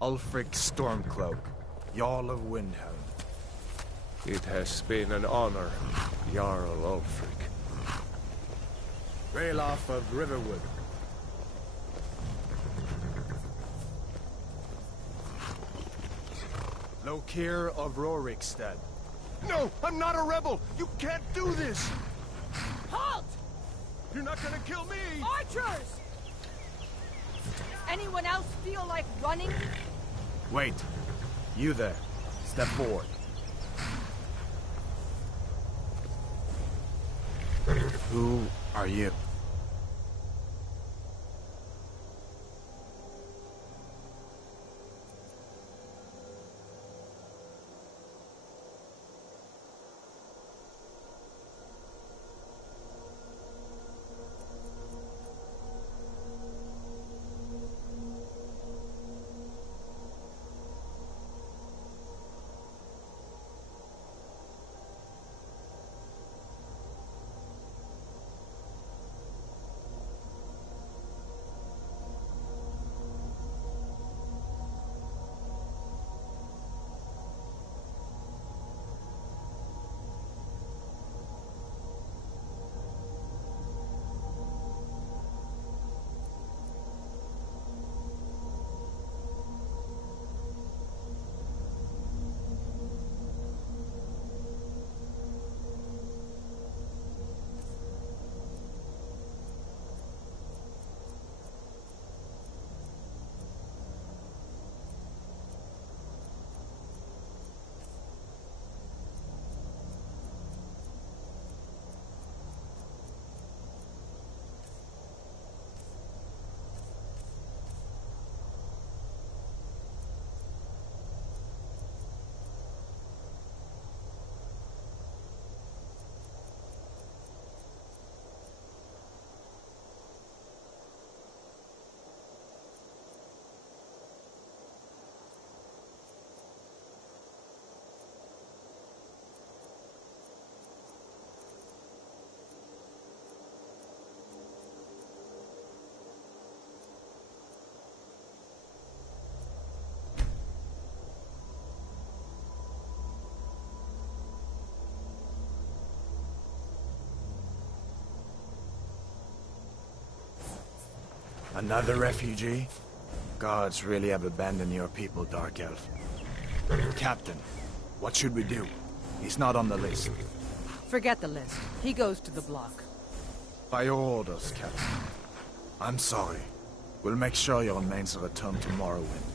Ulfric Stormcloak, Jarl of Windhelm. It has been an honor, Jarl Ulfric. Ralof of Riverwood. Lokir of Rorikstead. No, I'm not a rebel! You can't do this! Halt! You're not gonna kill me! Archers! Anyone else feel like running? Wait. You there. Step forward. Who are you? Another refugee? Gods really have abandoned your people, Dark Elf. Captain, what should we do? He's not on the list. Forget the list. He goes to the block. By your orders, Captain. I'm sorry. We'll make sure your remains are returned to Morrowind.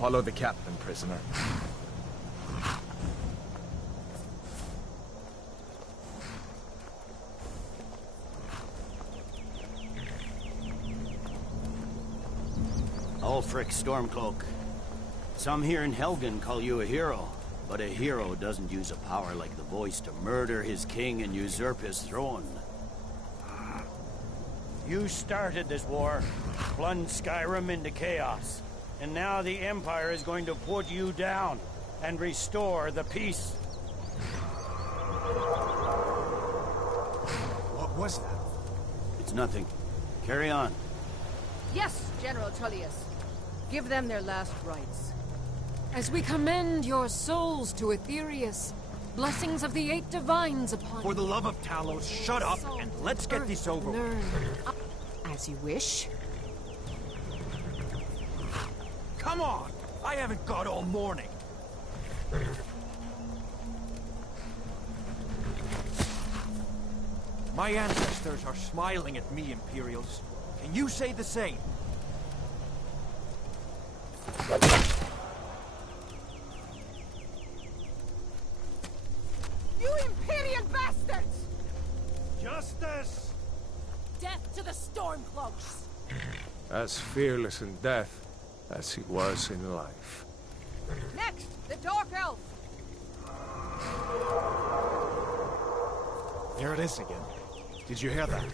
Follow the captain, prisoner. Ulfric Stormcloak. Some here in Helgen call you a hero, but a hero doesn't use a power like the voice to murder his king and usurp his throne. You started this war, plunged Skyrim into chaos, and now the Empire is going to put you down and restore the peace. What was that? It's nothing. Carry on. Yes, General Tullius. Give them their last rites. As we commend your souls to Aetherius, blessings of the 8 divines upon For the love of Talos, shut up and let's get this over with. As you wish. Come on! I haven't got all morning. My ancestors are smiling at me, Imperials. Can you say the same? You Imperial bastards! Justice! Death to the Stormcloaks! As fearless in death as he was in life. Next, the Dark Elf! Here it is again. Did you hear that?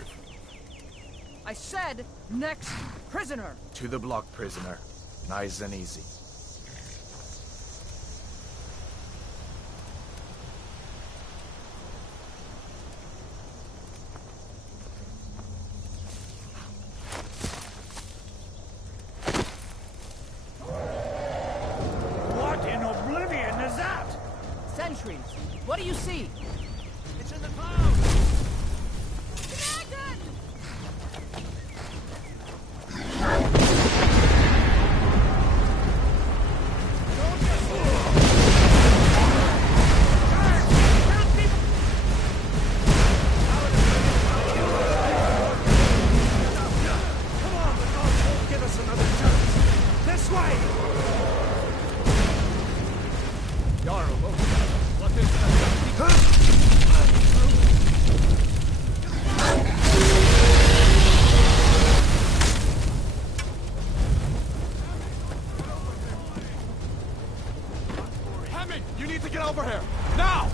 I said, next prisoner! To the block, prisoner. Nice and easy. You need to get over here! Now!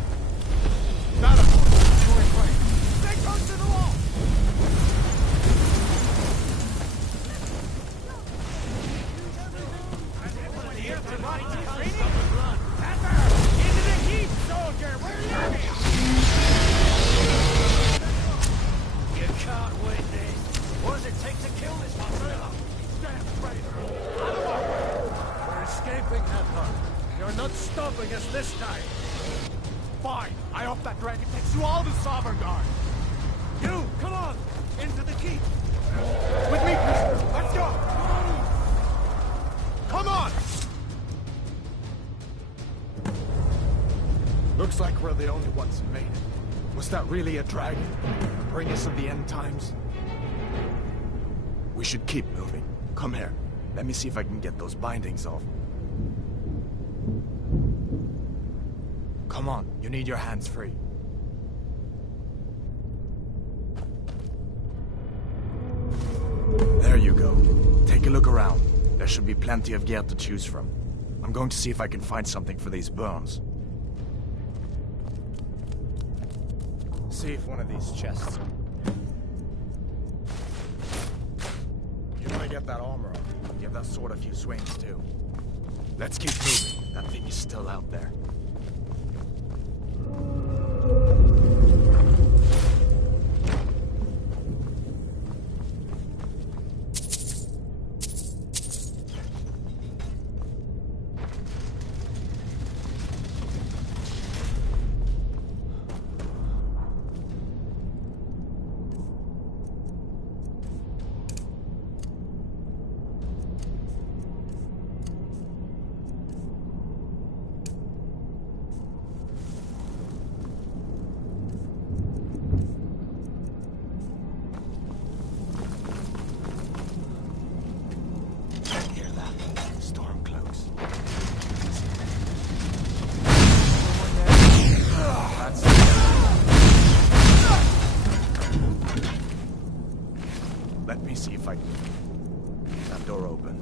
Not a doing right. Stay close to the wall! Into the heat, soldier! We're leaving! You can't win this. What does it take to kill this Mozzarella? Damn traitor! We're escaping, Adler. You're not stopping us this time. Fine! I hope that dragon takes you all to Sovereign Guard! You, come on! Into the keep! With me, prisoner! Let's go! Come on! Looks like we're the only ones who made it. Was that really a dragon? Bring us of the end times? We should keep moving. Come here. Let me see if I can get those bindings off. Come on, you need your hands free. There you go. Take a look around. There should be plenty of gear to choose from. I'm going to see if I can find something for these burns. See if one of these chests. You want to get that armor on. Give that sword a few swings too. Let's keep moving. That thing is still out there. Let me see if I can get that door open.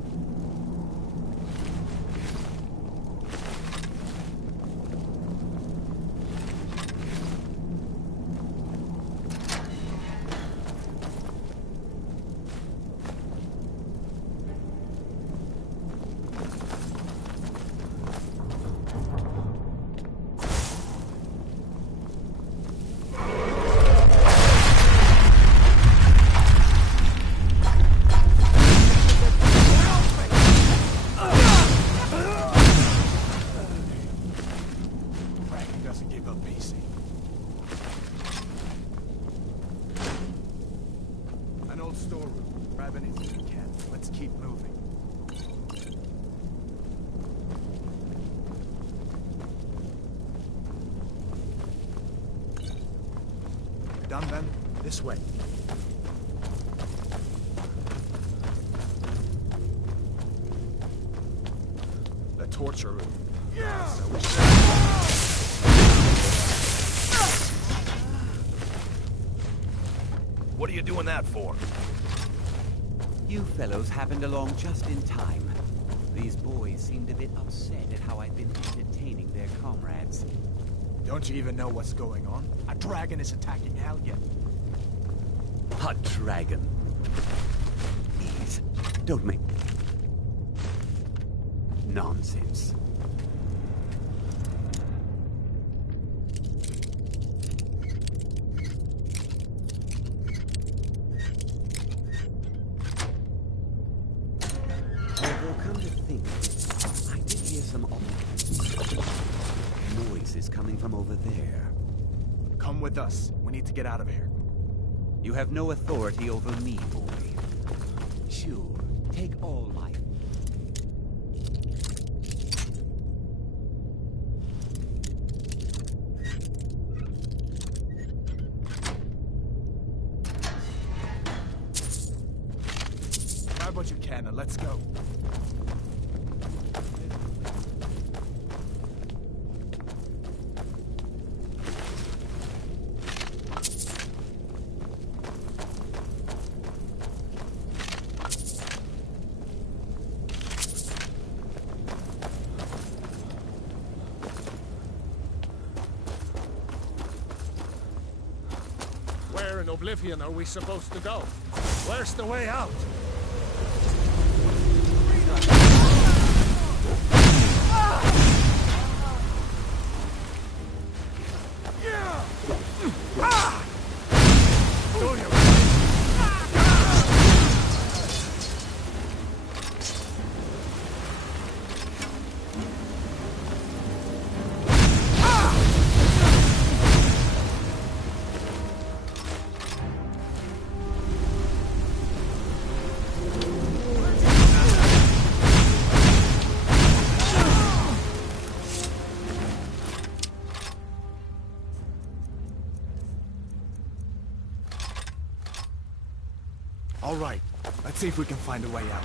Doesn't give up easy. An old storeroom. Grab anything you can. Let's keep moving. Done then? This way. The torture room. Yeah! So we What are you doing that for? You fellows happened along just in time. These boys seemed a bit upset at how I'd been entertaining their comrades. Don't you even know what's going on? A dragon is attacking Helgen. A dragon. Please, don't make... Nonsense. Come come with us. We need to get out of here. You have no authority over me, boy. Sure, take all life. Grab what you can and let's go. Where in Oblivion are we supposed to go? Where's the way out? All right, let's see if we can find a way out.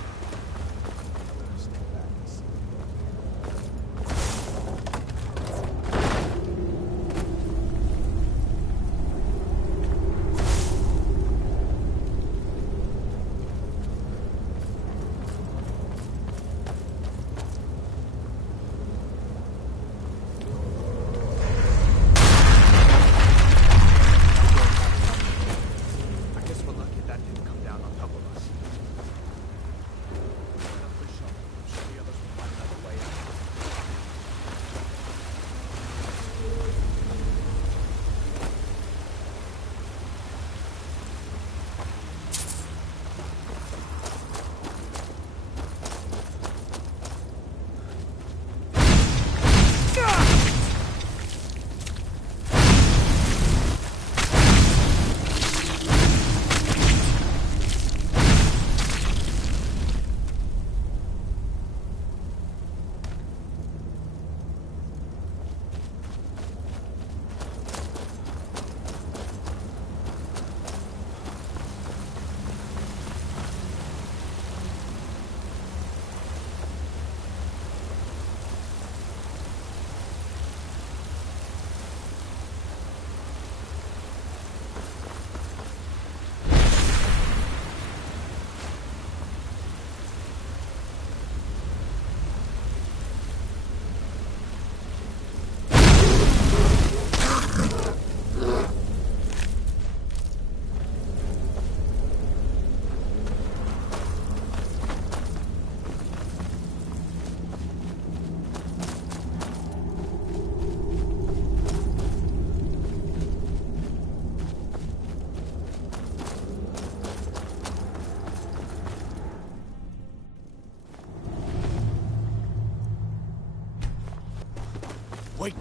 Wait!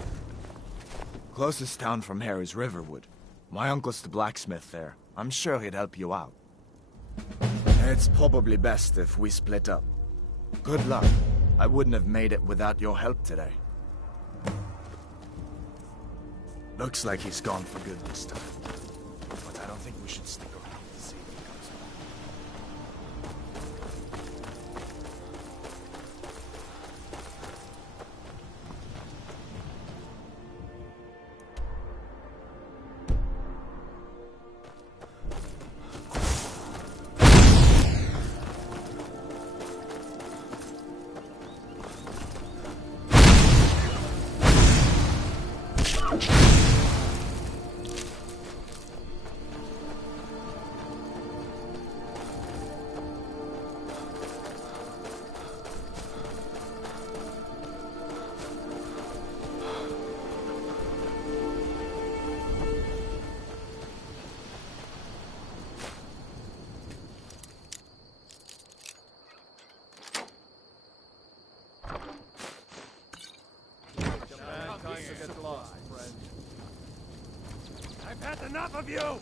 Closest town from here is Riverwood. My uncle's the blacksmith there. I'm sure he'd help you out. It's probably best if we split up. Good luck. I wouldn't have made it without your help today. Looks like he's gone for good this time. But I don't think we should stick around to see if he comes back. I've had enough of you!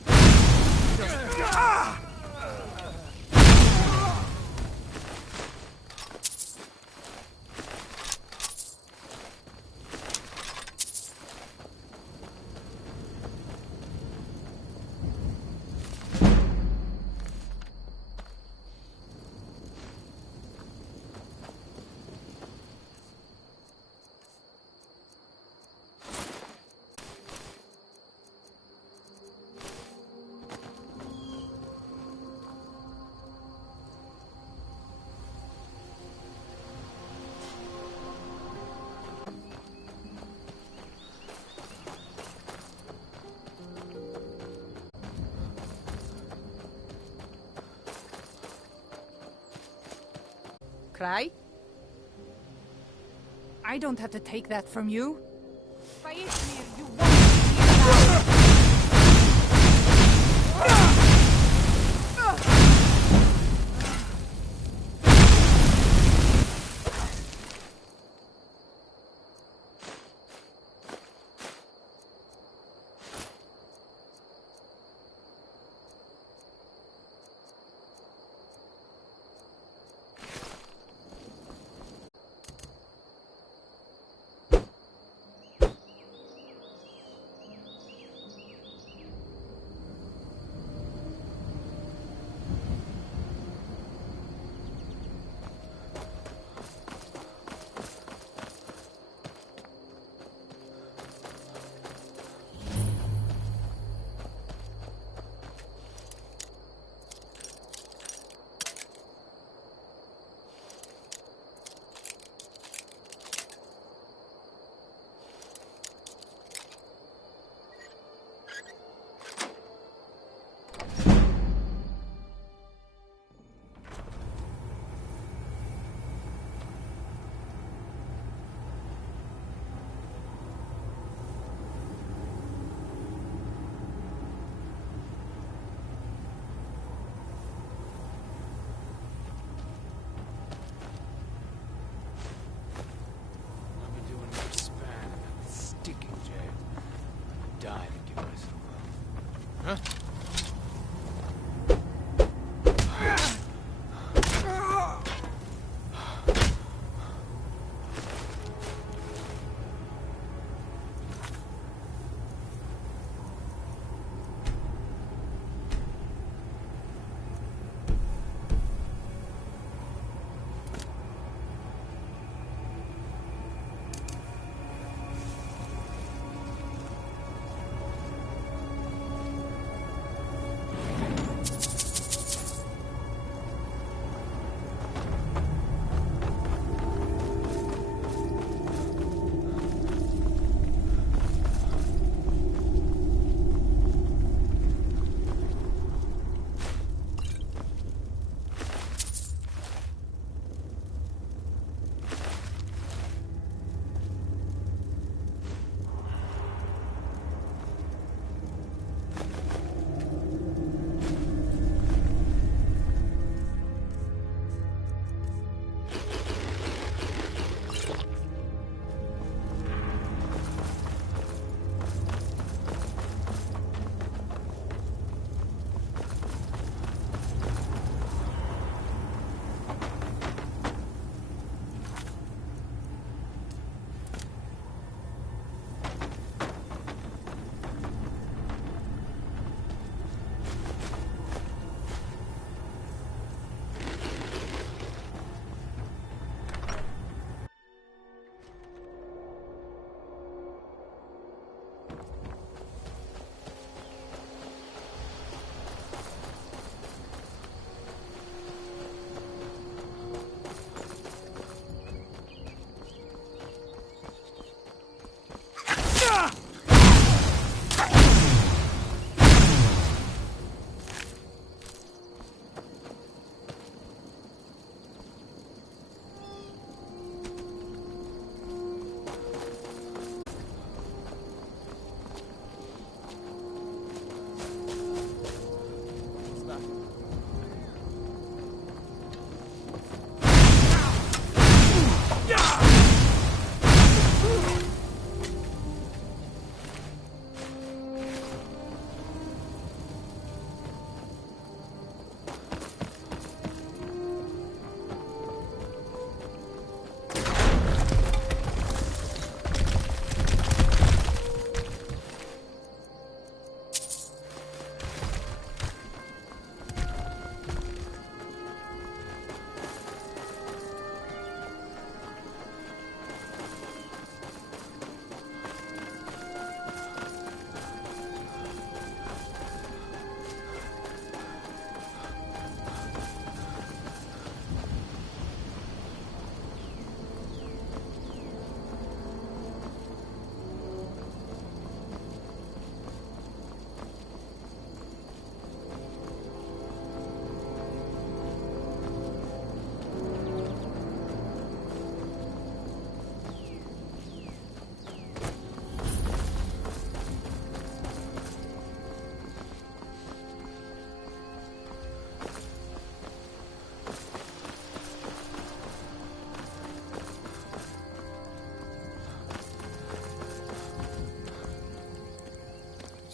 Cry? I don't have to take that from you. Faithmir, you won't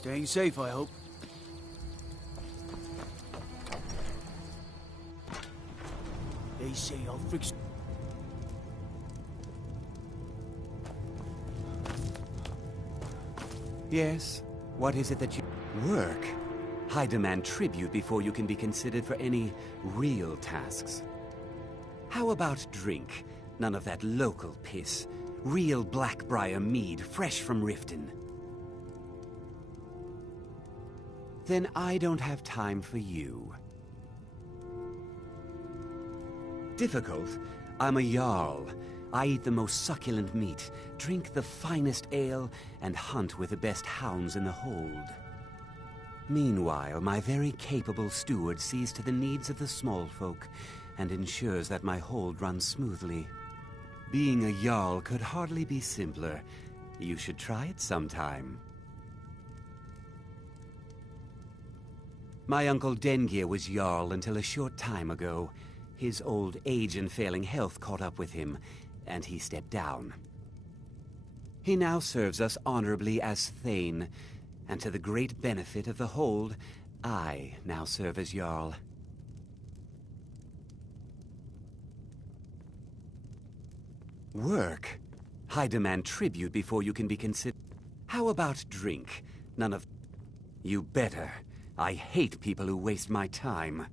Staying safe, I hope. They say I'll fix... Yes? What is it that you... Work? I demand tribute before you can be considered for any real tasks. How about drink? None of that local piss. Real Blackbriar mead, fresh from Riften. Then I don't have time for you. Difficult? I'm a Jarl. I eat the most succulent meat, drink the finest ale, and hunt with the best hounds in the hold. Meanwhile, my very capable steward sees to the needs of the small folk and ensures that my hold runs smoothly. Being a Jarl could hardly be simpler. You should try it sometime. My uncle Dengir was Jarl until a short time ago. His old age and failing health caught up with him, and he stepped down. He now serves us honorably as Thane, and to the great benefit of the hold, I now serve as Jarl. Work? I demand tribute before you can be considered. How about drink? None of... You better. I hate people who waste my time.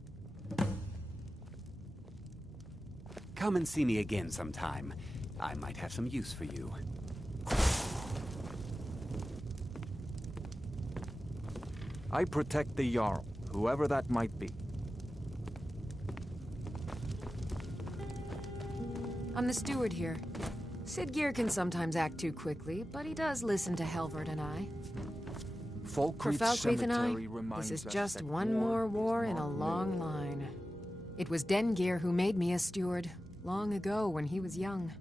Come and see me again sometime. I might have some use for you. I protect the Jarl, whoever that might be. I'm the steward here. Sidgeir can sometimes act too quickly, but he does listen to Helvert and I. For Falkreath and I, this is just one more war in a long line. It was Dengir who made me a steward, long ago when he was young.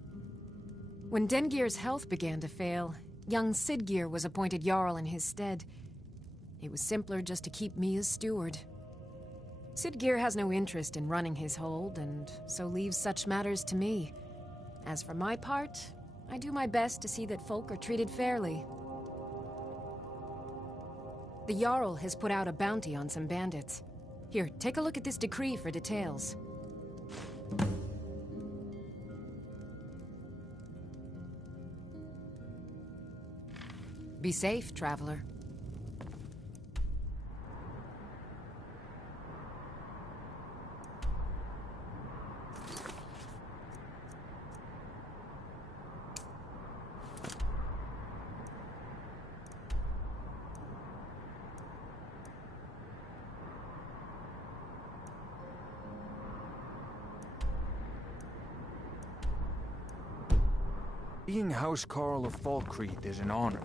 When Dengir's health began to fail, young Sidgeir was appointed Jarl in his stead. It was simpler just to keep me as steward. Sidgeir has no interest in running his hold, and so leaves such matters to me. As for my part, I do my best to see that folk are treated fairly. The Jarl has put out a bounty on some bandits. Here, take a look at this decree for details. Be safe, traveler. Being Housecarl of Falkreath is an honor.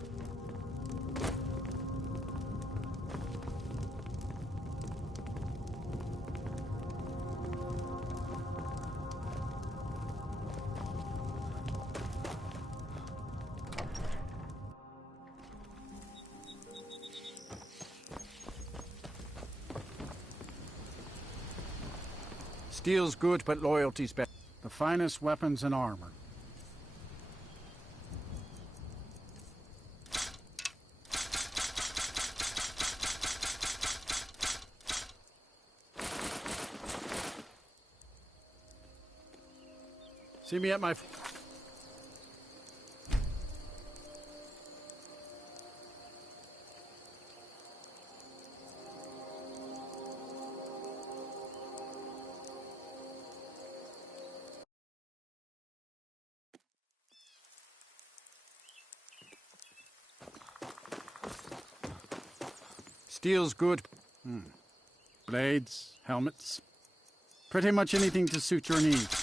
Steel's good, but loyalty's better. The finest weapons and armor. See me at my... Steel's good. Blades, helmets. Pretty much anything to suit your needs.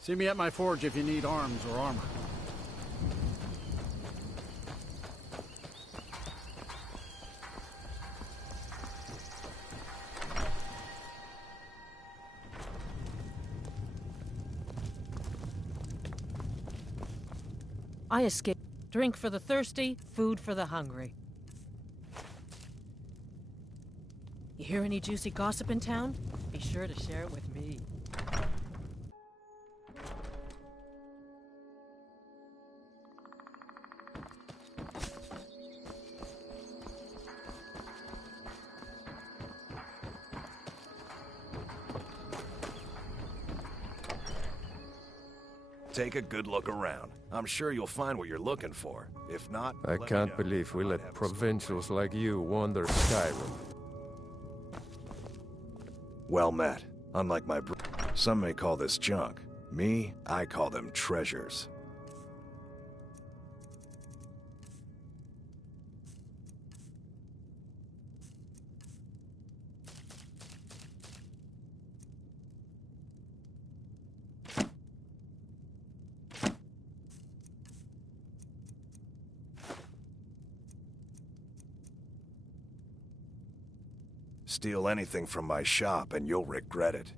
See me at my forge if you need arms or armor. I escape. Drink for the thirsty, food for the hungry. You hear any juicy gossip in town? Be sure to share it with me. Take a good look around. I'm sure you'll find what you're looking for. If not, I can't believe we let provincials like you wander Skyrim. Well met. Unlike my some may call this junk. Me, I call them treasures. Steal anything from my shop and you'll regret it.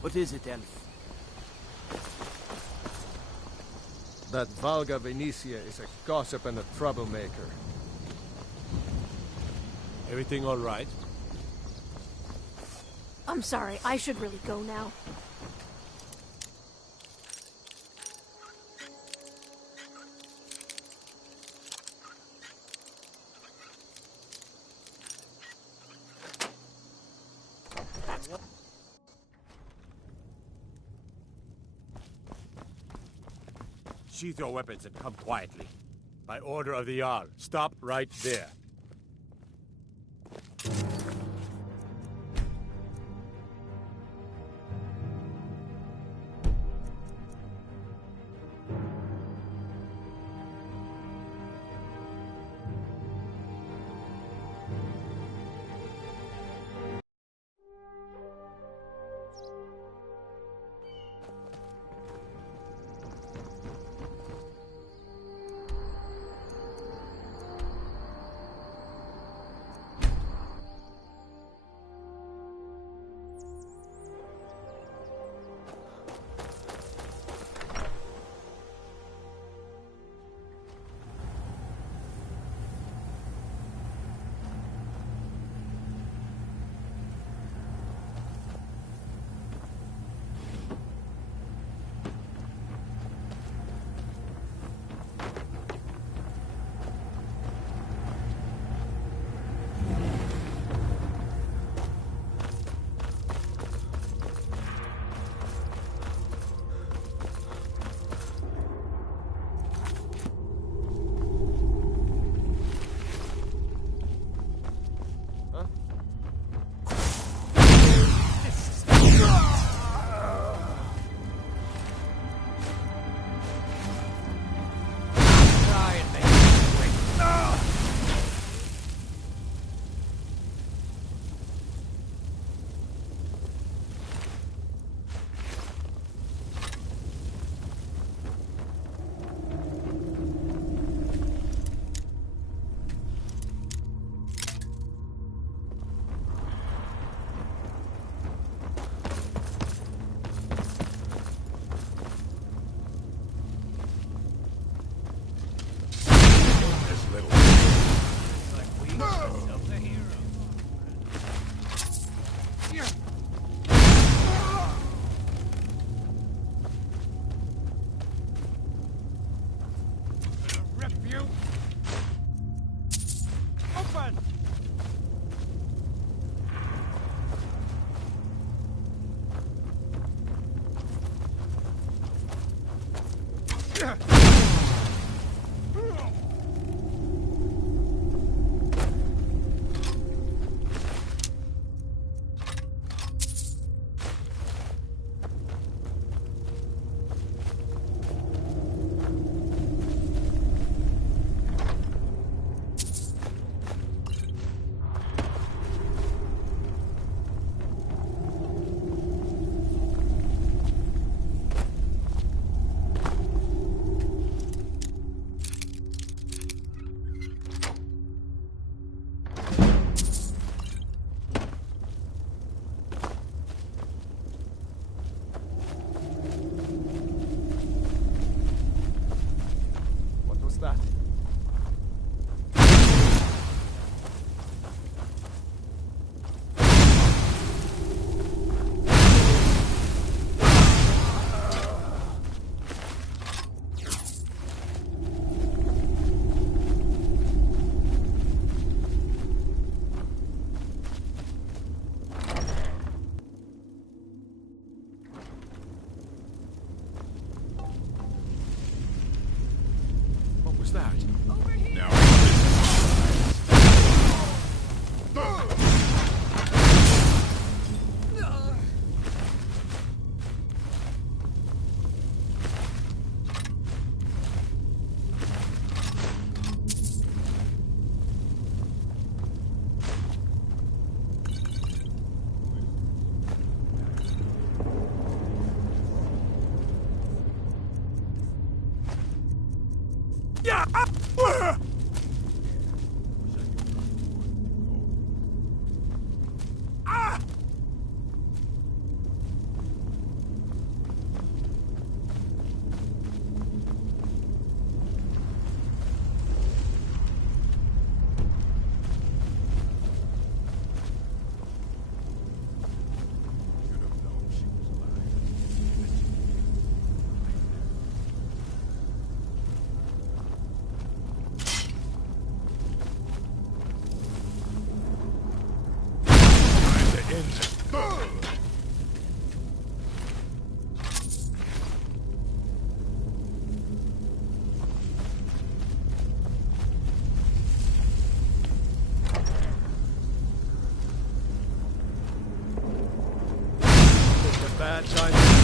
What is it, Elf? That Valga Venetia is a gossip and a troublemaker. Everything all right? I'm sorry, I should really go now. Sheath your weapons and come quietly. By order of the Jarl, stop right there. was that? Over here. Now. Bad time to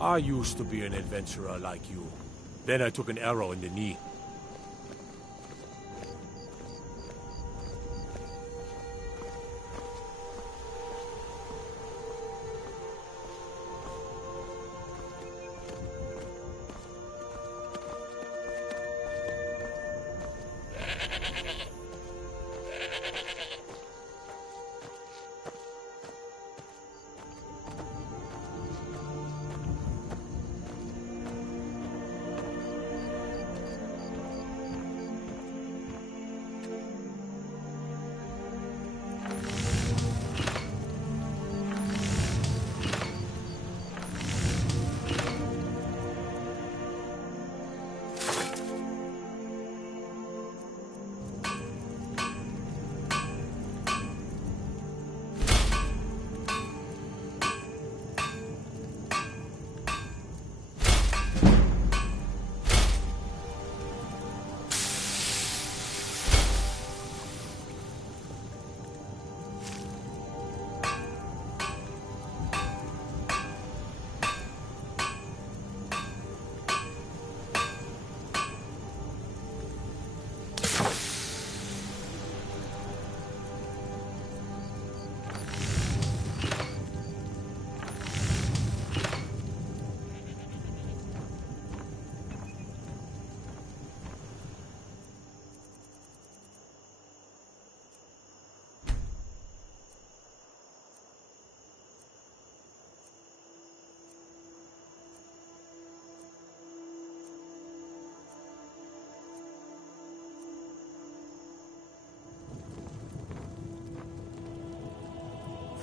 I used to be an adventurer like you. Then I took an arrow in the knee.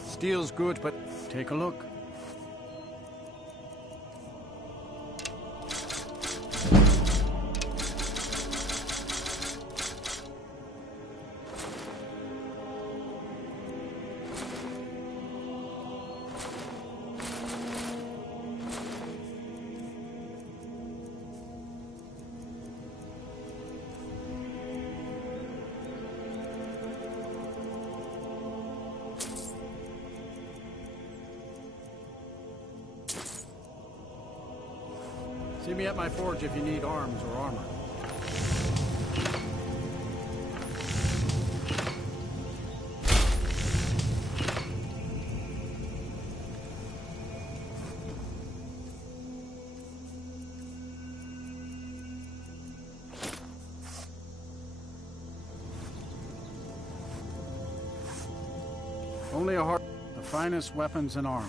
Steel's good, but take a look. See me at my forge if you need arms or armor. Only a heart, the finest weapons and armor.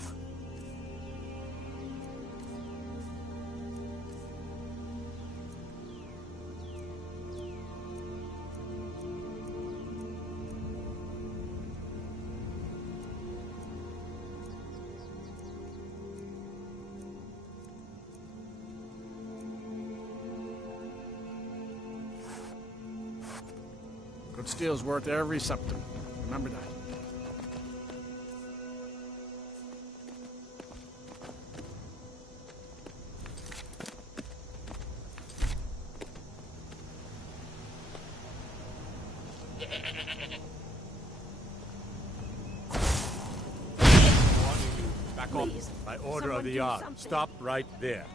Good steel's worth every septim. Remember that. Back off. By order of the Jarl. Stop right there.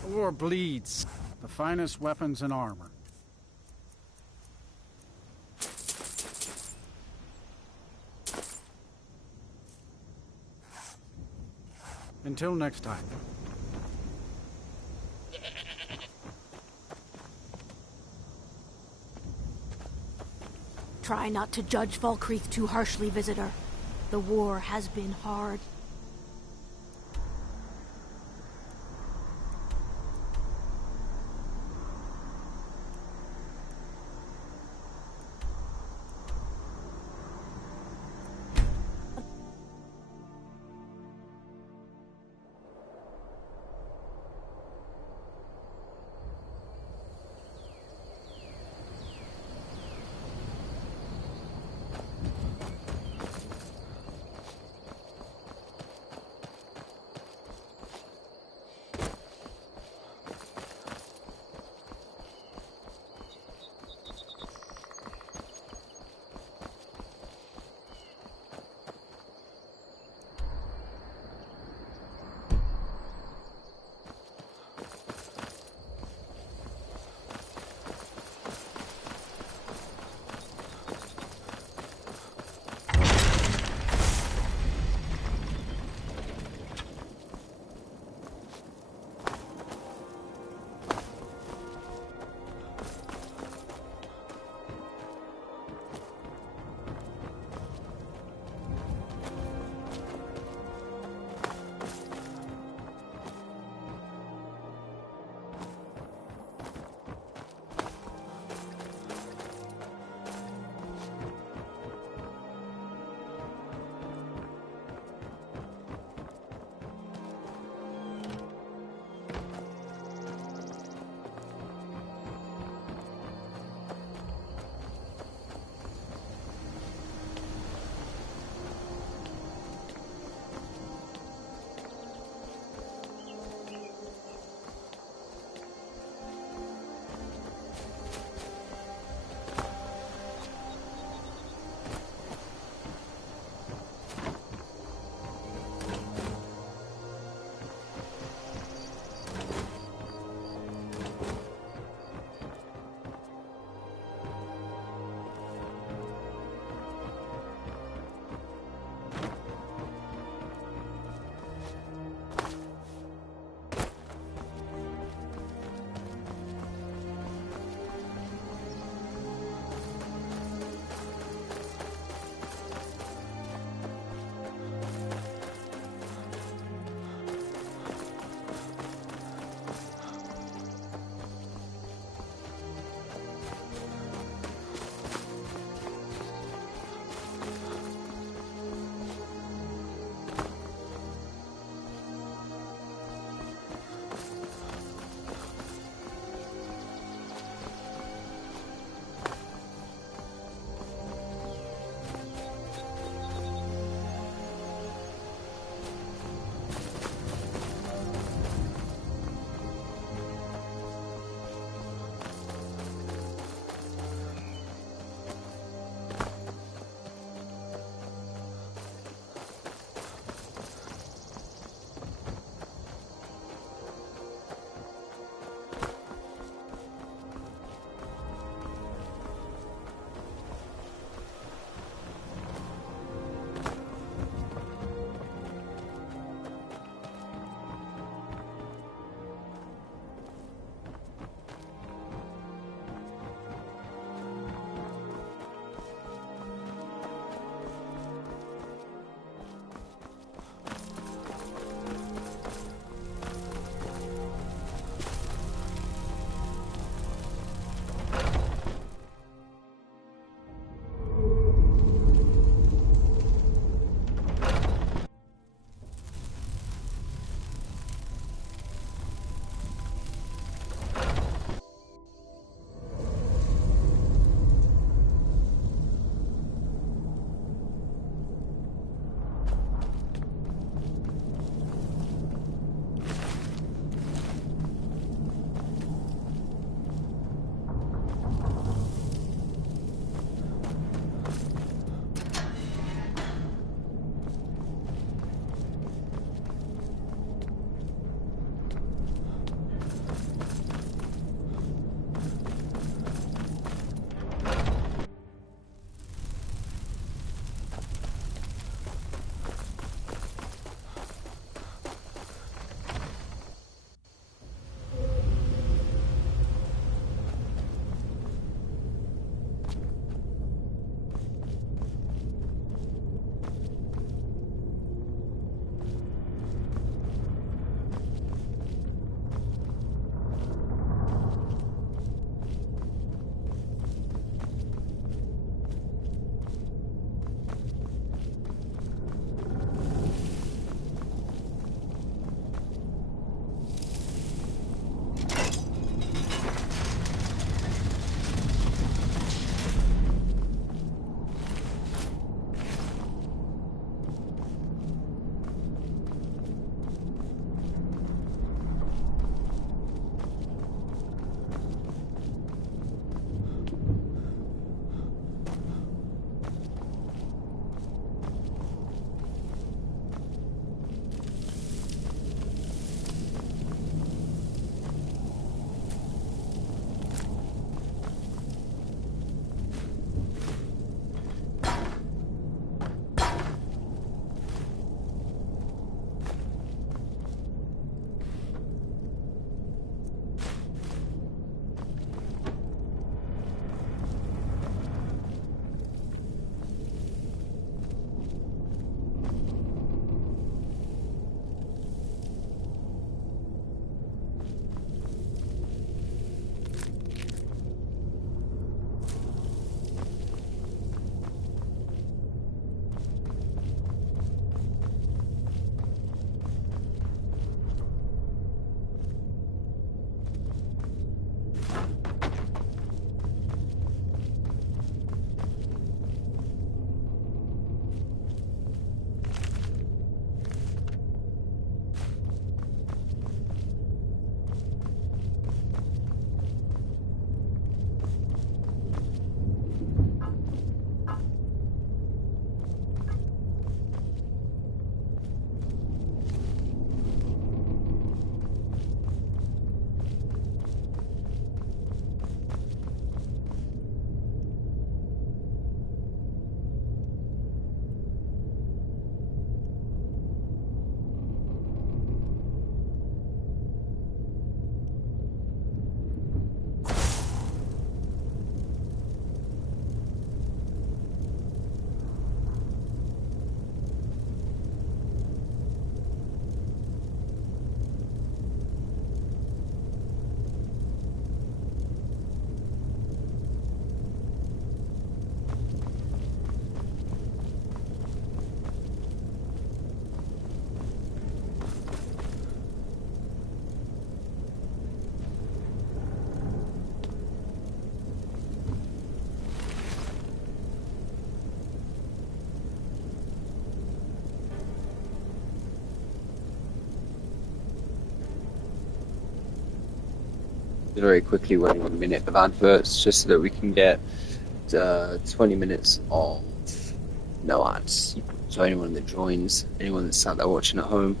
The war bleeds. The finest weapons and armor. Until next time. Try not to judge Falkreath too harshly, visitor. The war has been hard. very quickly running 1 minute of adverts just so that we can get 20 minutes of no ads. So anyone that joins, anyone that's sat there watching at home,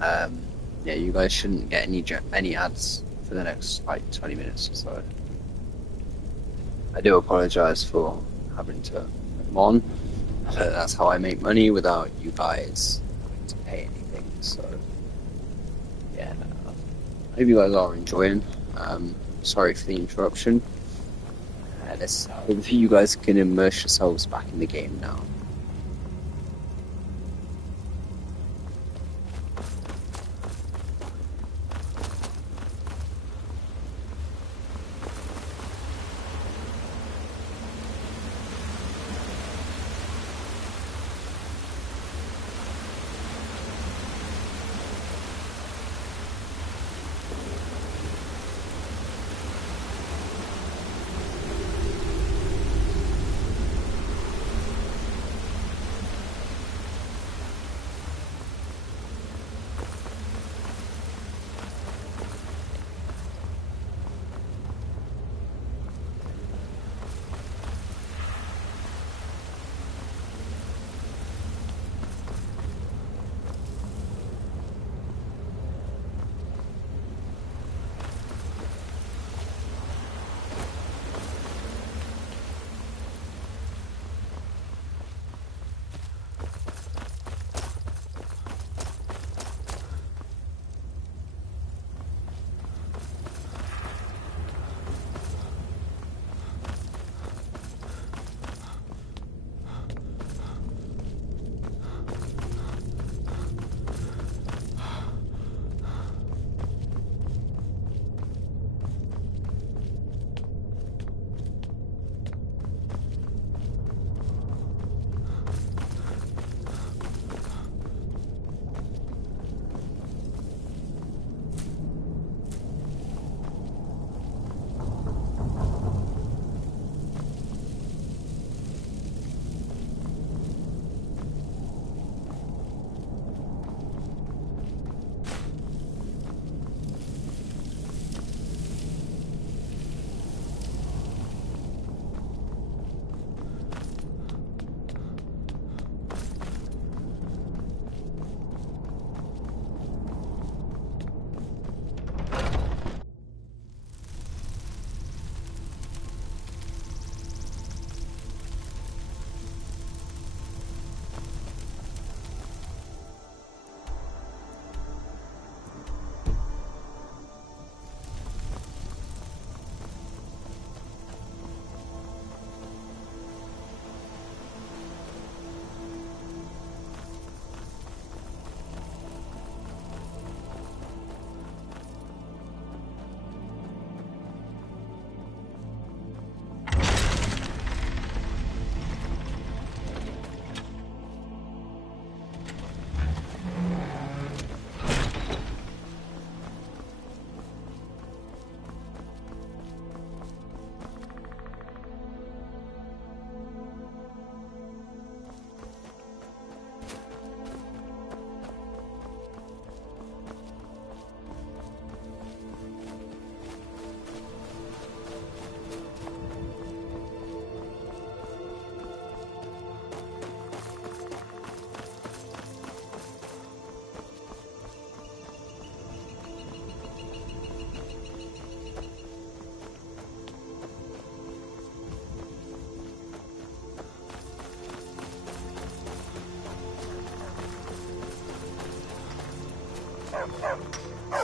yeah, you guys shouldn't get any ads for the next like 20 minutes or so. I do apologise for having to put them on. That's how I make money without you guys having to pay anything. So yeah, I hope you guys are enjoying. Sorry for the interruption. Let's hope that you guys can immerse yourselves back in the game now.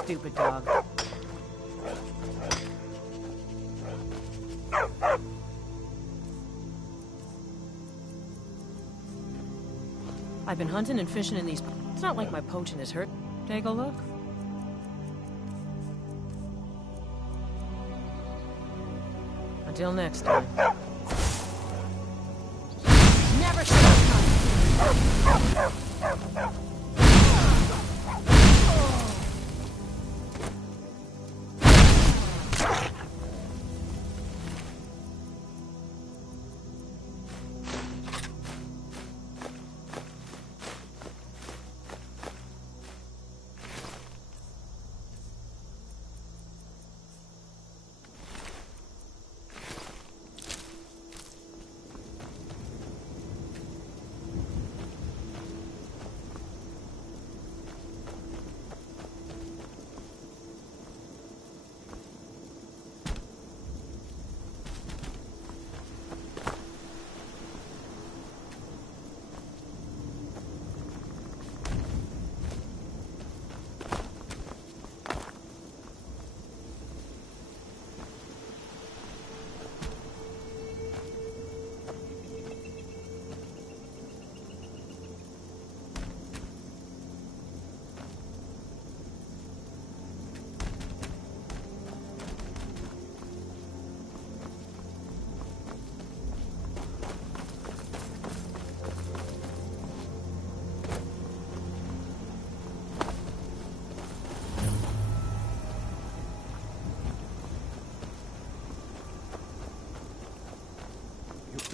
Stupid dog. I've been hunting and fishing in these... It's not like my poaching is hurt. Take a look. Until next time. Never should have come.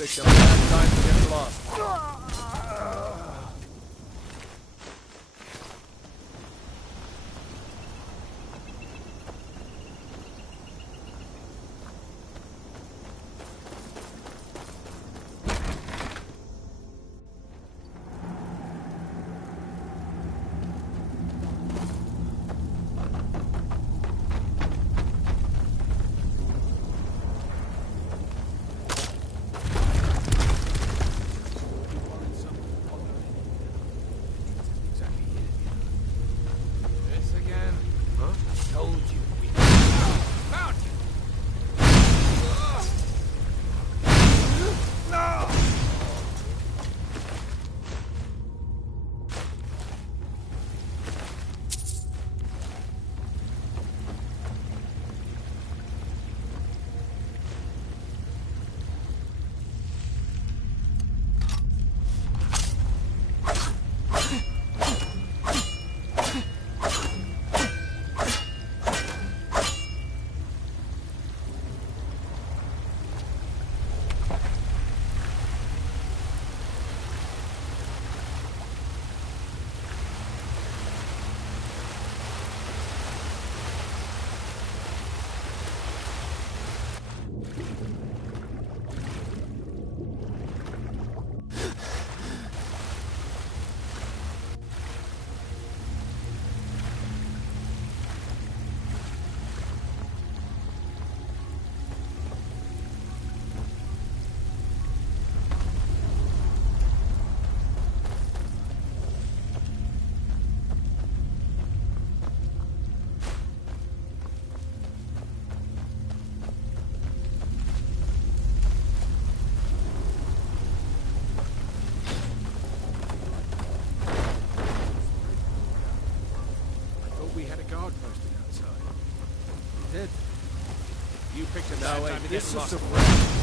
picked a bad time to get lost. You picked a bad time to this get is lost.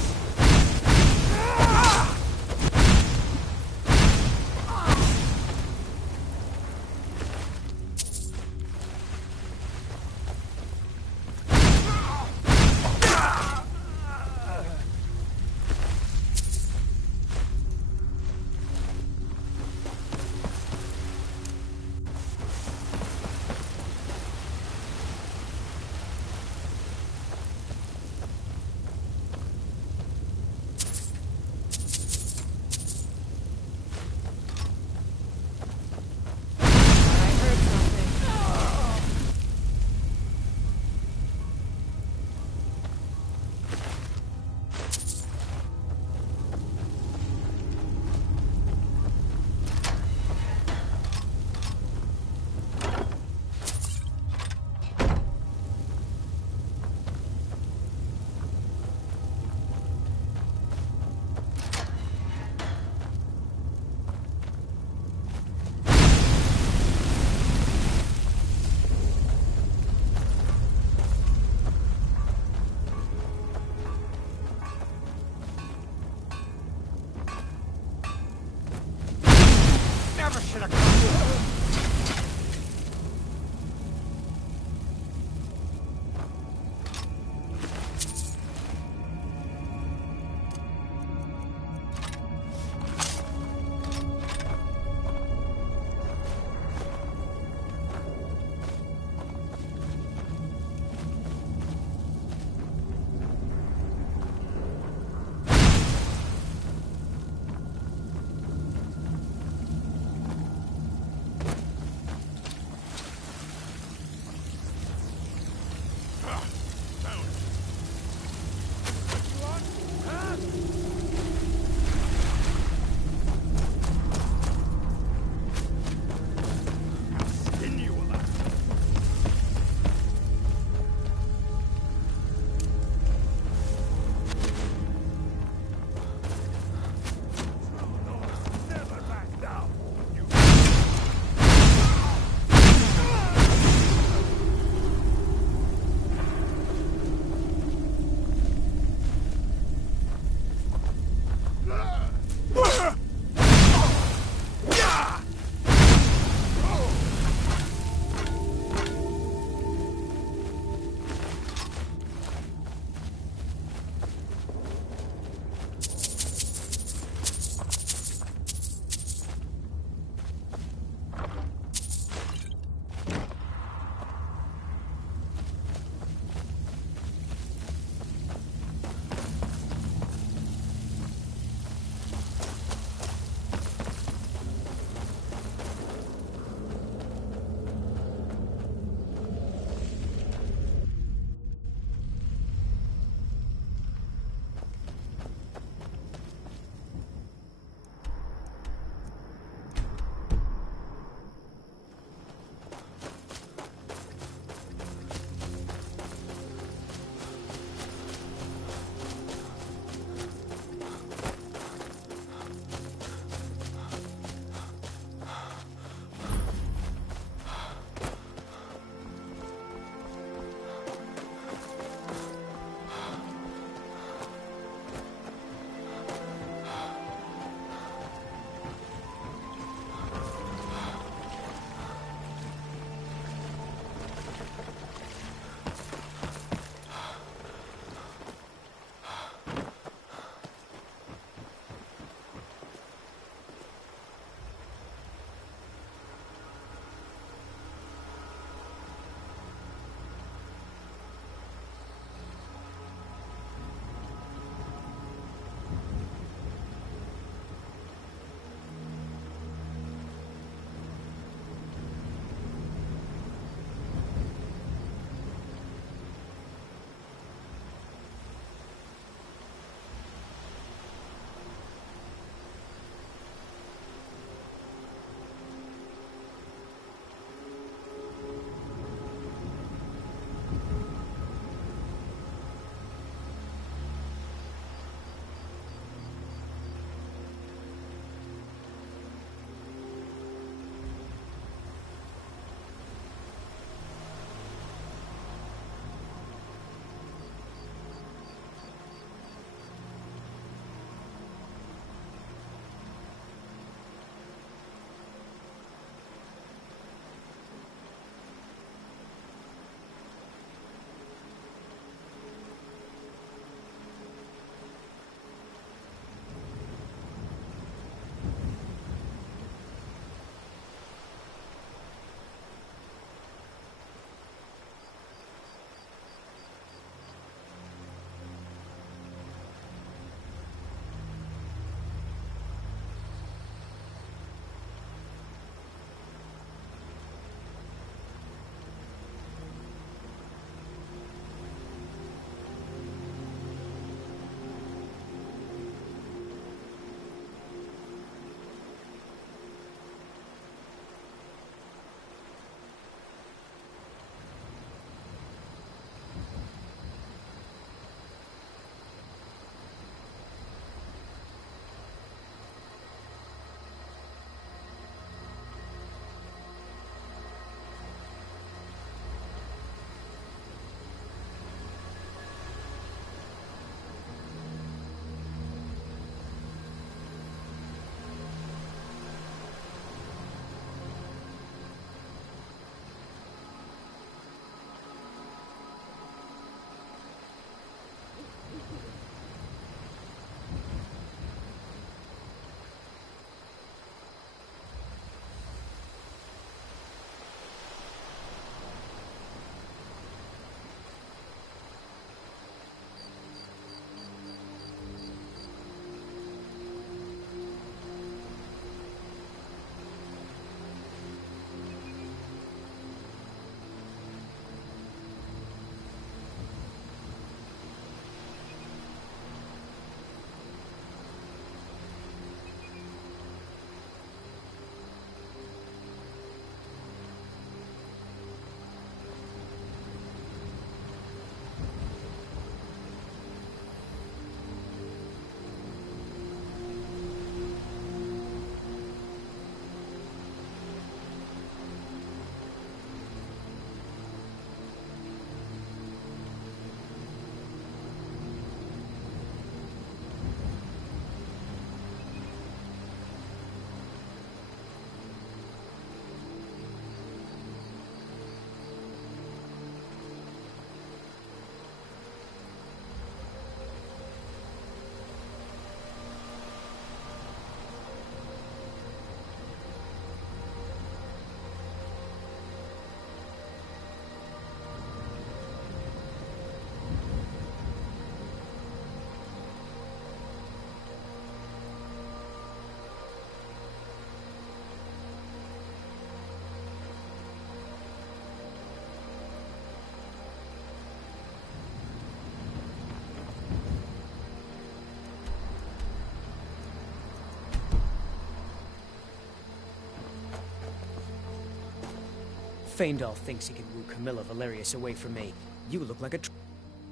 Faendal thinks he can woo Camilla Valerius away from me. You look like a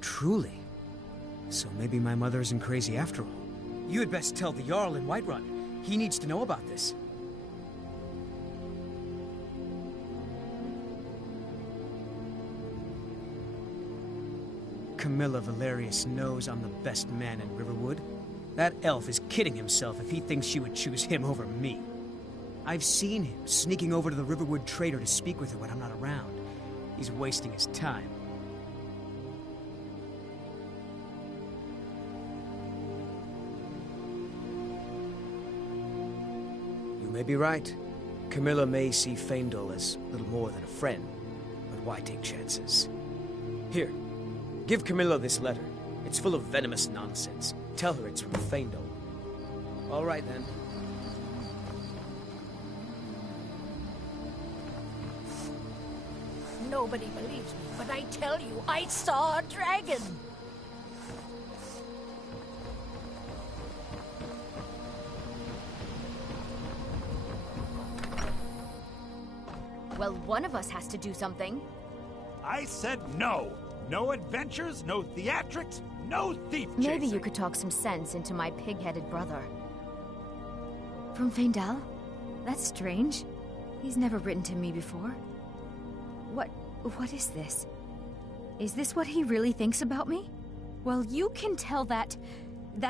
truly. So maybe my mother isn't crazy after all. You had best tell the Jarl in Whiterun. He needs to know about this. Camilla Valerius knows I'm the best man in Riverwood. That elf is kidding himself if he thinks she would choose him over me. I've seen him sneaking over to the Riverwood trader to speak with her when I'm not around. He's wasting his time. You may be right. Camilla may see Faendal as little more than a friend, but why take chances? Here, give Camilla this letter. It's full of venomous nonsense. Tell her it's from Faendal. All right, then. Nobody believes me, but I tell you, I saw a dragon! Well, one of us has to do something. I said no! No adventures, no theatrics, no thief chasing! Maybe you could talk some sense into my pig-headed brother. From Faendal? That's strange. He's never written to me before. What is this? Is this what he really thinks about me? Well, you can tell that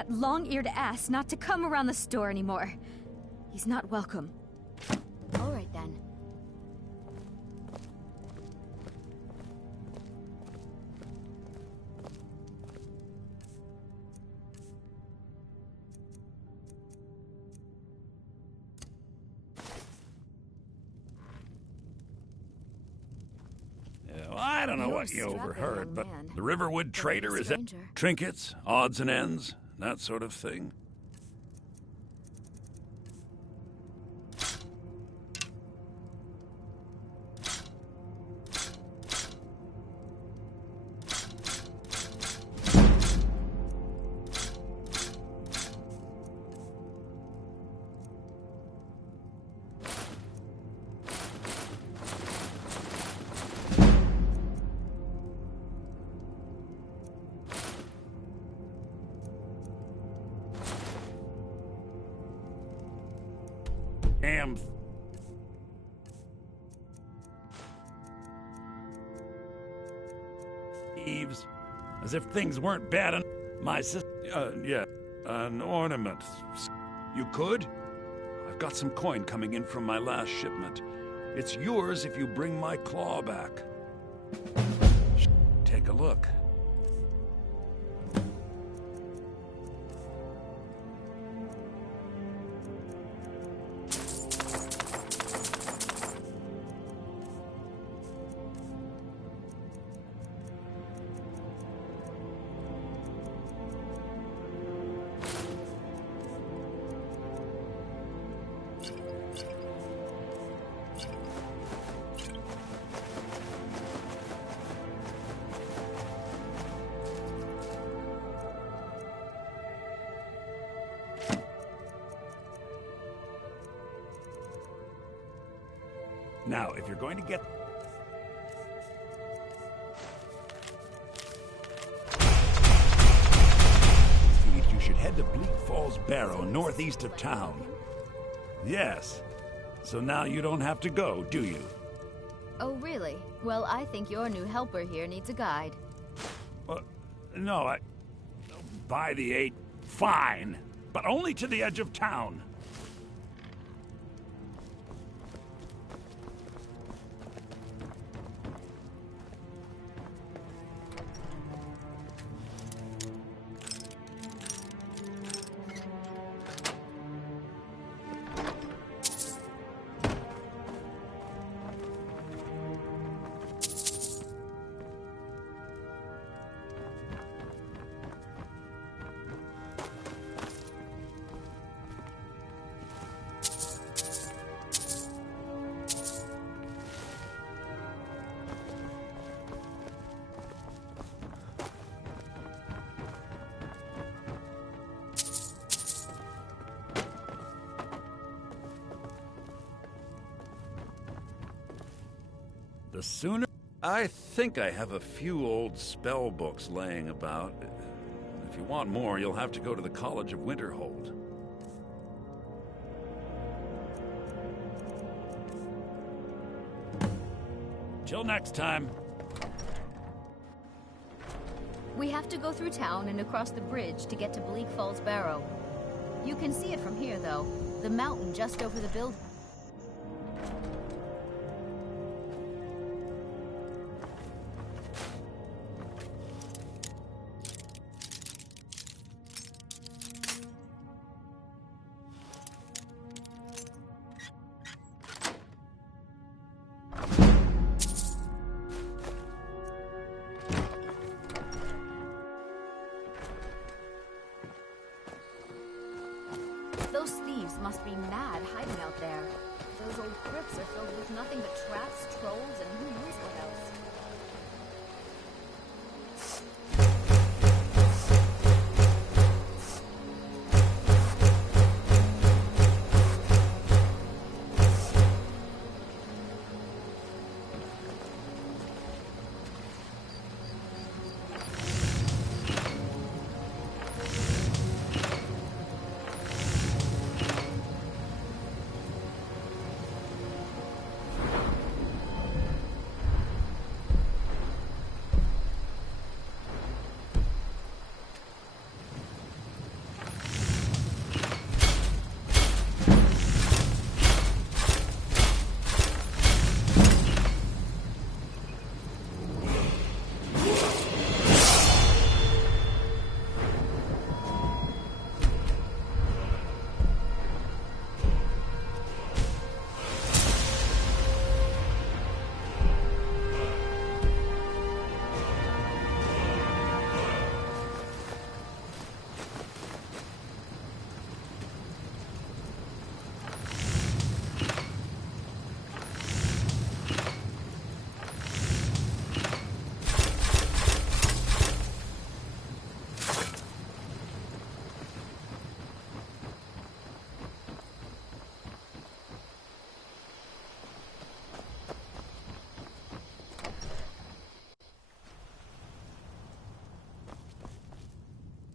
long-eared ass not to come around the store anymore. He's not welcome. All right, then. I don't know what you overheard, but the Riverwood trader is at trinkets, odds and ends, that sort of thing. Damn. Thieves. As if things weren't bad enough. My sister. Yeah. An ornament. You could? I've got some coin coming in from my last shipment. It's yours if you bring my claw back. Take a look. Now, if you're going to get... you should head to Bleak Falls Barrow, northeast of town. Yes. So now you don't have to go, do you? Oh, really? Well, I think your new helper here needs a guide. No, by the 8, fine. But only to the edge of town. The sooner... I think I have a few old spell books laying about. If you want more, you'll have to go to the College of Winterhold. Till next time. We have to go through town and across the bridge to get to Bleak Falls Barrow. You can see it from here, though. The mountain just over the building. Those thieves must be mad hiding out there. Those old crypts are filled with nothing but traps, trolls, and who knows what else.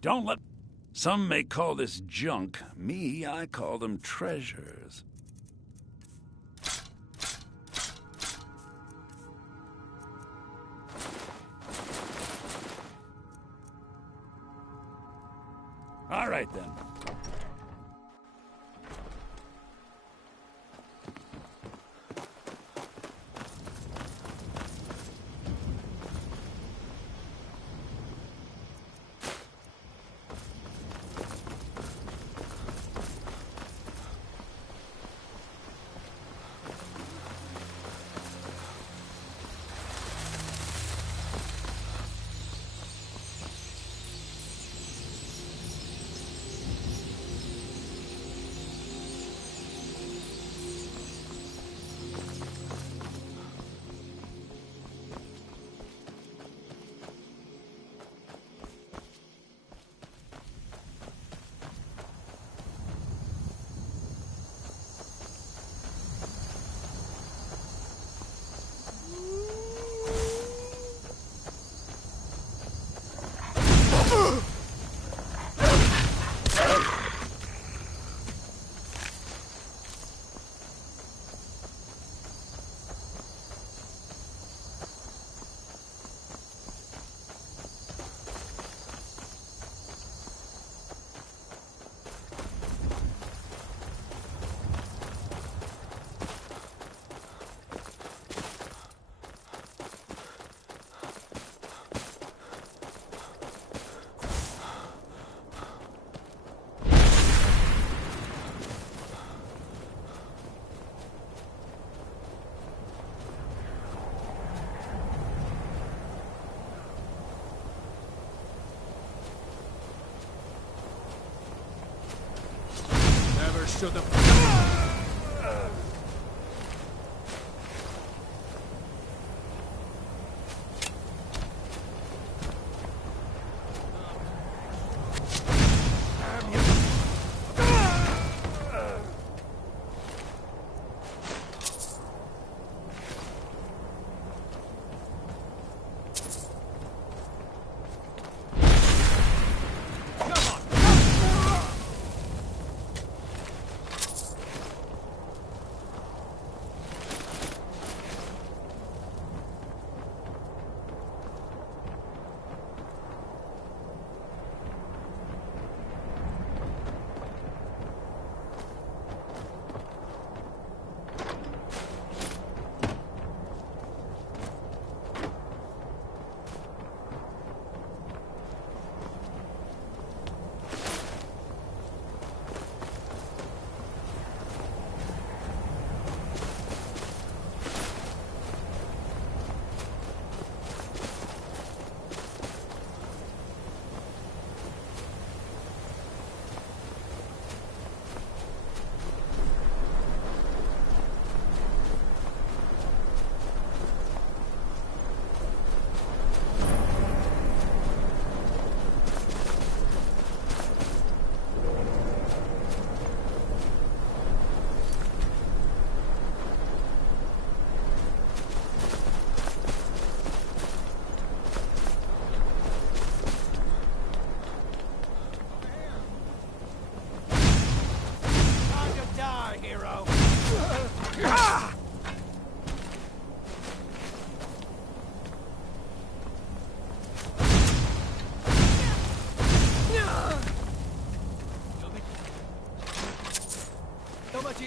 Don't let... Some may call this junk. Me, I call them treasures. All right, then. Should have...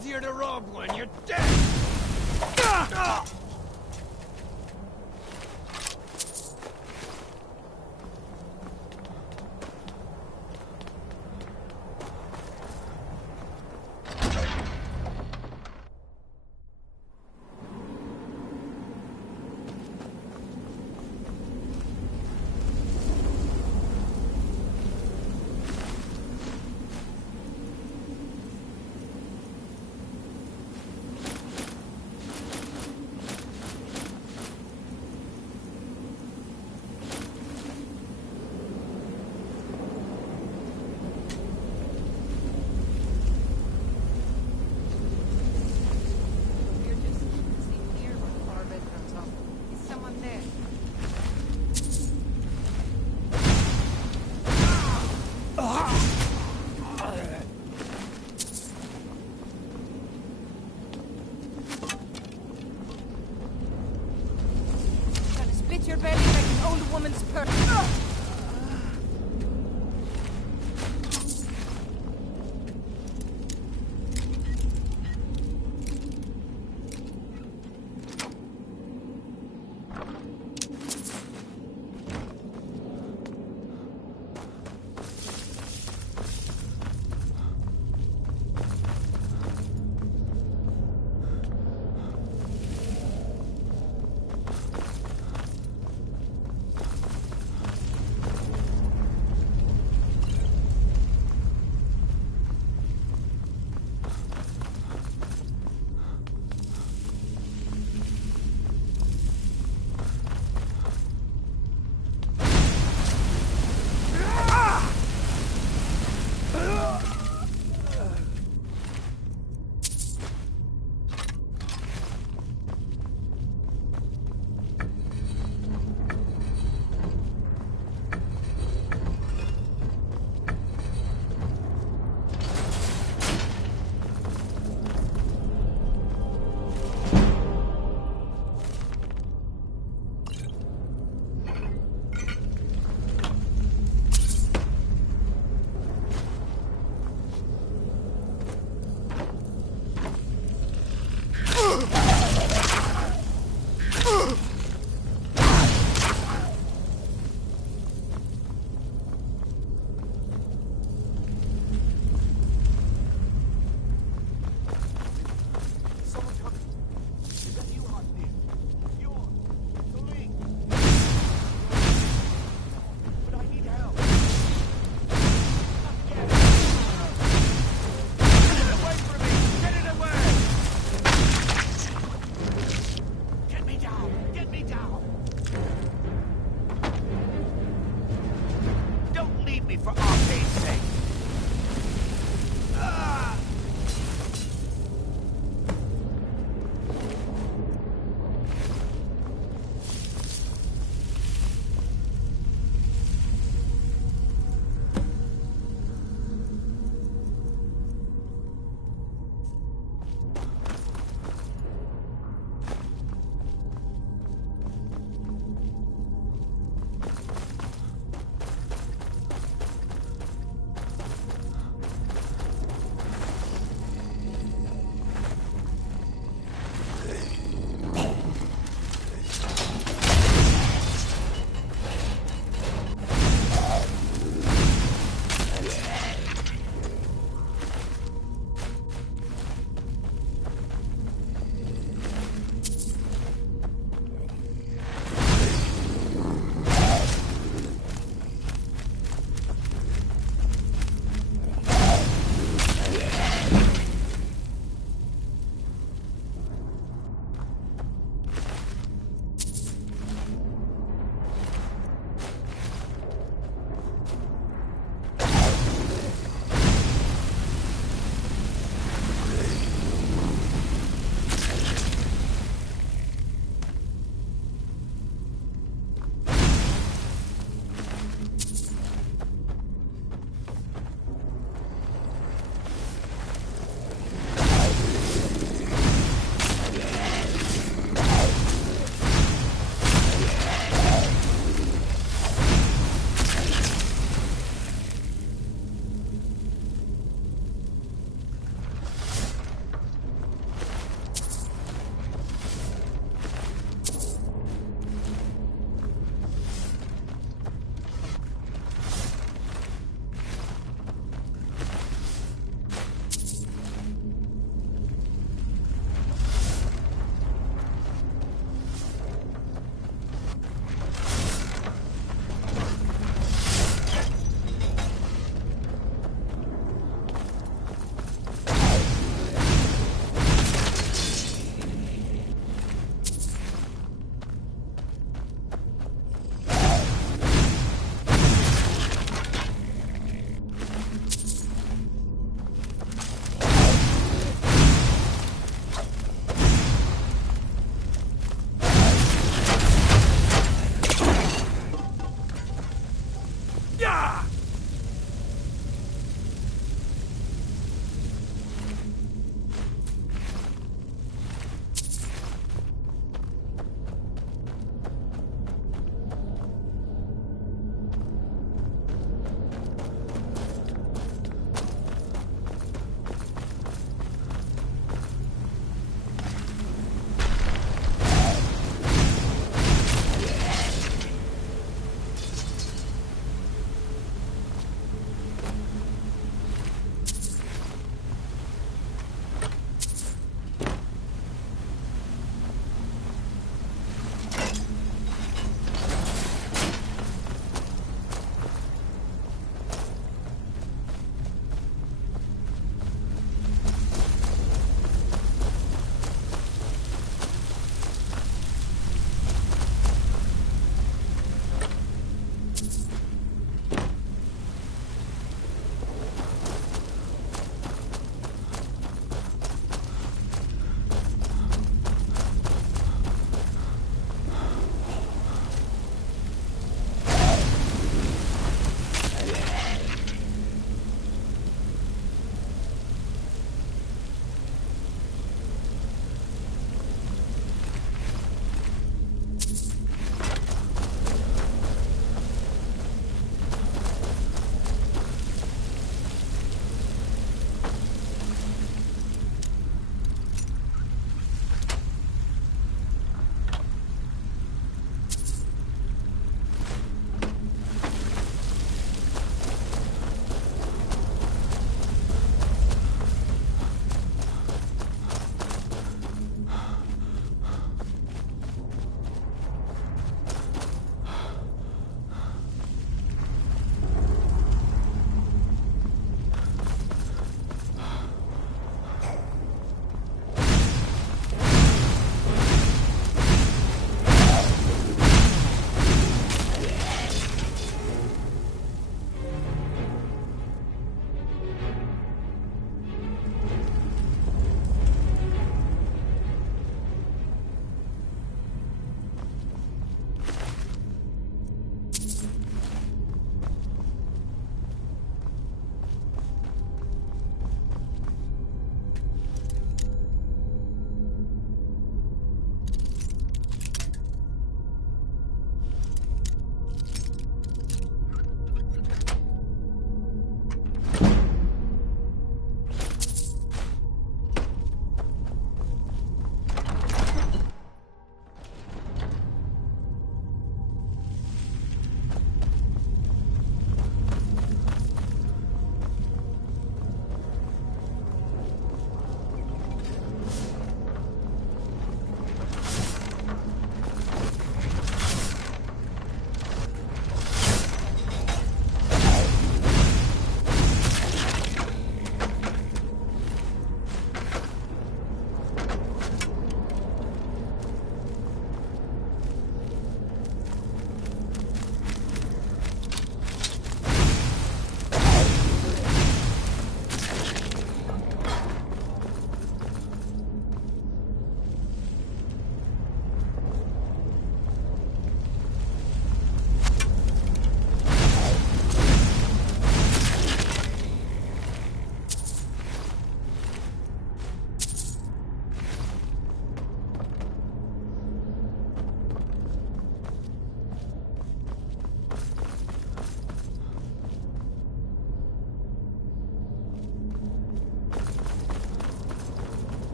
easier to rob when you're dead! Your belly like an old woman's purse.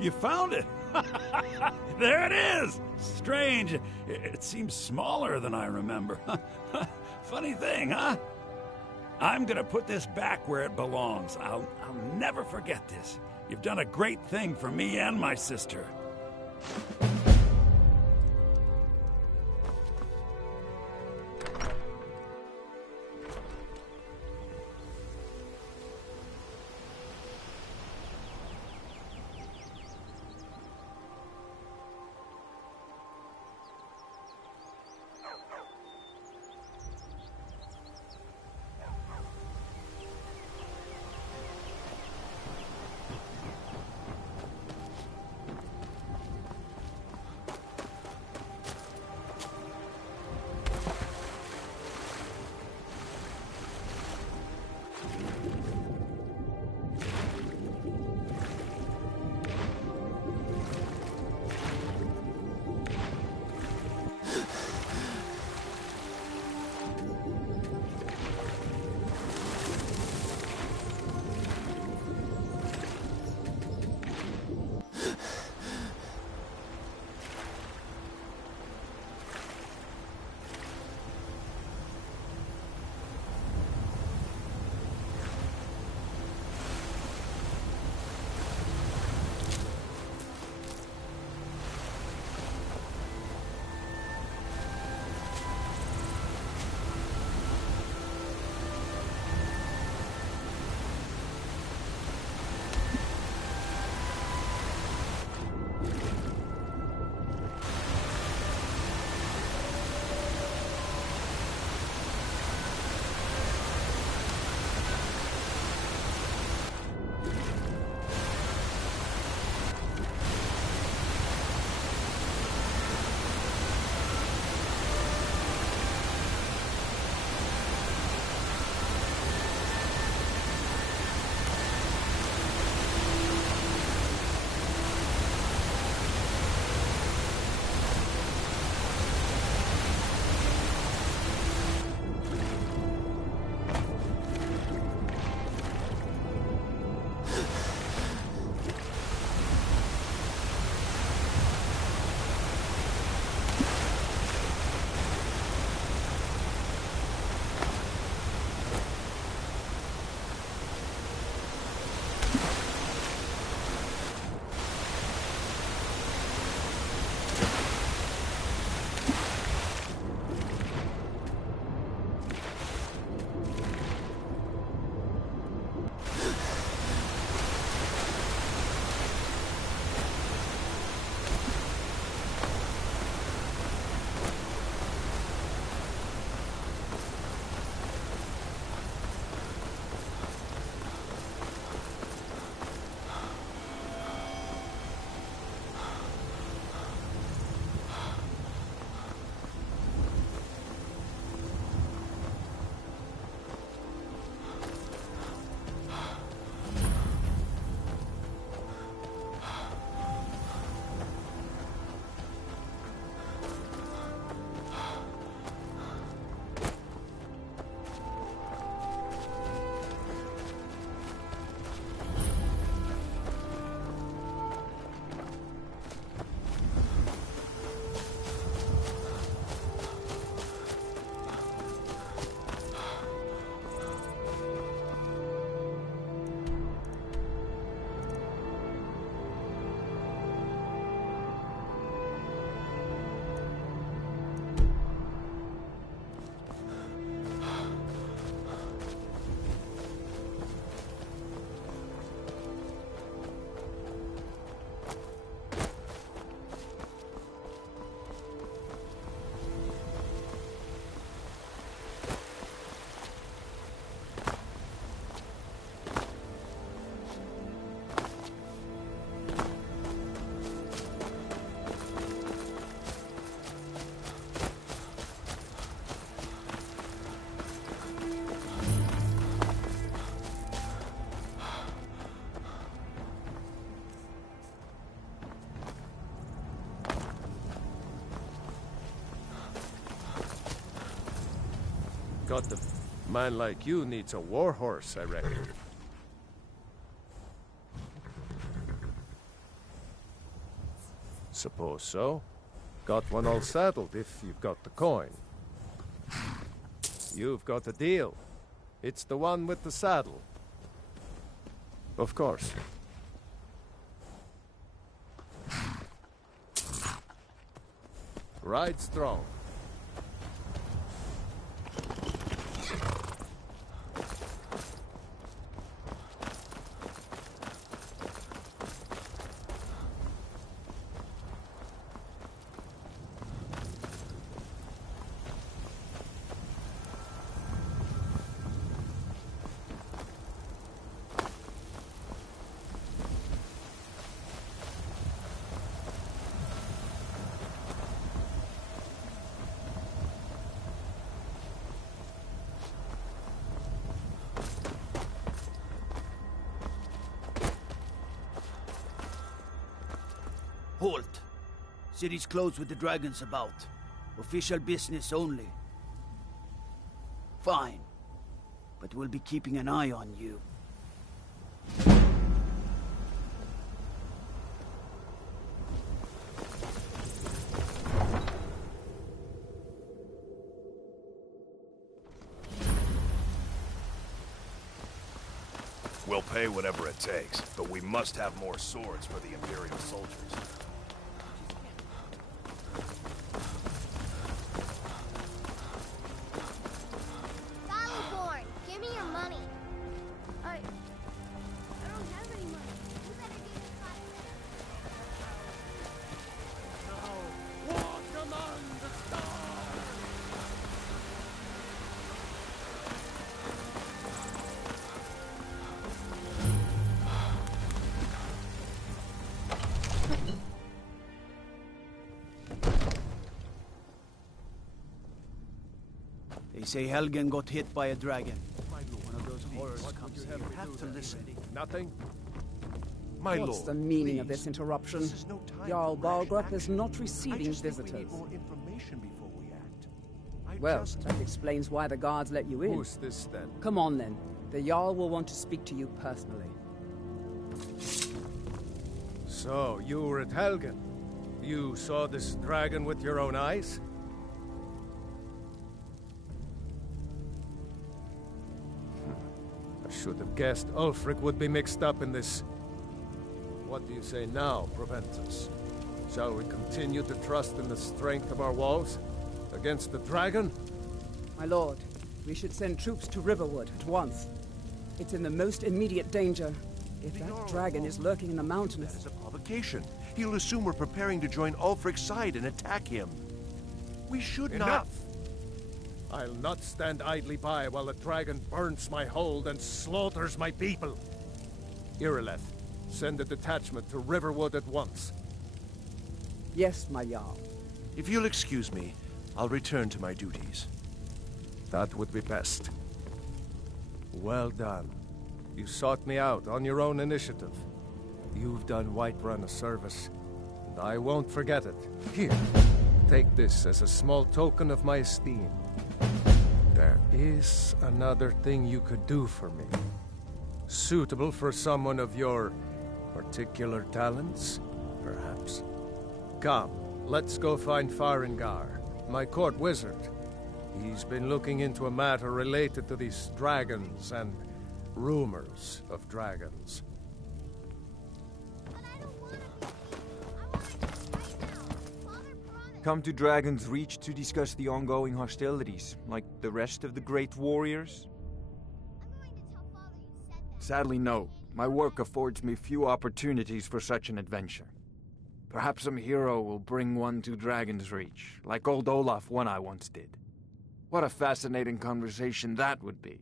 You found it! There it is! Strange. It seems smaller than I remember. Funny thing, huh? I'm gonna put this back where it belongs. I'll never forget this. You've done a great thing for me and my sister. Got the man like you needs a war horse, I reckon. Suppose so. Got one all settled if you've got the coin. You've got a deal. It's the one with the saddle. Of course. Ride strong. Halt! City's closed with the dragons about. Official business only. Fine. But we'll be keeping an eye on you. We'll pay whatever it takes, but we must have more swords for the Imperial soldiers. Battleborn, give me your money. I don't have any money. You better give me 5 minutes. Now, walk among the stars! They say Helgen got hit by a dragon. One of those horrors comes here. You have to listen. Nothing? My What's lord, the meaning please. of this interruption? This is no time Jarl for rash Balgrup is action. not receiving I just think we visitors. need more information before we act. Well, that explains why the guards let you in. Who's this then? Come on then. The Jarl will want to speak to you personally. So, you were at Helgen. You saw this dragon with your own eyes? I should have guessed Ulfric would be mixed up in this. What do you say now, Proventus? Shall we continue to trust in the strength of our walls? Against the dragon? My lord, we should send troops to Riverwood at once. It's in the most immediate danger. If that dragon is lurking in the mountains... That is a provocation. He'll assume we're preparing to join Ulfric's side and attack him. We should not... Enough! I'll not stand idly by while the dragon burns my hold and slaughters my people. Irileth, send a detachment to Riverwood at once. Yes, my Jarl. If you'll excuse me, I'll return to my duties. That would be best. Well done. You sought me out on your own initiative. You've done Whiterun a service, and I won't forget it. Here, take this as a small token of my esteem. There is another thing you could do for me. Suitable for someone of your particular talents, perhaps. Come, let's go find Farengar, my court wizard. He's been looking into a matter related to these dragons and rumors of dragons. Come to Dragon's Reach to discuss the ongoing hostilities, like the rest of the great warriors? Sadly, no. My work affords me few opportunities for such an adventure. Perhaps some hero will bring one to Dragon's Reach, like old Olaf one I once did. What a fascinating conversation that would be.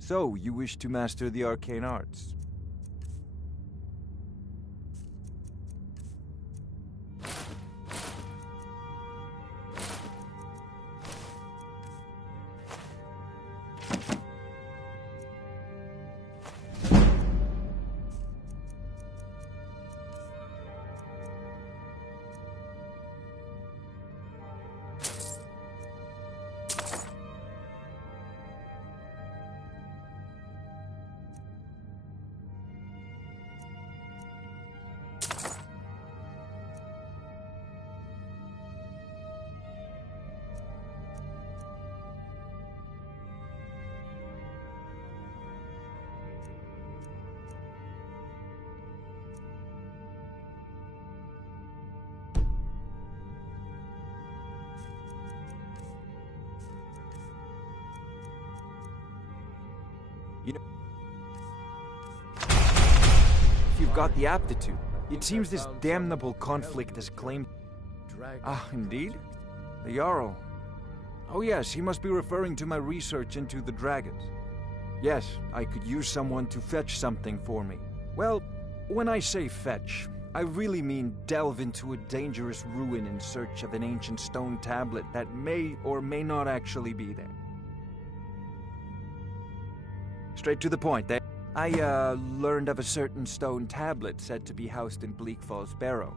So, you wish to master the arcane arts? You know, if you've got the aptitude. It seems this damnable conflict has claimed... Ah, indeed? The Jarl. Oh yes, he must be referring to my research into the dragons. Yes, I could use someone to fetch something for me. Well, when I say fetch, I really mean delve into a dangerous ruin in search of an ancient stone tablet that may or may not actually be there. Straight to the point, eh? I learned of a certain stone tablet said to be housed in Bleak Falls Barrow.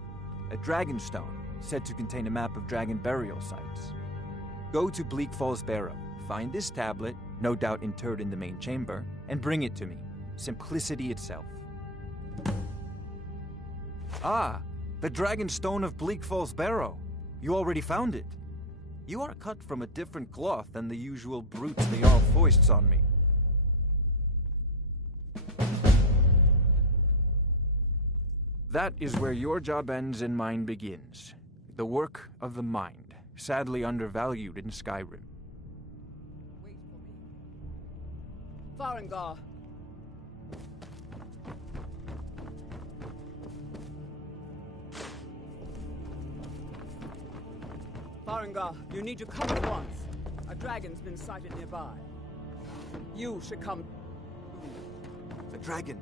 A dragon stone, said to contain a map of dragon burial sites. Go to Bleak Falls Barrow, find this tablet, no doubt interred in the main chamber, and bring it to me. Simplicity itself. Ah, the dragon stone of Bleak Falls Barrow. You already found it. You are cut from a different cloth than the usual brutes the Jarl foists on me. That is where your job ends and mine begins. The work of the mind, sadly undervalued in Skyrim. Wait for me. Farengar. Farengar, you need to come at once. A dragon's been sighted nearby. You should come. A dragon?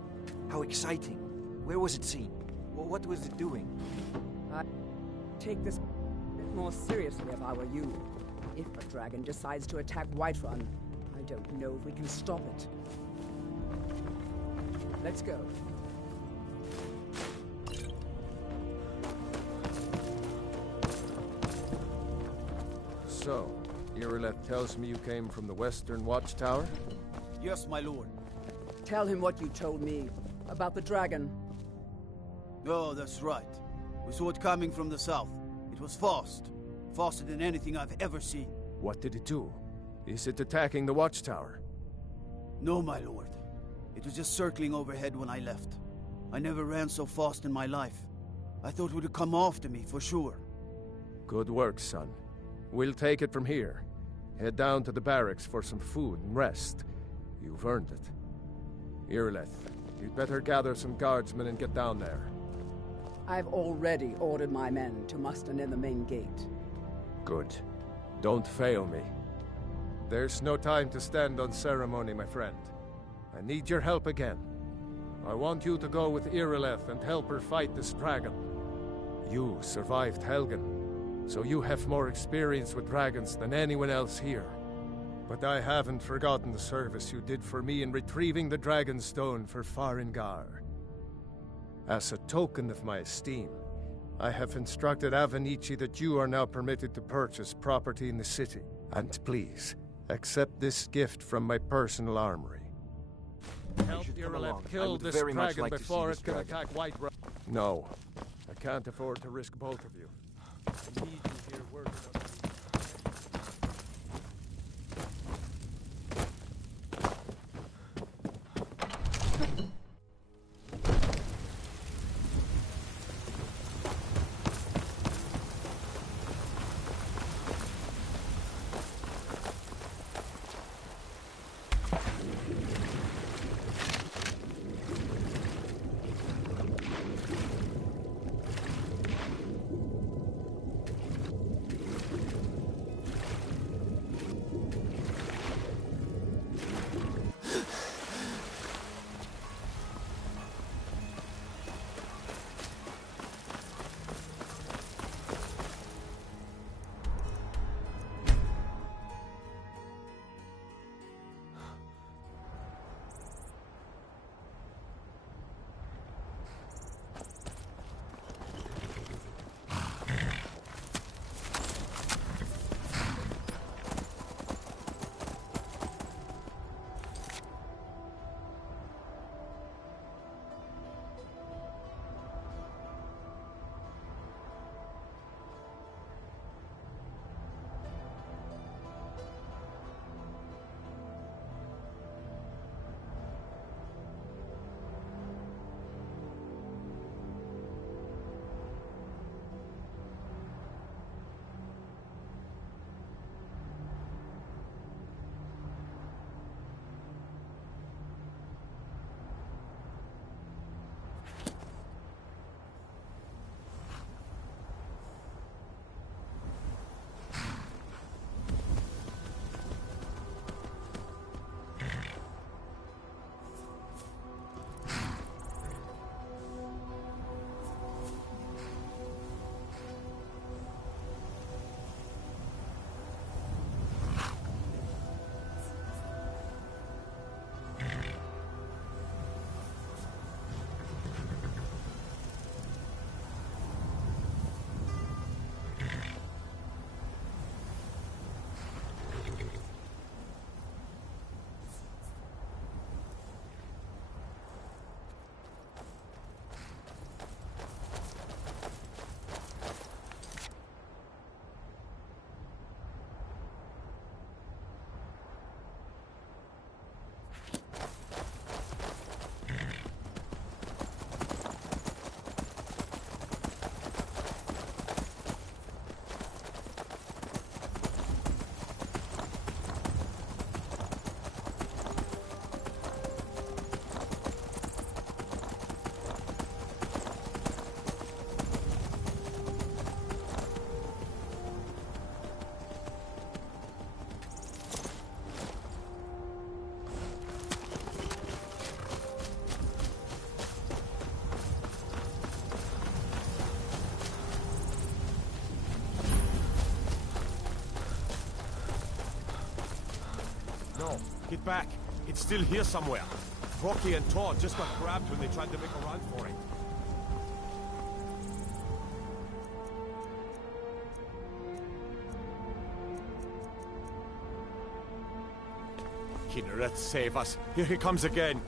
How exciting. Where was it seen? What was it doing? I'd take this a bit more seriously if I were you. If a dragon decides to attack Whiterun, I don't know if we can stop it. Let's go. So, Irileth tells me you came from the Western Watchtower? Yes, my lord. Tell him what you told me about the dragon. Oh, that's right. We saw it coming from the south. It was fast. Faster than anything I've ever seen. What did it do? Is it attacking the Watchtower? No, my lord. It was just circling overhead when I left. I never ran so fast in my life. I thought it would come after me, for sure. Good work, son. We'll take it from here. Head down to the barracks for some food and rest. You've earned it. Irileth, you'd better gather some guardsmen and get down there. I've already ordered my men to muster near the main gate. Good. Don't fail me. There's no time to stand on ceremony, my friend. I need your help again. I want you to go with Irileth and help her fight this dragon. You survived Helgen, so you have more experience with dragons than anyone else here. But I haven't forgotten the service you did for me in retrieving the Dragon Stone for Farengar. As a token of my esteem, I have instructed Avenici that you are now permitted to purchase property in the city. And please, accept this gift from my personal armory. Help Irileth kill this dragon before it can attack Whiterun. No, I can't afford to risk both of you. I need you here working on this. No, get back. It's still here somewhere. Rocky and Todd just got grabbed when they tried to make a run for it. Kinneret, save us. Here he comes again.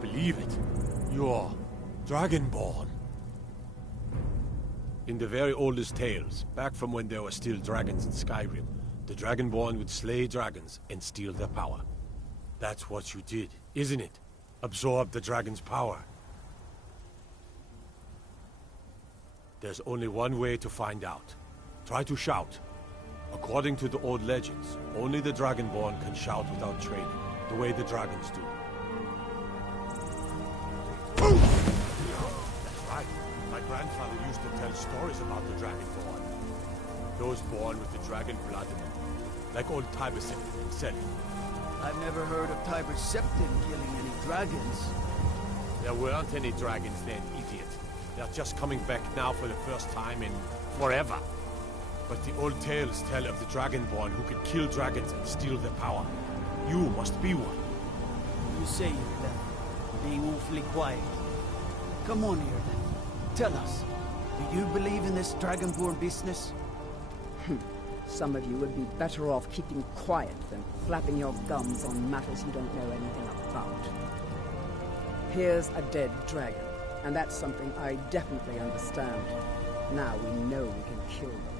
Believe it. You're Dragonborn. In the very oldest tales, back from when there were still dragons in Skyrim, the Dragonborn would slay dragons and steal their power. That's what you did, isn't it? Absorb the dragon's power. There's only one way to find out. Try to shout. According to the old legends, only the Dragonborn can shout without training, the way the dragons do. That's right. My grandfather used to tell stories about the Dragonborn. Those born with the dragon blood in them. Like old Tiber Septim himself. I've never heard of Tiber Septim killing any dragons. There weren't any dragons then, idiot. They're just coming back now for the first time in forever. But the old tales tell of the Dragonborn who can kill dragons and steal their power. You must be one. You say you're deaf. Being awfully quiet. Come on here then. Tell us, do you believe in this Dragonborn business? Some of you would be better off keeping quiet than flapping your gums on matters you don't know anything about. Here's a dead dragon, and that's something I definitely understand. Now we know we can kill them.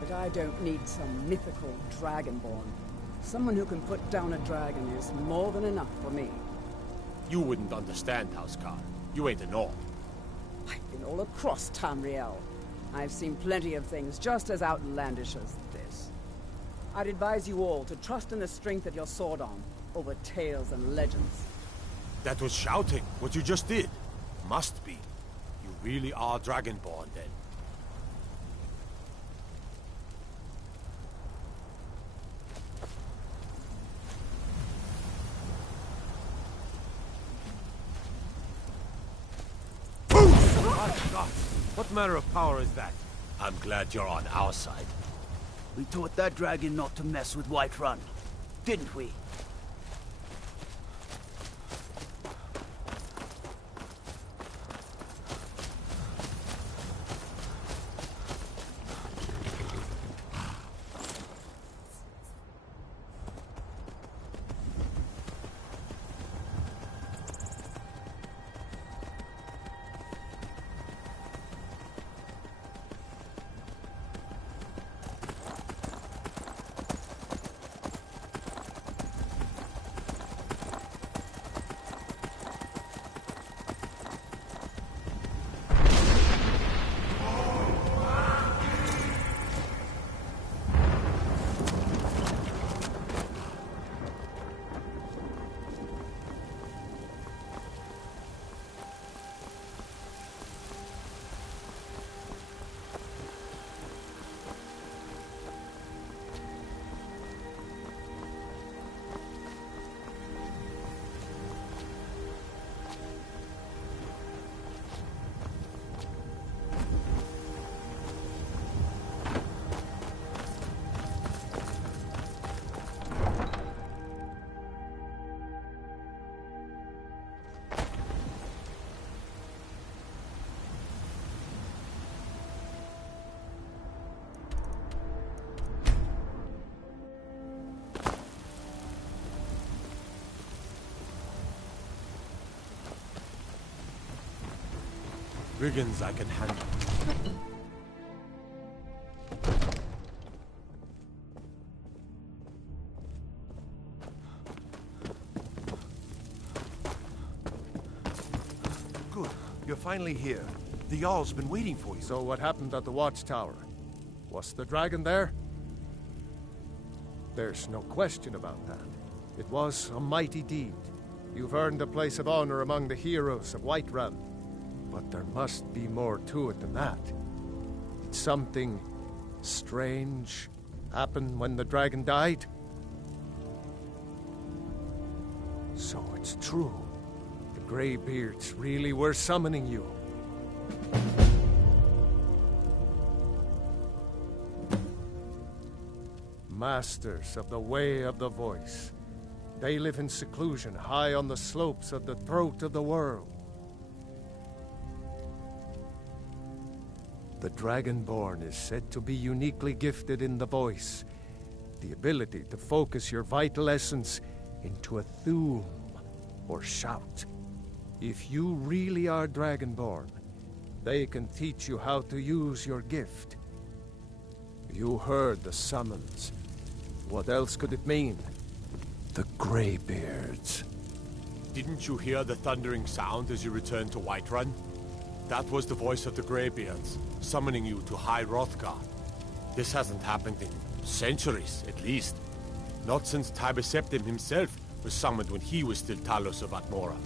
But I don't need some mythical Dragonborn. Someone who can put down a dragon is more than enough for me. You wouldn't understand, Housecarl. You ain't a North. I've been all across Tamriel. I've seen plenty of things just as outlandish as this. I'd advise you all to trust in the strength of your sword arm over tales and legends. That was shouting, what you just did. Must be. You really are Dragonborn, then. God, what manner of power is that? I'm glad you're on our side. We taught that dragon not to mess with Whiterun, didn't we? Brigands I can handle. Good. You're finally here. The Jarl's been waiting for you. So what happened at the watchtower? Was the dragon there? There's no question about that. It was a mighty deed. You've earned a place of honor among the heroes of Whiterun. But there must be more to it than that. Did something strange happen when the dragon died? So it's true. The Greybeards really were summoning you. Masters of the Way of the Voice. They live in seclusion high on the slopes of the throat of the world. The Dragonborn is said to be uniquely gifted in the voice, the ability to focus your vital essence into a thum or shout. If you really are Dragonborn, they can teach you how to use your gift. You heard the summons. What else could it mean? The Greybeards. Didn't you hear the thundering sound as you returned to Whiterun? That was the voice of the Greybeards, summoning you to High Hrothgar. This hasn't happened in centuries, at least. Not since Tiber Septim himself was summoned when he was still Talos of Atmora.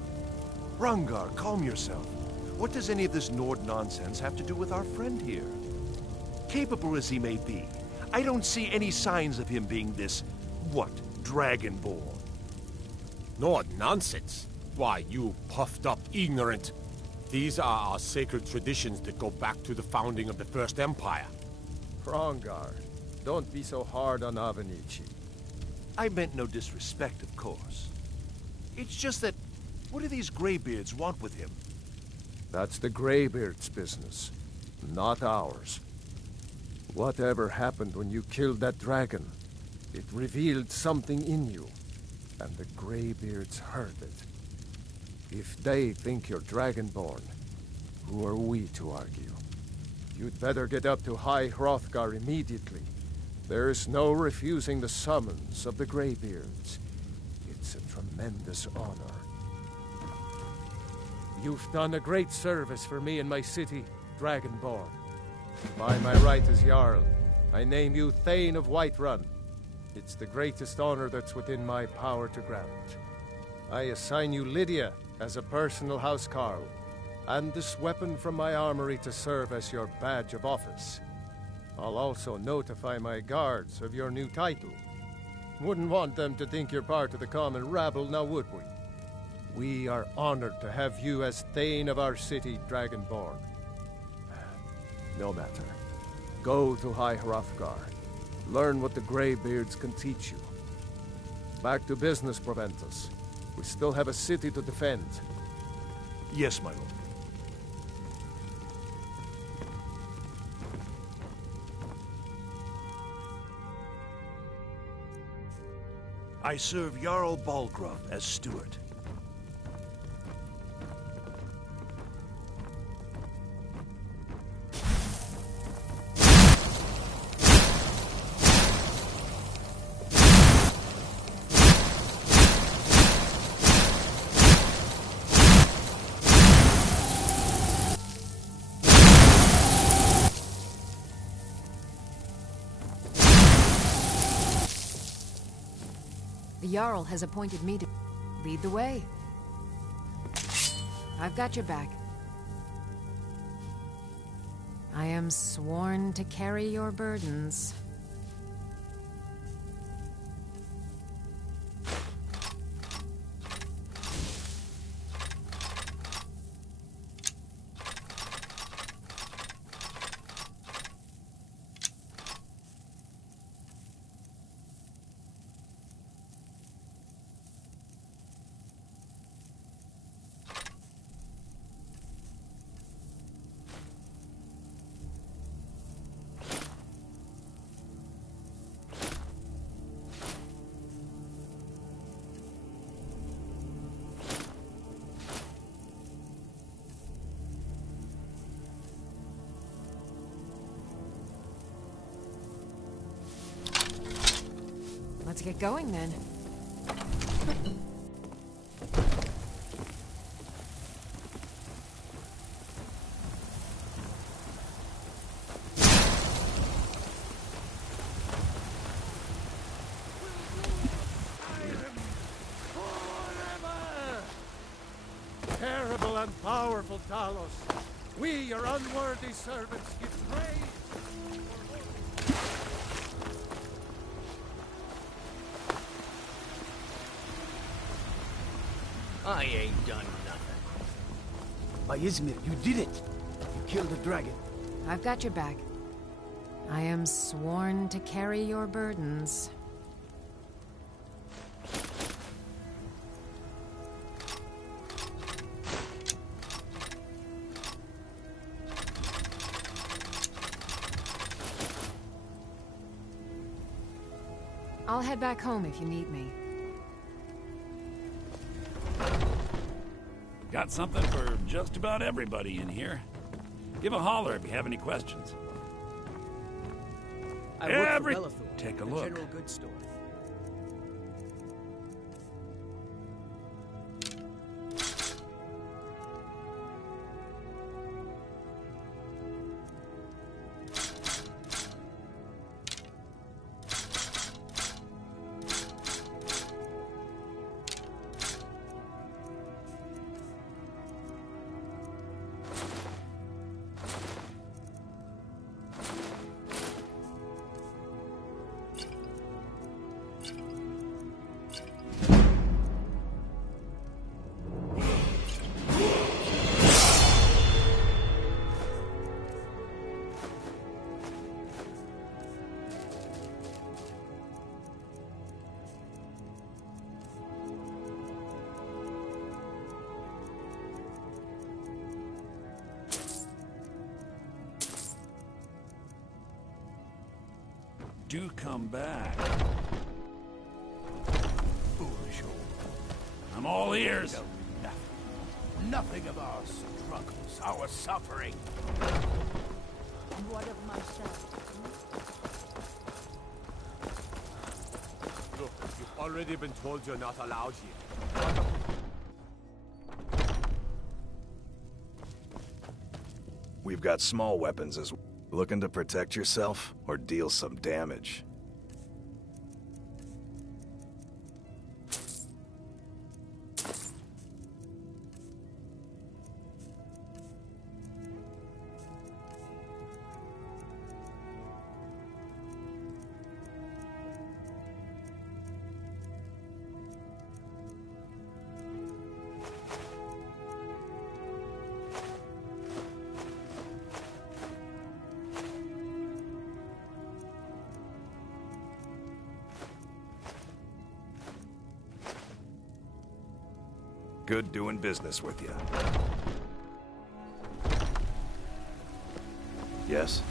Hrongar, calm yourself. What does any of this Nord nonsense have to do with our friend here? Capable as he may be, I don't see any signs of him being this, what, Dragonborn? Nord nonsense? Why, you puffed up ignorant. These are our sacred traditions that go back to the founding of the First Empire. Hrongar, don't be so hard on Avenici. I meant no disrespect, of course. It's just that, what do these Greybeards want with him? That's the Greybeards' business, not ours. Whatever happened when you killed that dragon, it revealed something in you, and the Greybeards heard it. If they think you're Dragonborn, who are we to argue? You'd better get up to High Hrothgar immediately. There's no refusing the summons of the Greybeards. It's a tremendous honor. You've done a great service for me and my city, Dragonborn. By my right as Jarl, I name you Thane of Whiterun. It's the greatest honor that's within my power to grant. I assign you Lydia as a personal housecarl, and this weapon from my armory to serve as your badge of office. I'll also notify my guards of your new title. Wouldn't want them to think you're part of the common rabble, now would we? We are honored to have you as Thane of our city, Dragonborn. No matter. Go to High Hrothgar. Learn what the Greybeards can teach you. Back to business, Proventus. We still have a city to defend. Yes, my lord. I serve Jarl Balgruuf as steward. The Jarl has appointed me to lead the way. I've got your back. I am sworn to carry your burdens. Let's get going then. Terrible and powerful Talos, we, your unworthy servants, give praise. I ain't done nothing. By Izmir, you did it! You killed the dragon. I've got your back. I am sworn to carry your burdens. I'll head back home if you need me. Got something for just about everybody in here. Give a holler if you have any questions. I work for Bellathor, Take a look. general goods store. Do come back. Foolish old. I'm all ears. Nothing of our struggles, our suffering. What of myself? Look, you've already been told you're not allowed here. We've got small weapons as well. Looking to protect yourself or deal some damage? good doing business with you. Yes?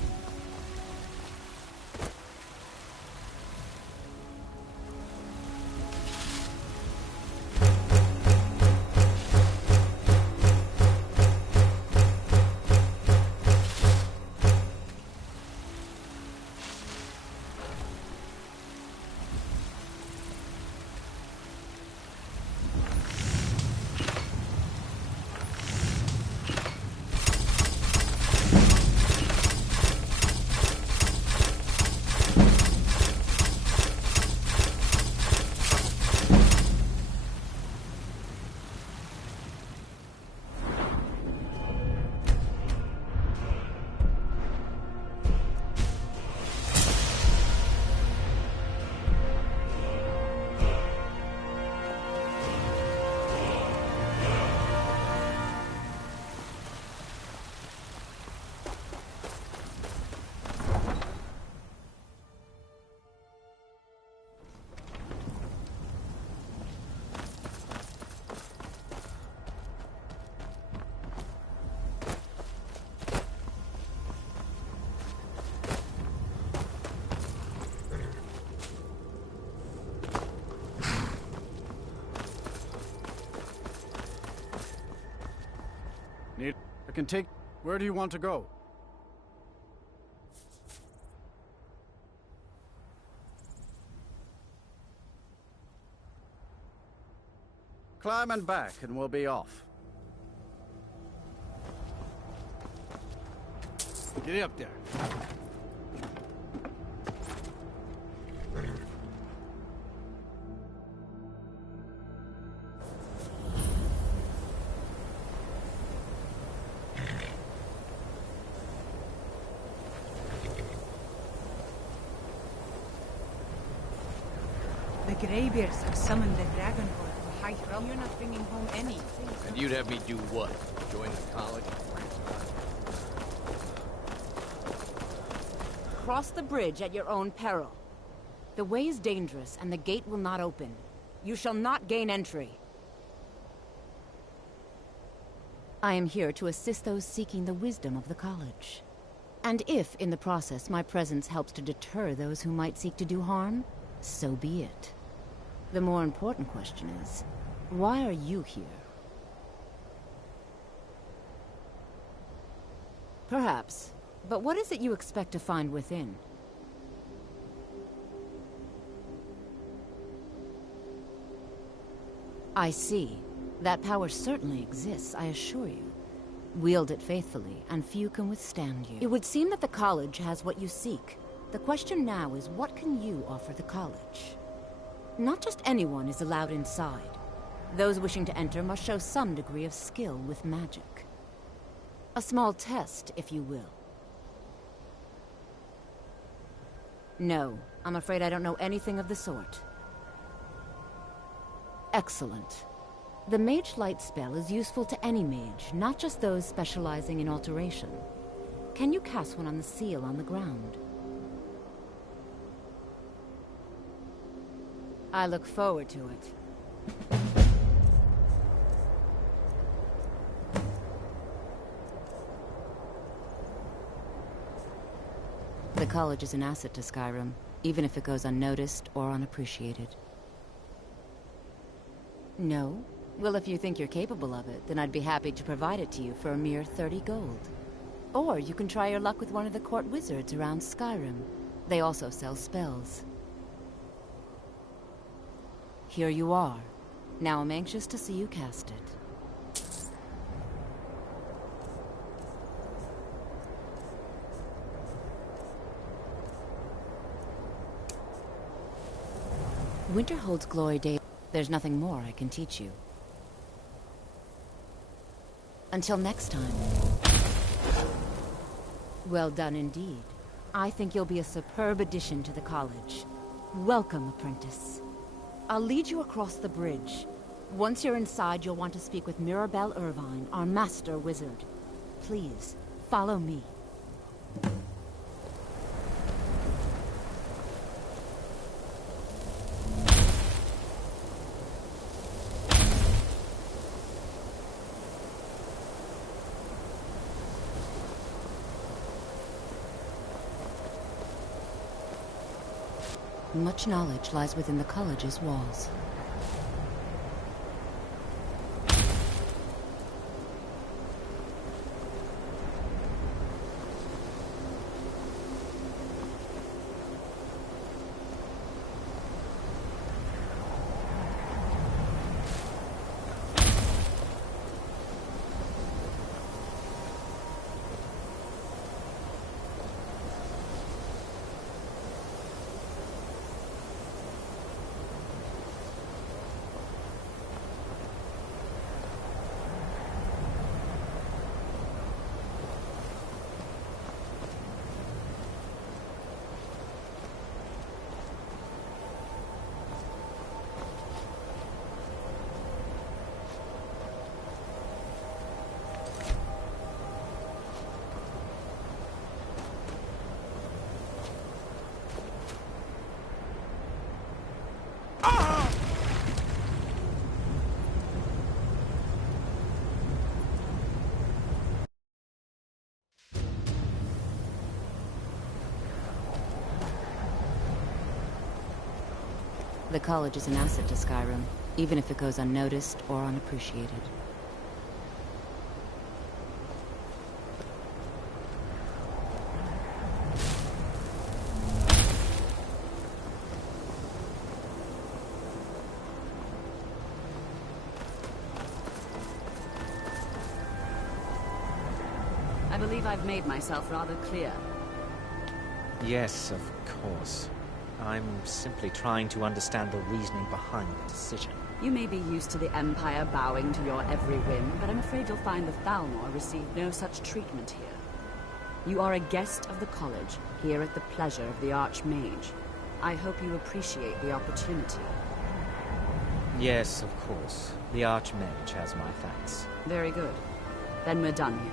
I can take... Where do you want to go? Climb and back, and we'll be off. Get up there. The Greybeards have summoned the Dragonborn to high realm. You're not bringing home anything. And you'd have me do what? Join the college? Cross the bridge at your own peril. The way is dangerous, and the gate will not open. You shall not gain entry. I am here to assist those seeking the wisdom of the college. And if, in the process, my presence helps to deter those who might seek to do harm, so be it. The more important question is, why are you here? Perhaps. But what is it you expect to find within? I see. That power certainly exists, I assure you. Wield it faithfully, and few can withstand you. It would seem that the college has what you seek. The question now is, what can you offer the college? Not just anyone is allowed inside. Those wishing to enter must show some degree of skill with magic. A small test, if you will. No, I'm afraid I don't know anything of the sort. Excellent. The Mage Light spell is useful to any mage, not just those specializing in alteration. Can you cast one on the seal on the ground? I look forward to it. The college is an asset to Skyrim, even if it goes unnoticed or unappreciated. No? Well, if you think you're capable of it, then I'd be happy to provide it to you for a mere 30 gold. Or you can try your luck with one of the court wizards around Skyrim. They also sell spells. Here you are. Now I'm anxious to see you cast it. Winter holds glory day. There's nothing more I can teach you. Until next time. Well done indeed. I think you'll be a superb addition to the college. Welcome, apprentice. I'll lead you across the bridge. Once you're inside, you'll want to speak with Mirabelle Irvine, our master wizard. Please, follow me. Much knowledge lies within the college's walls. The college is an asset to Skyrim, even if it goes unnoticed or unappreciated. I believe I've made myself rather clear. Yes, of course. I'm simply trying to understand the reasoning behind the decision. You may be used to the Empire bowing to your every whim, but I'm afraid you'll find the Thalmor received no such treatment here. You are a guest of the college, here at the pleasure of the Archmage. I hope you appreciate the opportunity. Yes, of course. The Archmage has my thanks. Very good. Then we're done here.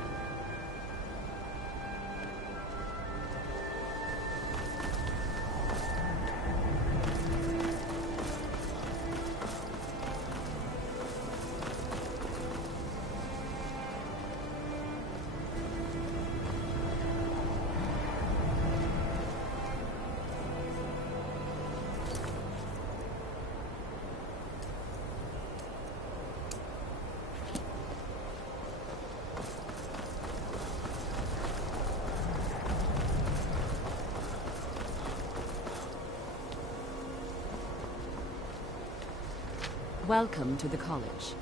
Welcome to the college.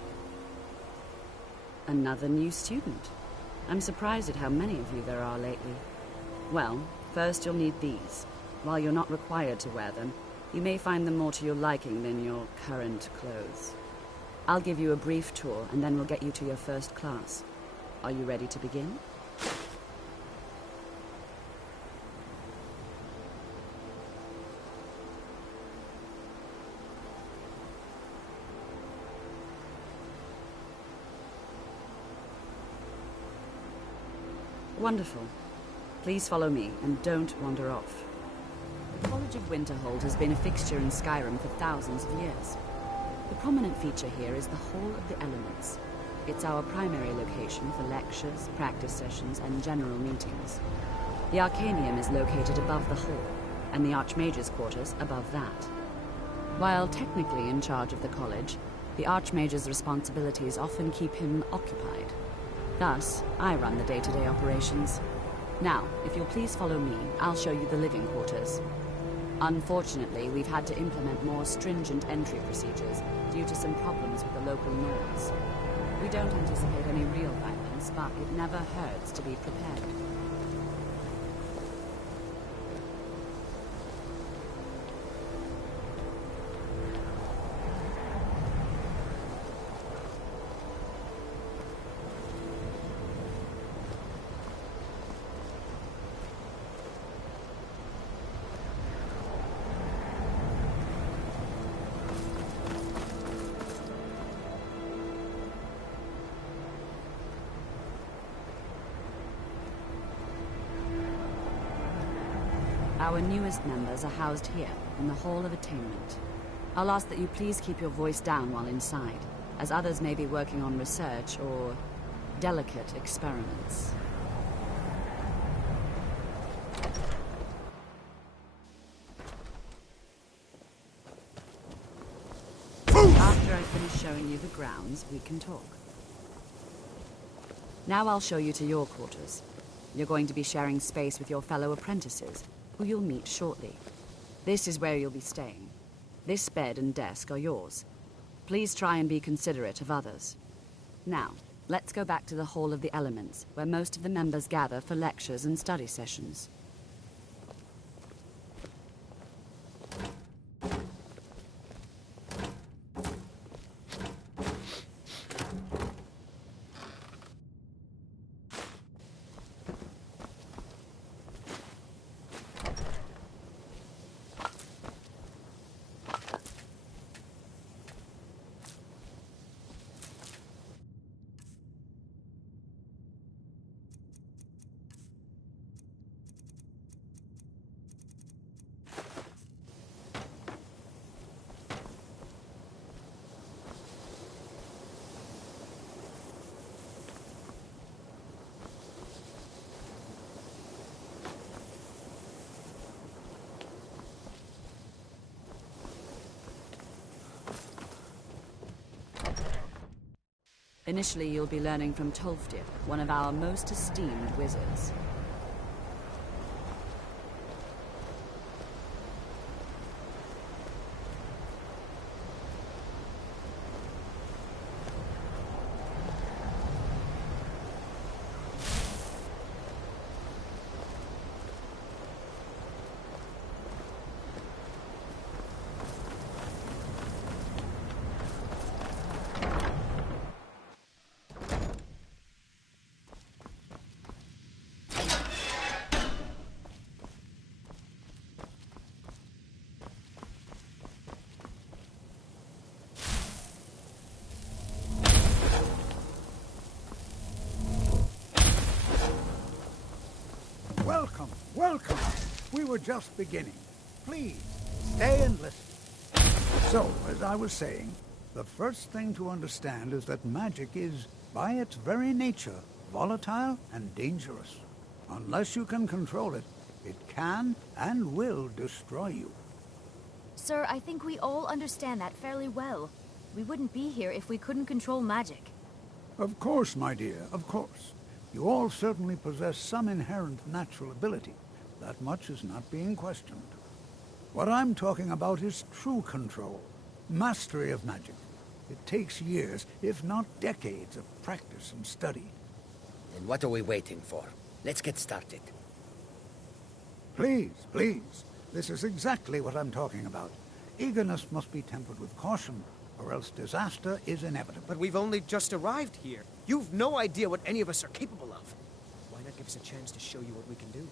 Another new student. I'm surprised at how many of you there are lately. Well, first you'll need these. While you're not required to wear them, you may find them more to your liking than your current clothes. I'll give you a brief tour, and then we'll get you to your first class. Are you ready to begin? Wonderful. Please follow me, and don't wander off. The College of Winterhold has been a fixture in Skyrim for thousands of years. The prominent feature here is the Hall of the Elements. It's our primary location for lectures, practice sessions, and general meetings. The Arcanium is located above the hall, and the Archmage's quarters above that. While technically in charge of the college, the Archmage's responsibilities often keep him occupied. Thus, I run the day-to-day operations. Now, if you'll please follow me, I'll show you the living quarters. Unfortunately, we've had to implement more stringent entry procedures due to some problems with the local Nords. We don't anticipate any real violence, but it never hurts to be prepared. Our newest members are housed here, in the Hall of Attainment. I'll ask that you please keep your voice down while inside, as others may be working on research or delicate experiments. After I finish showing you the grounds, we can talk. Now I'll show you to your quarters. You're going to be sharing space with your fellow apprentices, who you'll meet shortly. This is where you'll be staying. This bed and desk are yours. Please try and be considerate of others. Now, let's go back to the Hall of the Elements, where most of the members gather for lectures and study sessions. Initially, you'll be learning from Tolfdir, one of our most esteemed wizards. Welcome, welcome. We were just beginning. Please, stay and listen. So, as I was saying, the first thing to understand is that magic is, by its very nature, volatile and dangerous. Unless you can control it, it can and will destroy you. Sir, I think we all understand that fairly well. We wouldn't be here if we couldn't control magic. Of course, my dear, of course. You all certainly possess some inherent natural ability. That much is not being questioned. What I'm talking about is true control, mastery of magic. It takes years, if not decades, of practice and study. Then what are we waiting for? Let's get started. Please, please. This is exactly what I'm talking about. Eagerness must be tempered with caution, or else disaster is inevitable. But we've only just arrived here. You've no idea what any of us are capable of. Why not give us a chance to show you what we can do?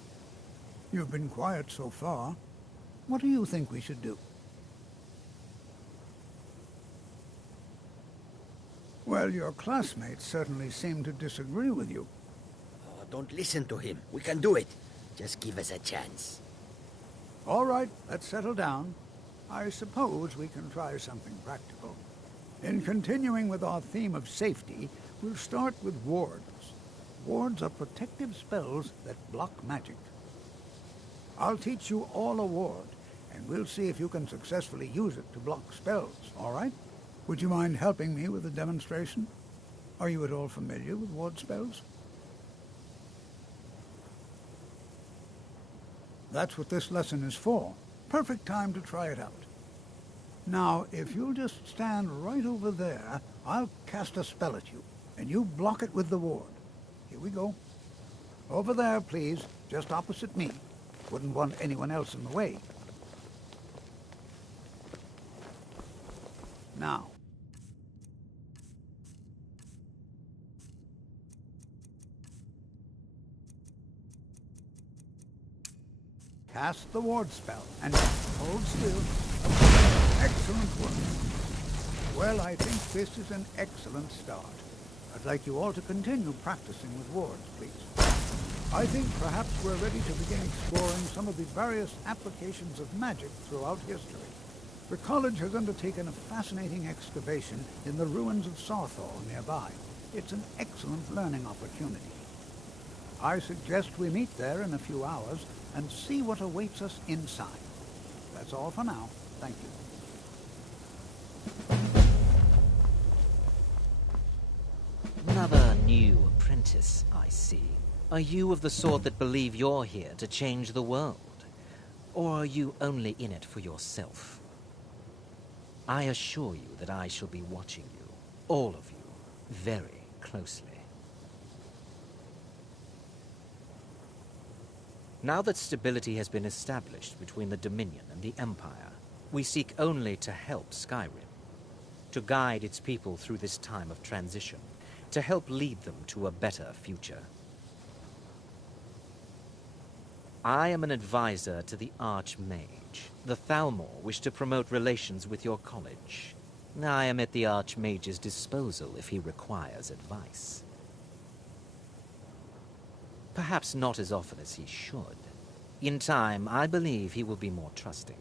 You've been quiet so far. What do you think we should do? Well, your classmates certainly seem to disagree with you. Oh, don't listen to him. We can do it. Just give us a chance. All right, let's settle down. I suppose we can try something practical. In continuing with our theme of safety, we'll start with wards. Wards are protective spells that block magic. I'll teach you all a ward, and we'll see if you can successfully use it to block spells, all right? Would you mind helping me with the demonstration? Are you at all familiar with ward spells? That's what this lesson is for. Perfect time to try it out. Now, if you'll just stand right over there, I'll cast a spell at you, and you block it with the ward. Here we go. Over there, please, just opposite me. Wouldn't want anyone else in the way. Now. Cast the ward spell, and hold still. Excellent work. Well, I think this is an excellent start. I'd like you all to continue practicing with wards, please. I think perhaps we're ready to begin exploring some of the various applications of magic throughout history. The college has undertaken a fascinating excavation in the ruins of Sarthal nearby. It's an excellent learning opportunity. I suggest we meet there in a few hours and see what awaits us inside. That's all for now. Thank you. apprentice, I see. Are you of the sort that believe you're here to change the world? Or are you only in it for yourself? I assure you that I shall be watching you, all of you, very closely. Now that stability has been established between the Dominion and the Empire, we seek only to help Skyrim, to guide its people through this time of transition, to help lead them to a better future. I am an advisor to the Archmage. The Thalmor wish to promote relations with your college. I am at the Archmage's disposal if he requires advice. Perhaps not as often as he should. In time, I believe he will be more trusting.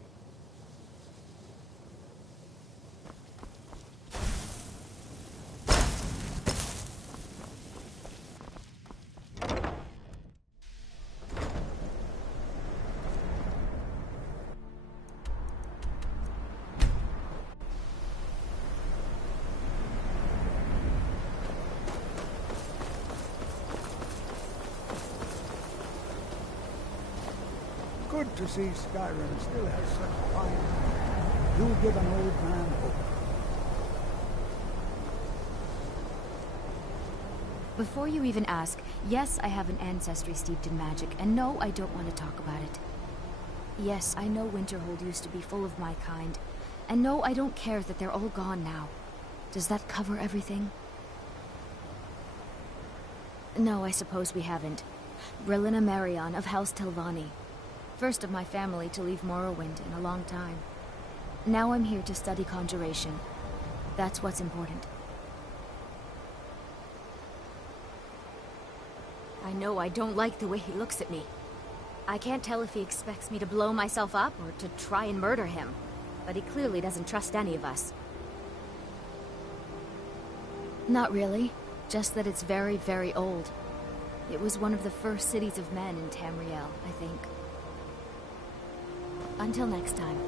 Good to see Skyrim still has such fine men. Do give an old man hope. Before you even ask, yes, I have an ancestry steeped in magic, and no, I don't want to talk about it. Yes, I know Winterhold used to be full of my kind, and no, I don't care that they're all gone now. Does that cover everything? No, I suppose we haven't. Brillina Marion of House Telvanni. First of my family to leave Morrowind in a long time. Now I'm here to study conjuration. That's what's important. I know I don't like the way he looks at me. I can't tell if he expects me to blow myself up or to try and murder him, but he clearly doesn't trust any of us. Not really, just that it's very, very old. It was one of the first cities of men in Tamriel, I think. Until next time.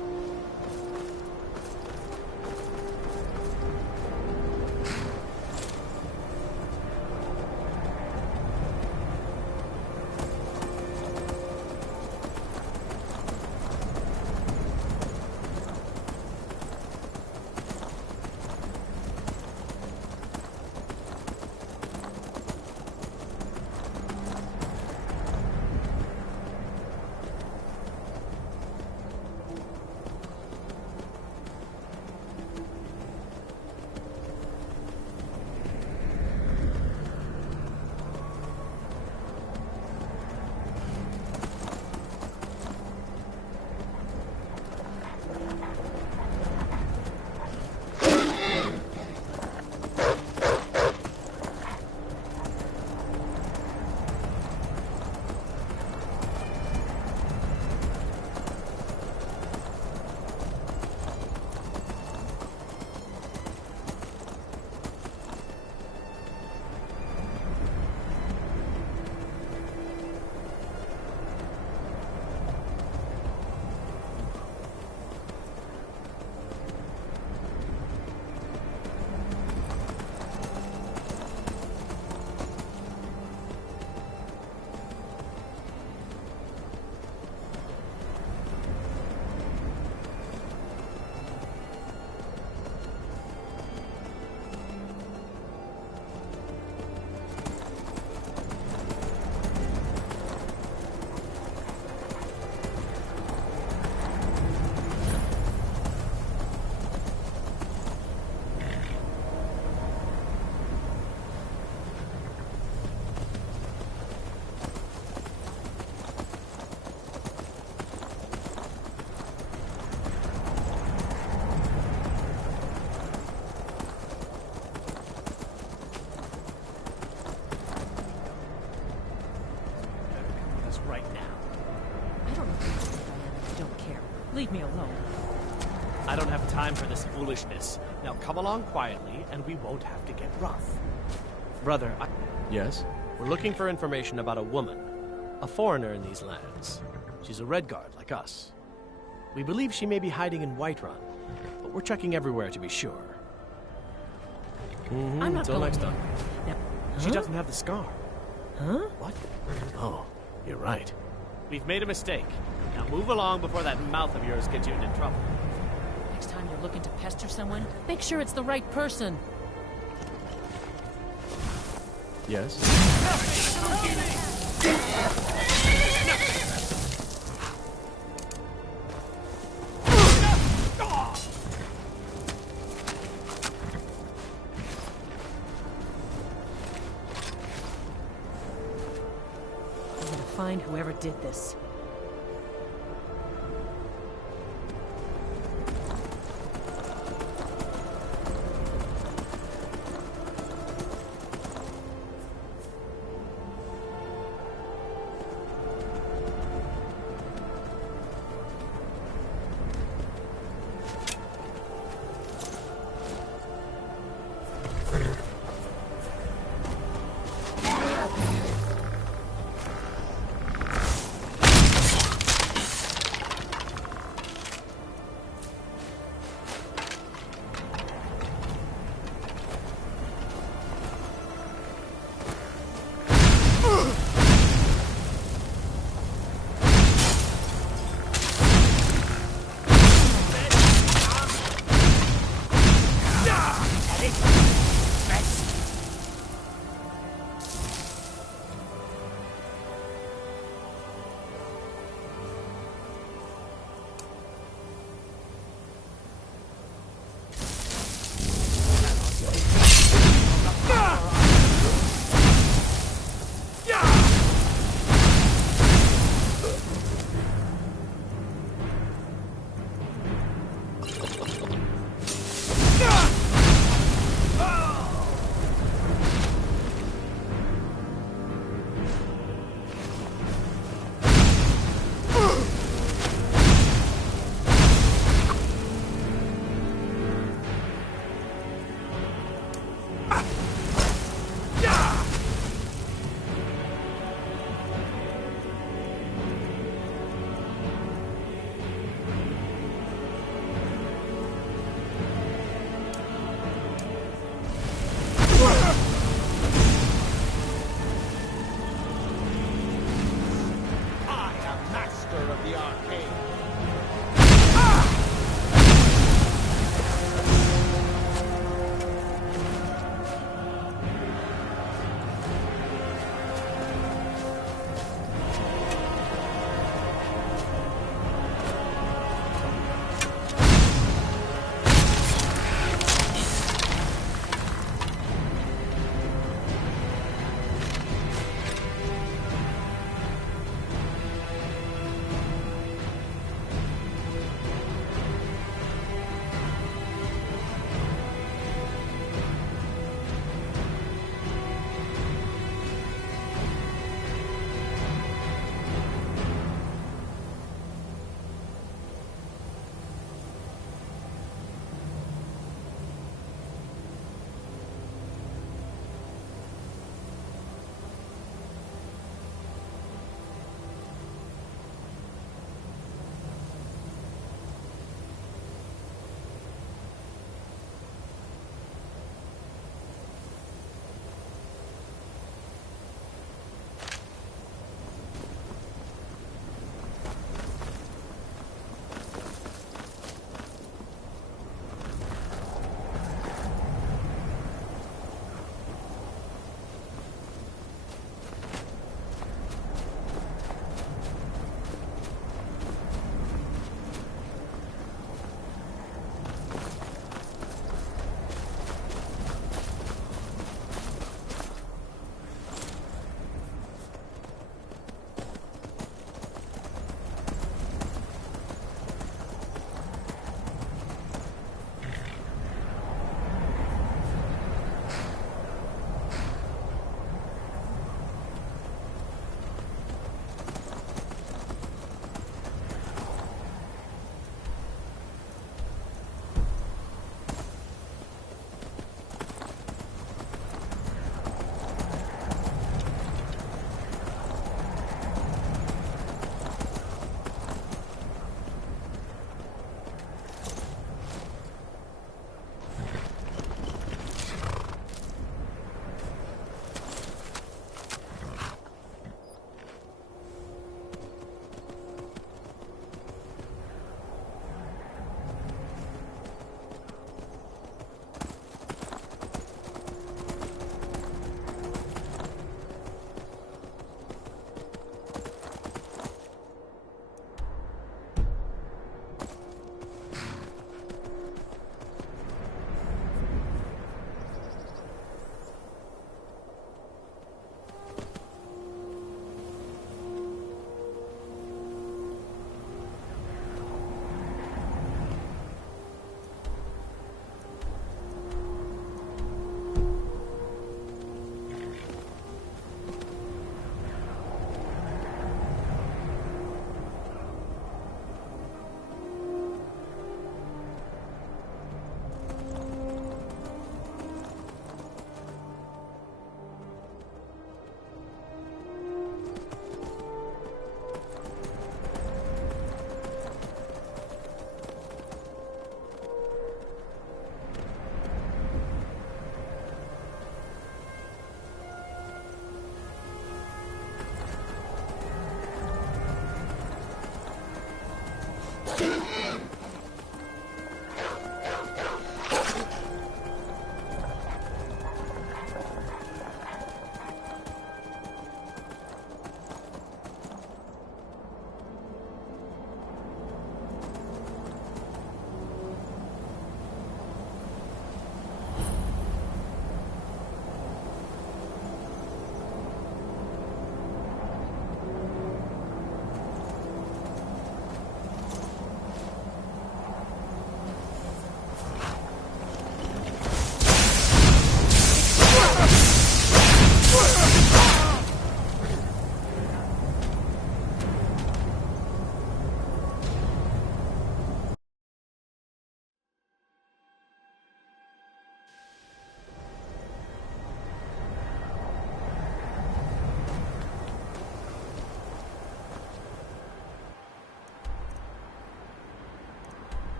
Leave me alone. I don't have time for this foolishness. Now come along quietly, and we won't have to get rough. Brother, Yes? we're looking for information about a woman. A foreigner in these lands. She's a Redguard, like us. We believe she may be hiding in Whiterun, but we're checking everywhere to be sure. I'm not Until next going time. Now, she doesn't have the scar. Huh? What? Oh, you're right. We've made a mistake. Now move along before that mouth of yours gets you into trouble. Next time you're looking to pester someone, make sure it's the right person. Yes? I'm gonna find whoever did this.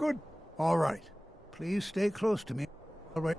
Good. All right. Please stay close to me. All right.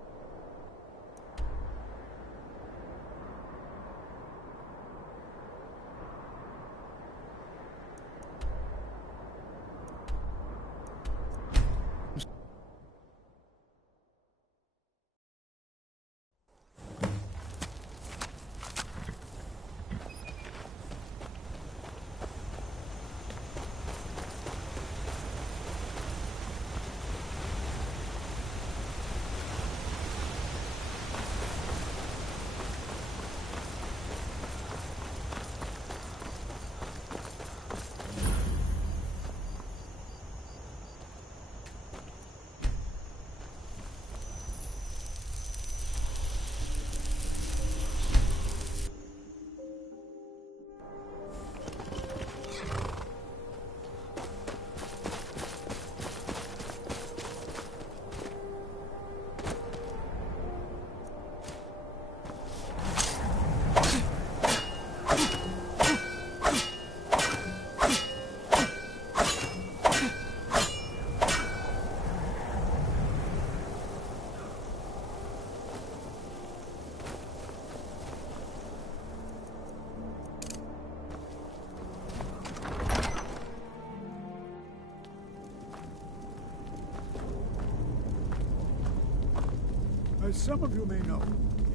As some of you may know,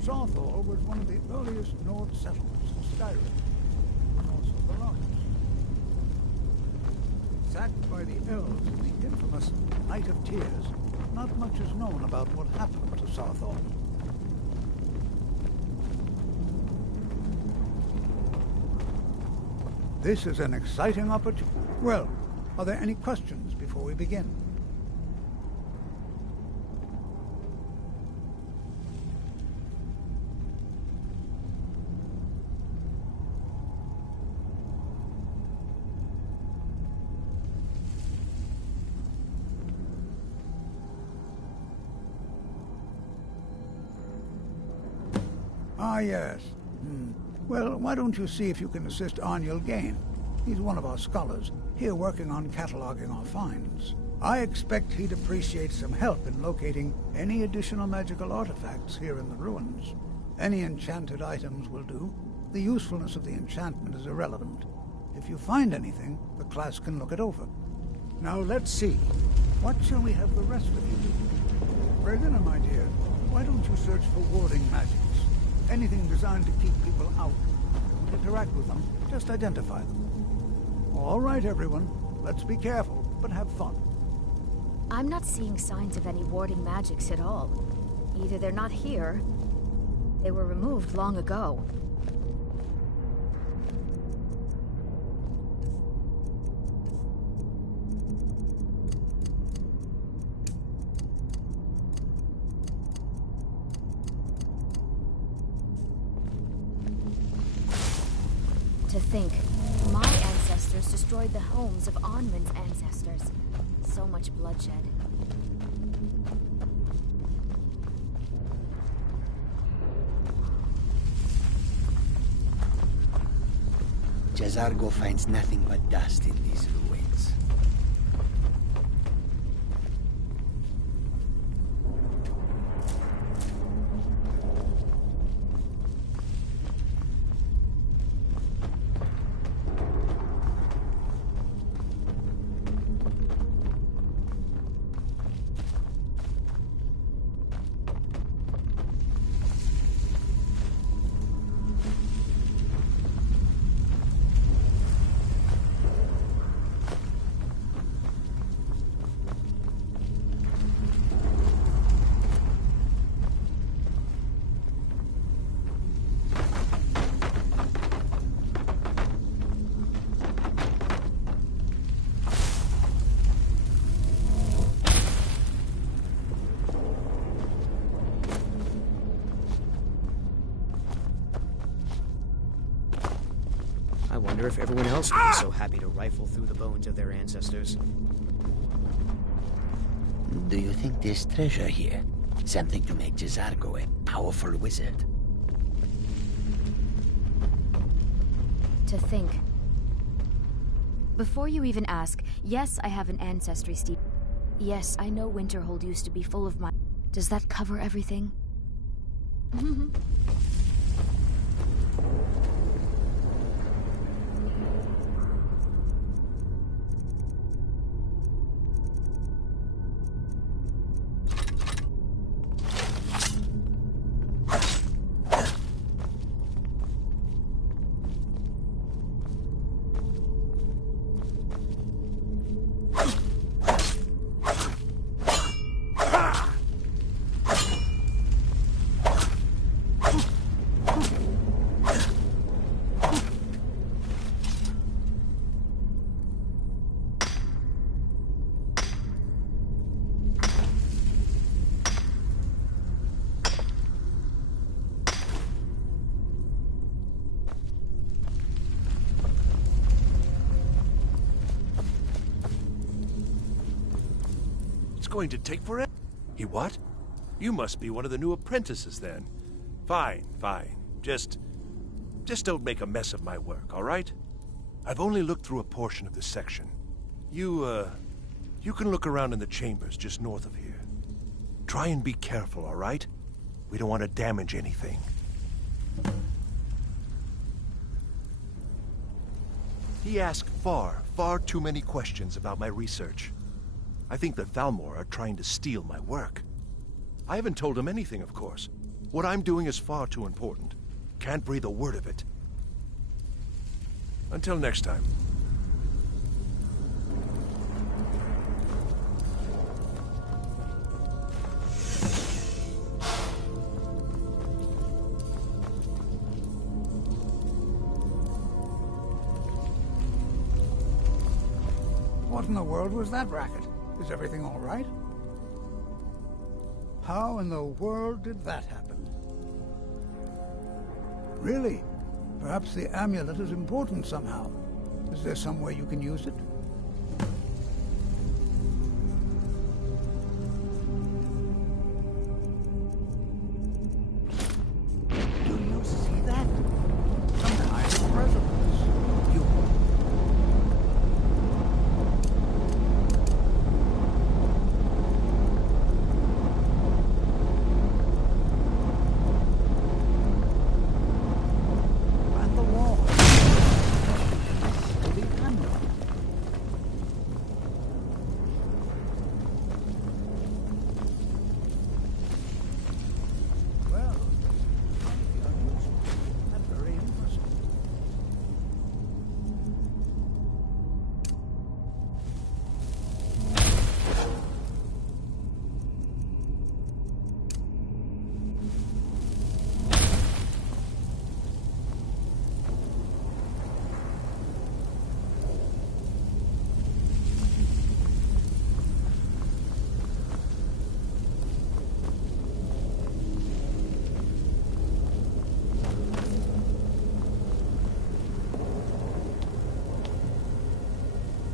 Sarthor was one of the earliest Nord settlements in Skyrim, and also the largest. Sacked by the elves in the infamous Night of Tears, not much is known about what happened to Sarthor. This is an exciting opportunity. Well, are there any questions before we begin? Ah, yes. Well, why don't you see if you can assist Arniel Gain? He's one of our scholars, here working on cataloging our finds. I expect he'd appreciate some help in locating any additional magical artifacts here in the ruins. Any enchanted items will do. The usefulness of the enchantment is irrelevant. If you find anything, the class can look it over. Now let's see. What shall we have the rest of you do? Regina, my dear, why don't you search for warding magics? Anything designed to keep people out. Don't interact with them, just identify them. All right, everyone. Let's be careful, but have fun. I'm not seeing signs of any warding magics at all. Either they're not here, they were removed long ago. To think, my ancestors destroyed the homes of Onwin's ancestors. So much bloodshed. Jazargo finds nothing but dust in these ruins. I wonder if everyone else would be so happy to rifle through the bones of their ancestors. Do you think there's treasure here? Something to make Jazargo a powerful wizard? To think. Before you even ask, yes, I have an ancestry steep. Yes, I know Winterhold used to be full of my... Does that cover everything? Going to take forever. He what? You must be one of the new apprentices then. Fine, fine. Just don't make a mess of my work, all right? I've only looked through a portion of this section. You can look around in the chambers just north of here. Try and be careful, all right? We don't want to damage anything. He asked far too many questions about my research. I think the Thalmor are trying to steal my work. I haven't told him anything, of course. What I'm doing is far too important. Can't breathe a word of it. Until next time. What in the world was that racket? Is everything all right? How in the world did that happen? Really? Perhaps the amulet is important somehow. Is there some way you can use it? Do you see that? Some kind of resonance.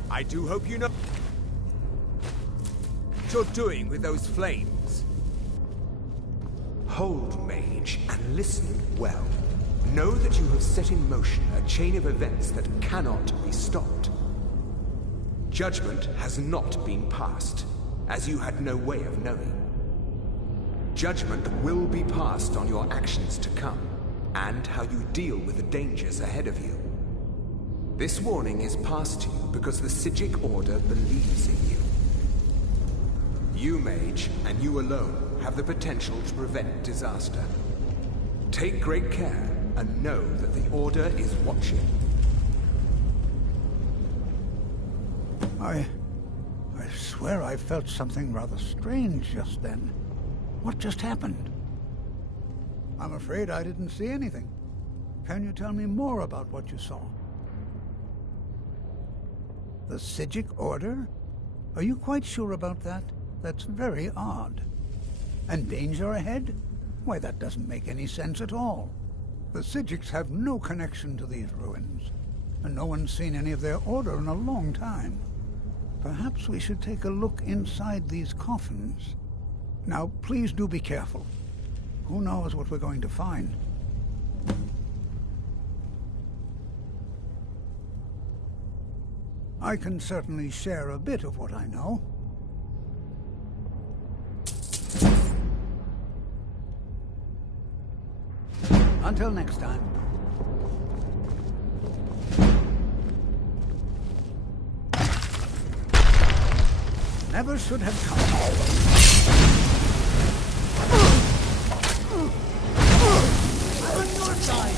I do hope you know what you're doing with those flames. Hold, mage, and listen well. Know that you have set in motion a chain of events that cannot be stopped. Judgment has not been passed, as you had no way of knowing. Judgment will be passed on your actions to come, and how you deal with the dangers ahead of you. This warning is passed to you because the Psijic Order believes in you. You, mage, and you alone, have the potential to prevent disaster. Take great care, and know that the Order is watching. I swear I felt something rather strange just then. What just happened? I'm afraid I didn't see anything. Can you tell me more about what you saw? The Psijic Order? Are you quite sure about that? That's very odd. And danger ahead? Why, that doesn't make any sense at all. The Psijics have no connection to these ruins, and no one's seen any of their order in a long time. Perhaps we should take a look inside these coffins. Now, please do be careful. Who knows what we're going to find? I can certainly share a bit of what I know. Until next time. Never should have come. I'm on your side.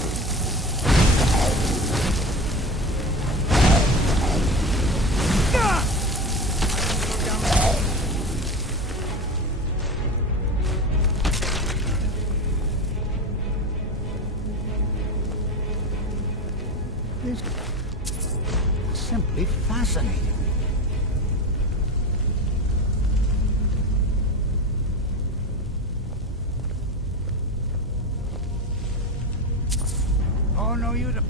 This is simply fascinating. Oh, no, you don't.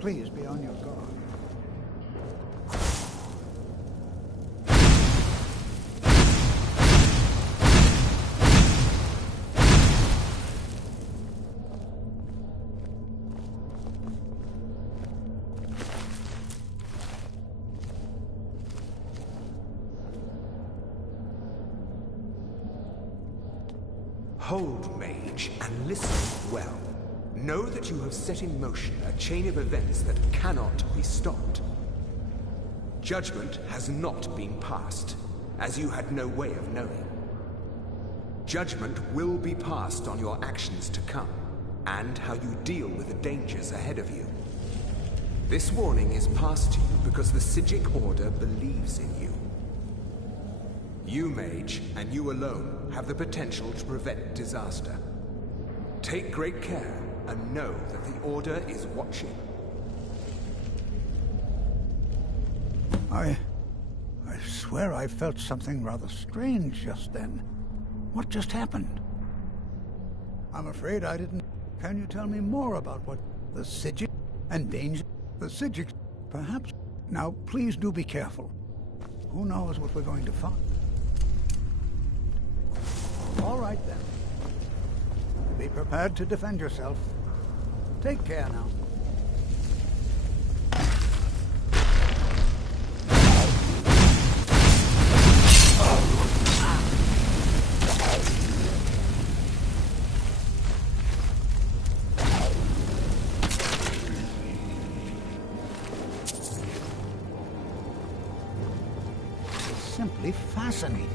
Please be on your guard. Hold, mage, and listen well. Know that you have set in motion a chain of events that cannot be stopped. Judgment has not been passed, as you had no way of knowing. Judgment will be passed on your actions to come, and how you deal with the dangers ahead of you. This warning is passed to you because the Psijic Order believes in you. You, mage, and you alone, have the potential to prevent disaster. Take great care, and know that the Order is watching. I swear I felt something rather strange just then. What just happened? I'm afraid I didn't... Can you tell me more about what the Psijic and danger? The Psijic, perhaps? Now, please do be careful. Who knows what we're going to find? All right, then. Be prepared to defend yourself. Take care now. It's simply fascinating.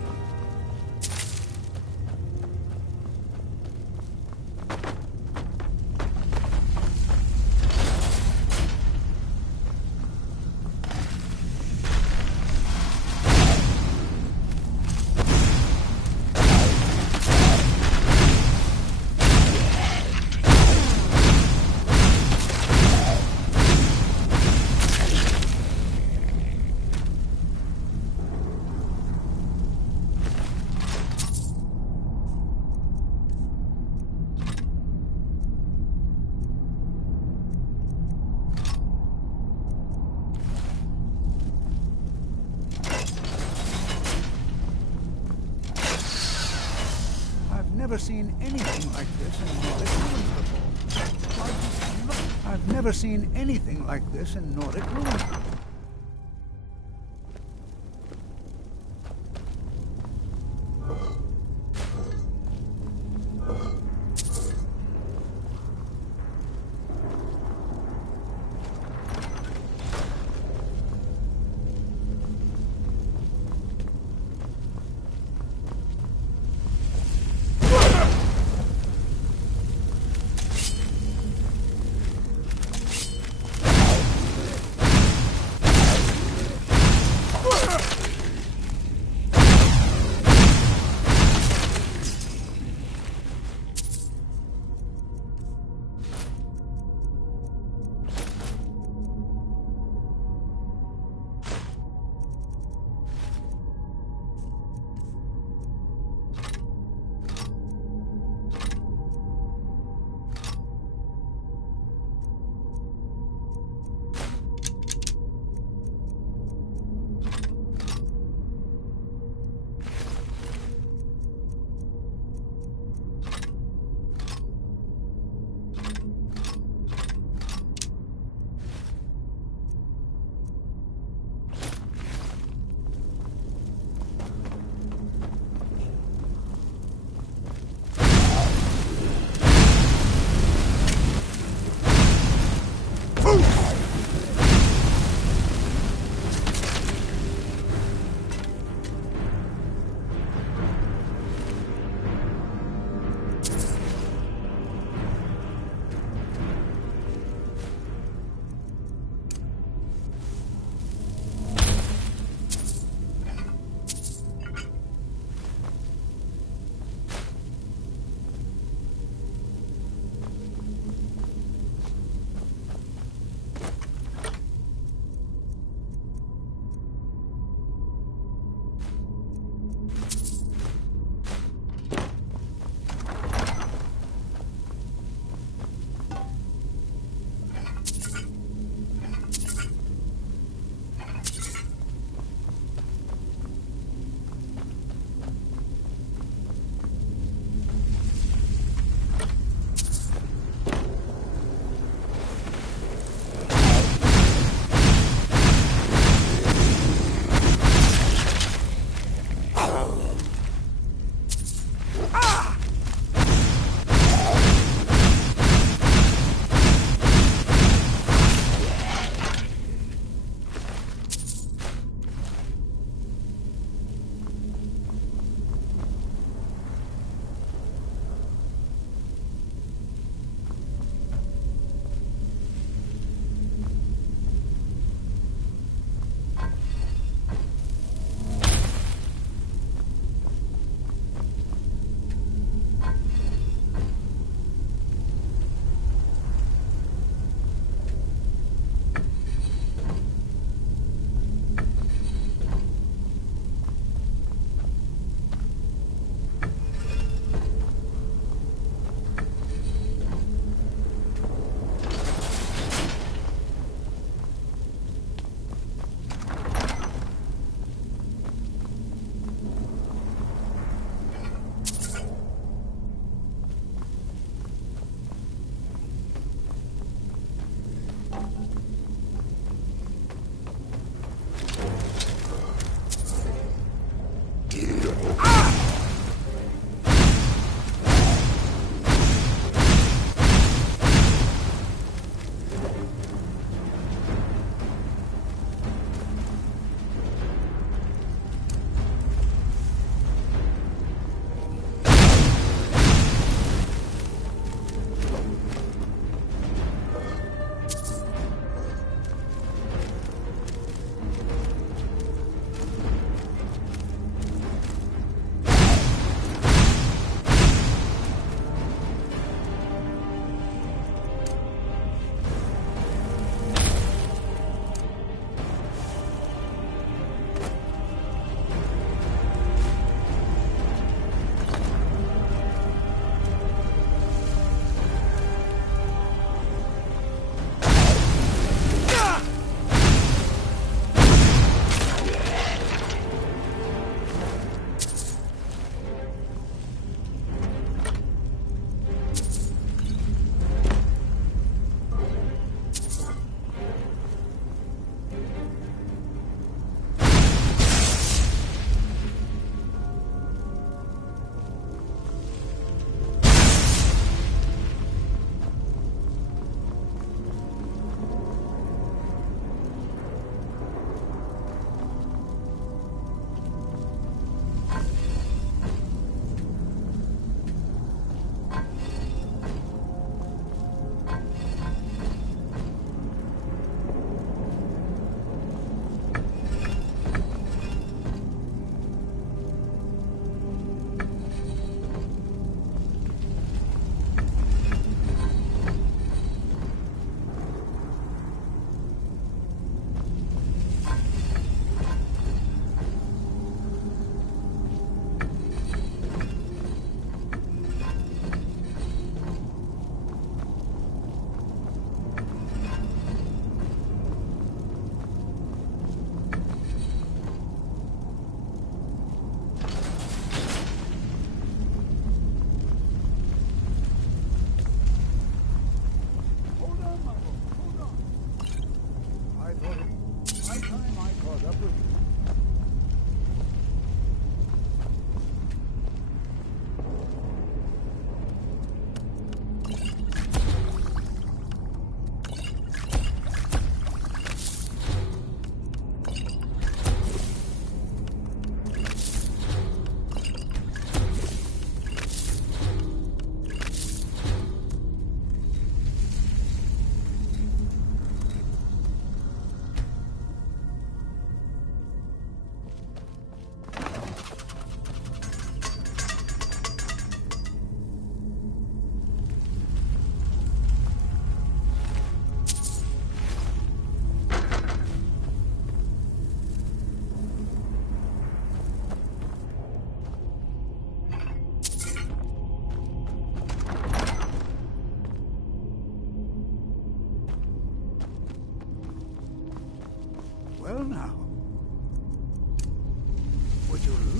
I've never seen anything like this in Nordic ruins before. I've never seen anything like this in Nordic ruins.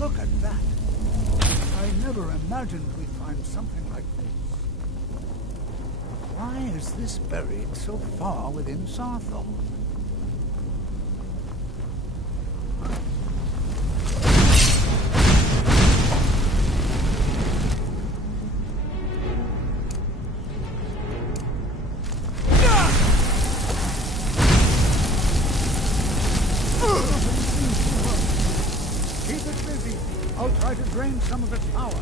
Look at that. I never imagined we'd find something like this. Why is this buried so far within Sarthorn? Keep it busy. I'll try to drain some of its power.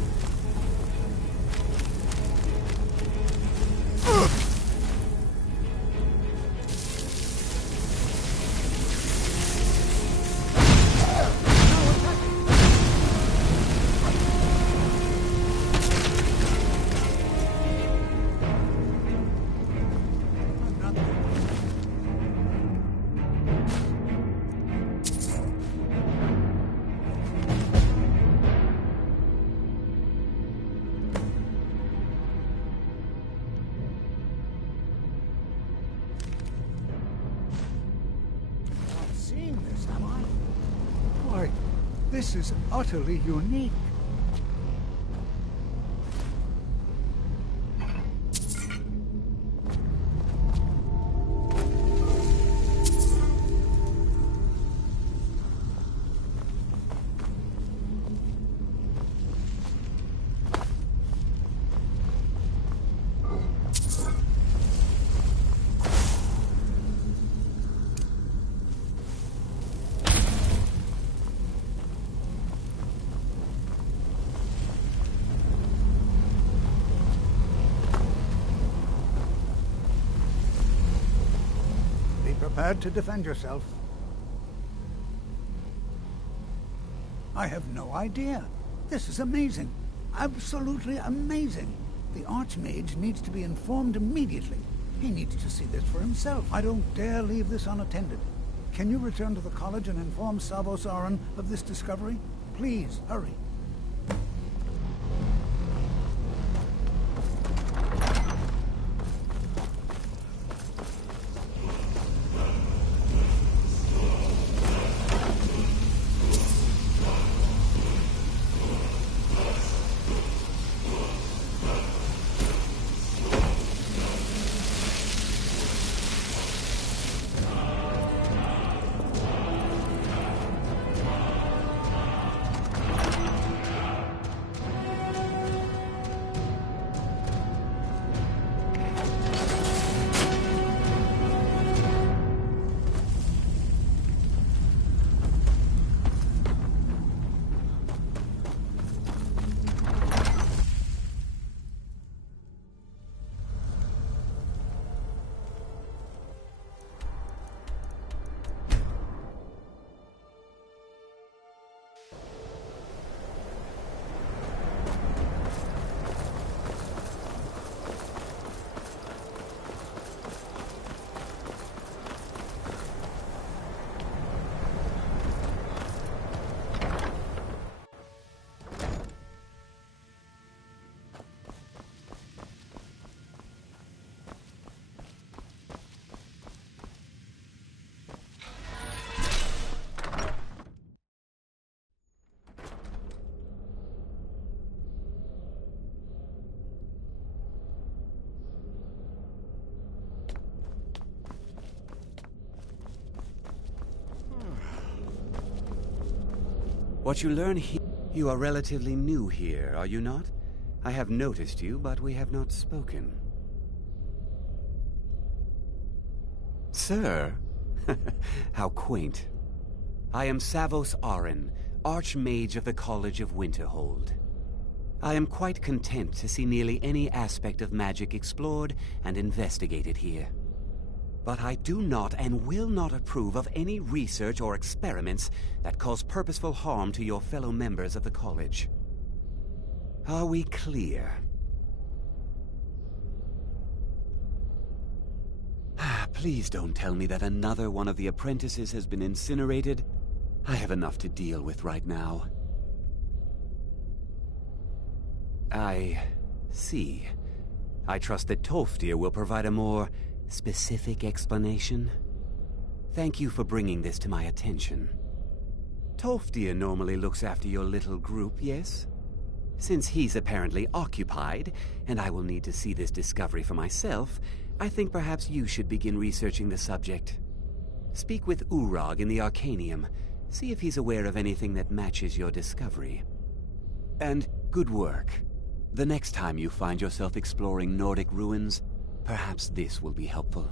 This is utterly unique. Prepared to defend yourself. I have no idea. This is amazing. Absolutely amazing. The Archmage needs to be informed immediately. He needs to see this for himself. I don't dare leave this unattended. Can you return to the college and inform Savos Aran of this discovery? Please, hurry. What you learn here... You are relatively new here, are you not? I have noticed you, but we have not spoken. Sir? How quaint. I am Savos Aran, Archmage of the College of Winterhold. I am quite content to see nearly any aspect of magic explored and investigated here. But I do not and will not approve of any research or experiments that cause purposeful harm to your fellow members of the college. Are we clear? Please don't tell me that another one of the apprentices has been incinerated. I have enough to deal with right now. I see. I trust that Tolfdir will provide a more specific explanation. Thank you for bringing this to my attention. Tolfdir normally looks after your little group, yes? Since he's apparently occupied, and I will need to see this discovery for myself, I think perhaps you should begin researching the subject. Speak with Urag in the Arcanium. See if he's aware of anything that matches your discovery. And good work. The next time you find yourself exploring Nordic ruins, perhaps this will be helpful.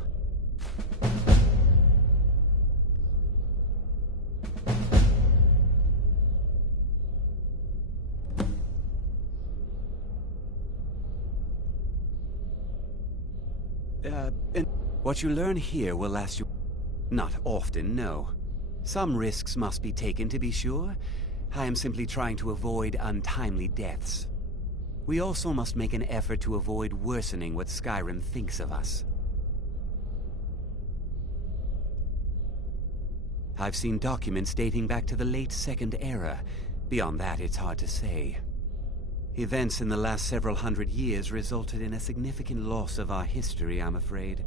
And what you learn here will last you... Not often, no. Some risks must be taken, to be sure. I am simply trying to avoid untimely deaths. We also must make an effort to avoid worsening what Skyrim thinks of us. I've seen documents dating back to the late Second Era. Beyond that, it's hard to say. Events in the last several hundred years resulted in a significant loss of our history, I'm afraid.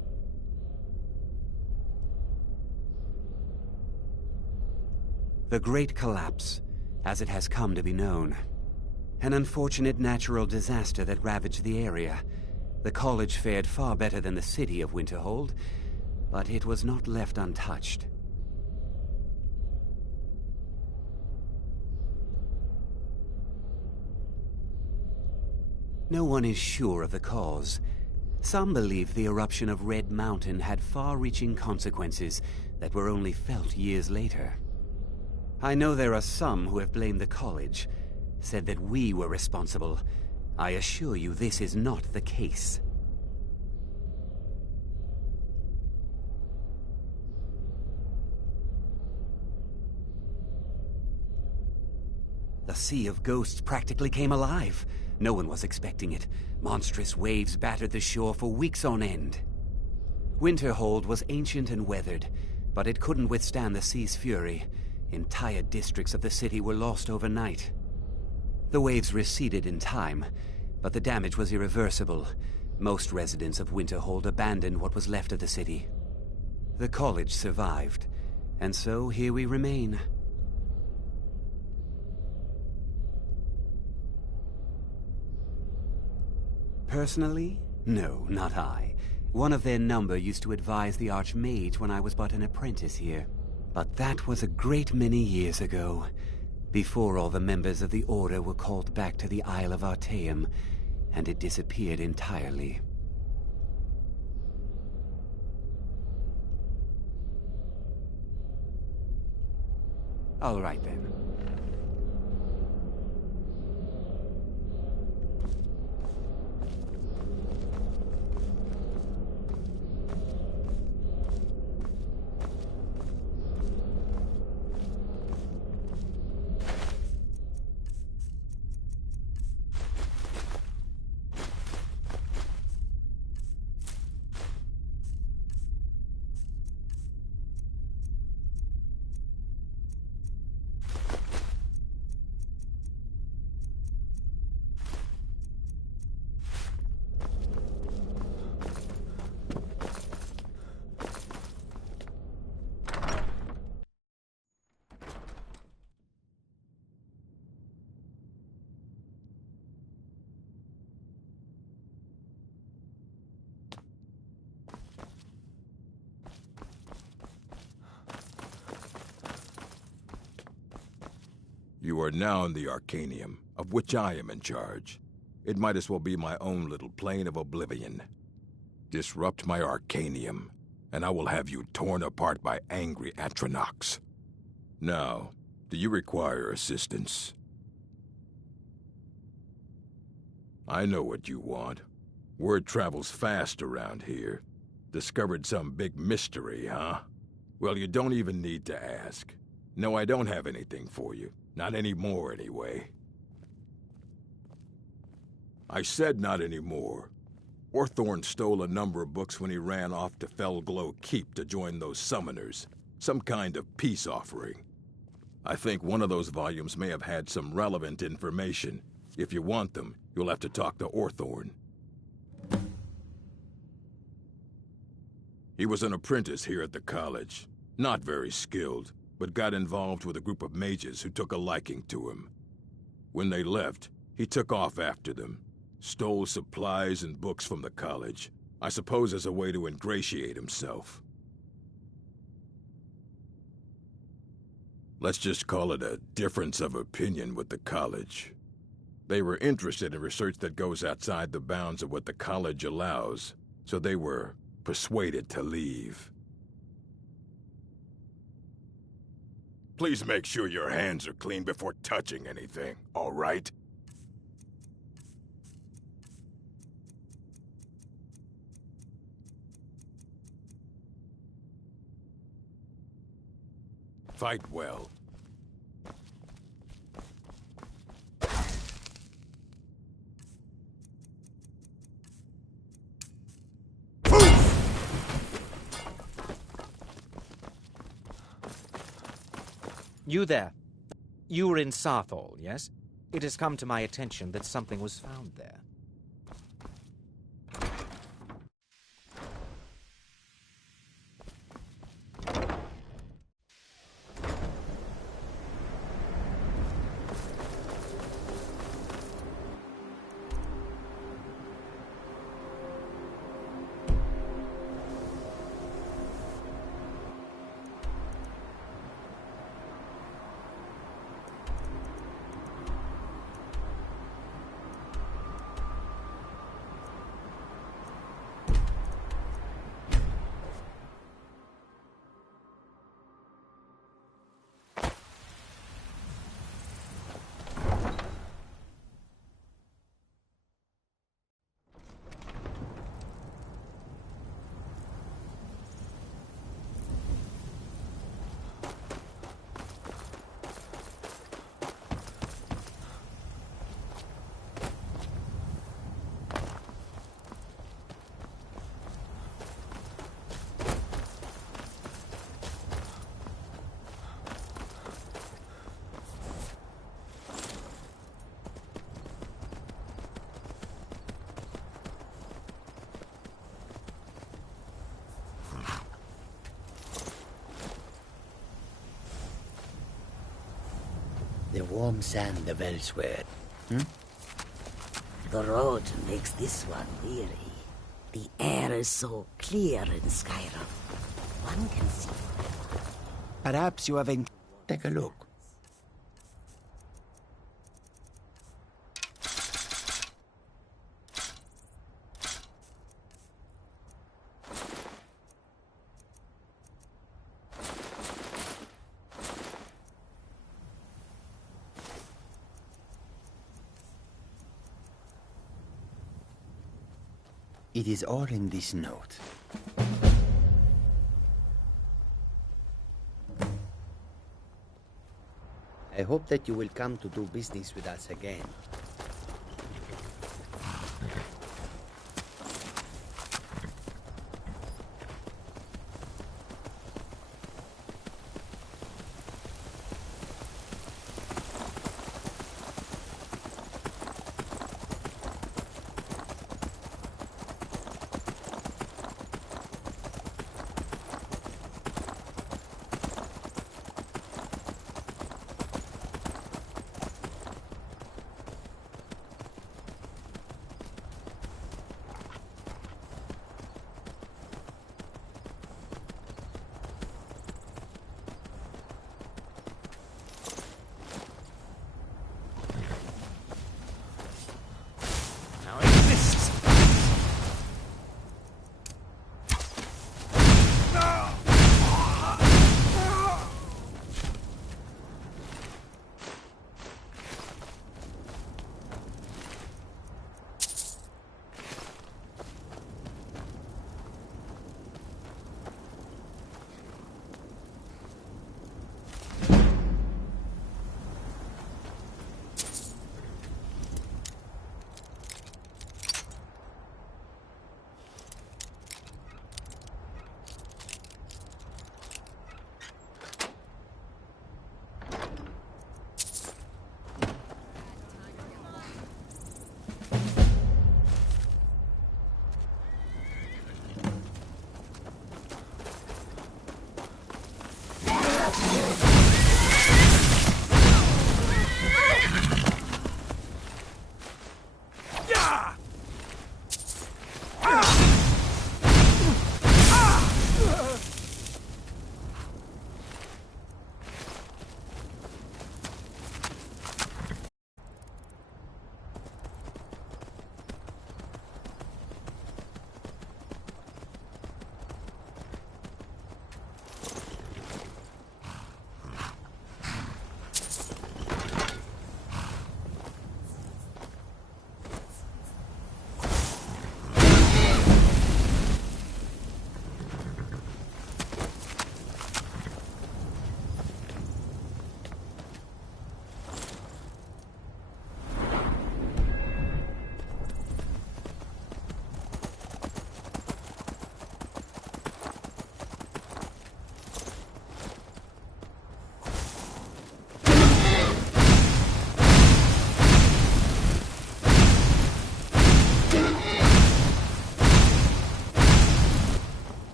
The Great Collapse, as it has come to be known. An unfortunate natural disaster that ravaged the area. The college fared far better than the city of Winterhold, but it was not left untouched. No one is sure of the cause. Some believe the eruption of Red Mountain had far-reaching consequences that were only felt years later. I know there are some who have blamed the college, said that we were responsible. I assure you this is not the case. The Sea of Ghosts practically came alive. No one was expecting it. Monstrous waves battered the shore for weeks on end. Winterhold was ancient and weathered, but it couldn't withstand the sea's fury. Entire districts of the city were lost overnight. The waves receded in time, but the damage was irreversible. Most residents of Winterhold abandoned what was left of the city. The college survived, and so here we remain. Personally? No, not I. One of their number used to advise the Archmage when I was but an apprentice here. But that was a great many years ago, before all the members of the Order were called back to the Isle of Artaeum, and it disappeared entirely. All right then. You are now in the Arcanium, of which I am in charge. It might as well be my own little plane of oblivion. Disrupt my Arcanium, and I will have you torn apart by angry Atronachs. Now, do you require assistance? I know what you want. Word travels fast around here. Discovered some big mystery, huh? Well, you don't even need to ask. No, I don't have anything for you. Not anymore, anyway. I said not anymore. Orthorn stole a number of books when he ran off to Felglow Keep to join those summoners. Some kind of peace offering. I think one of those volumes may have had some relevant information. If you want them, you'll have to talk to Orthorn. He was an apprentice here at the college. Not very skilled, but got involved with a group of mages who took a liking to him. When they left, he took off after them, stole supplies and books from the college, I suppose as a way to ingratiate himself. Let's just call it a difference of opinion with the college. They were interested in research that goes outside the bounds of what the college allows, so they were persuaded to leave. Please make sure your hands are clean before touching anything, all right? Fight well. You there. You were in Sarthal, yes? It has come to my attention that something was found there. The warm sand of elsewhere. The road makes this one weary. The air is so clear in Skyrim. One can see. Perhaps you have Take a look. It is all in this note. I hope that you will come to do business with us again.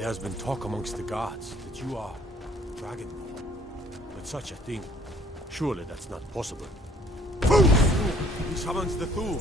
There has been talk amongst the guards that you are Dragonborn. But such a thing, surely that's not possible. He summons the Thum.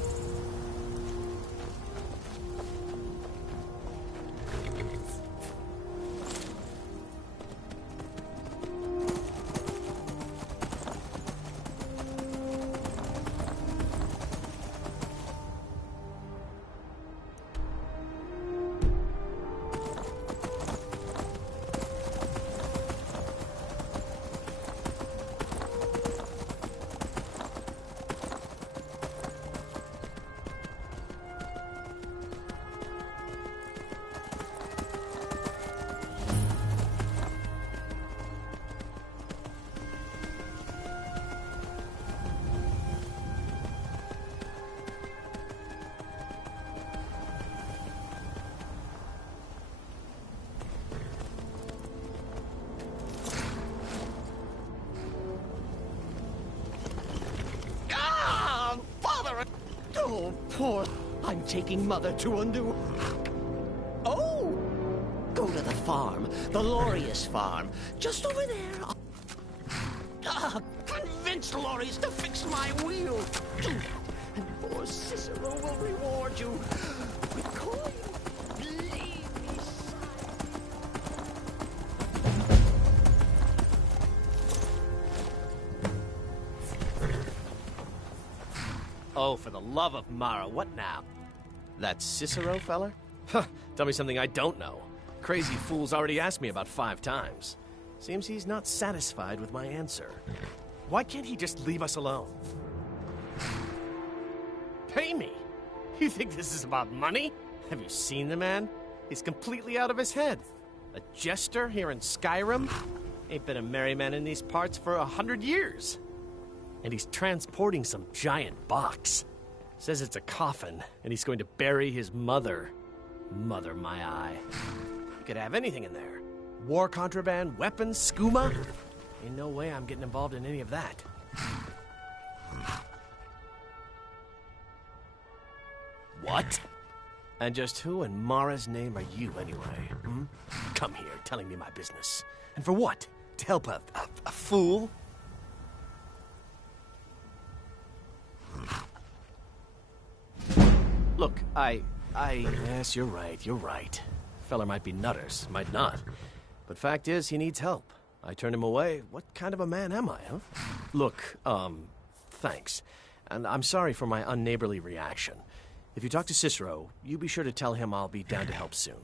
Oh, poor. I'm taking Mother to undo. Oh! Go to the farm. The Lorius farm. Just over there. Convince Lorius to fix my wheel. And poor Cicero will reward you with coin. Believe me, Oh, for the love of Mara, what now? That Cicero feller? Huh, tell me something I don't know. Crazy fool's already asked me about 5 times. Seems he's not satisfied with my answer. Why can't he just leave us alone? Pay me? You think this is about money? Have you seen the man? He's completely out of his head. A jester here in Skyrim? Ain't been a merry man in these parts for 100 years. And he's transporting some giant box. Says it's a coffin, and he's going to bury his mother. Mother, my eye. You could have anything in there. War contraband, weapons, skooma. Ain't no way I'm getting involved in any of that. What? And just who in Mara's name are you, anyway? Hmm? Come here, telling me my business. And for what? To help a fool? Look, yes, you're right. Feller might be nutters, might not. But fact is, he needs help. I turned him away. What kind of a man am I, huh? Look, thanks. And I'm sorry for my unneighborly reaction. If you talk to Cicero, you be sure to tell him I'll be down to help soon.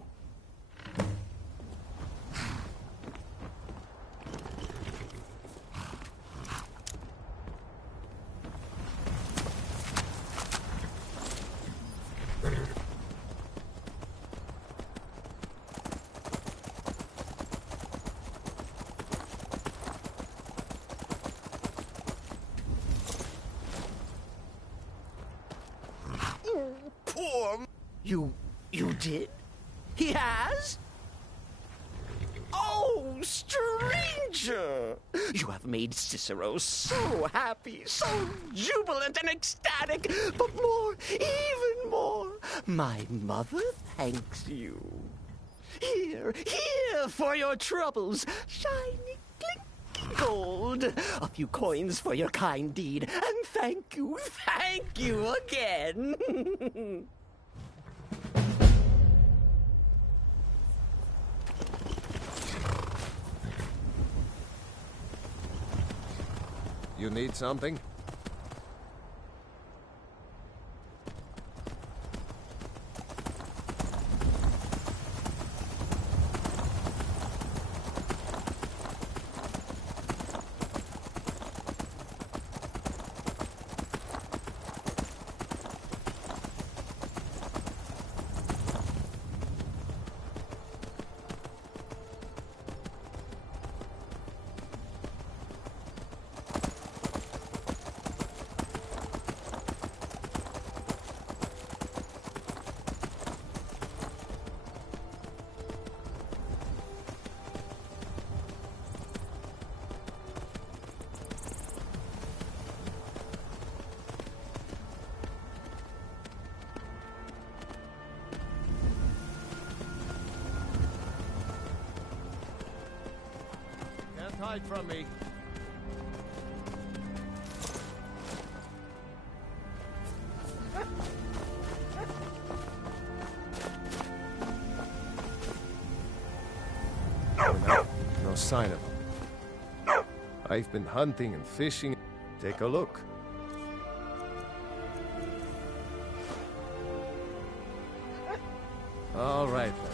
You did? He has? Oh, stranger! You have made Cicero so happy, so jubilant and ecstatic, but more, even more, my mother thanks you. Here for your troubles, shiny clinky gold, a few coins for your kind deed, and thank you again. You need something? hide from me. No sign of him. I've been hunting and fishing. Take a look. All right, then.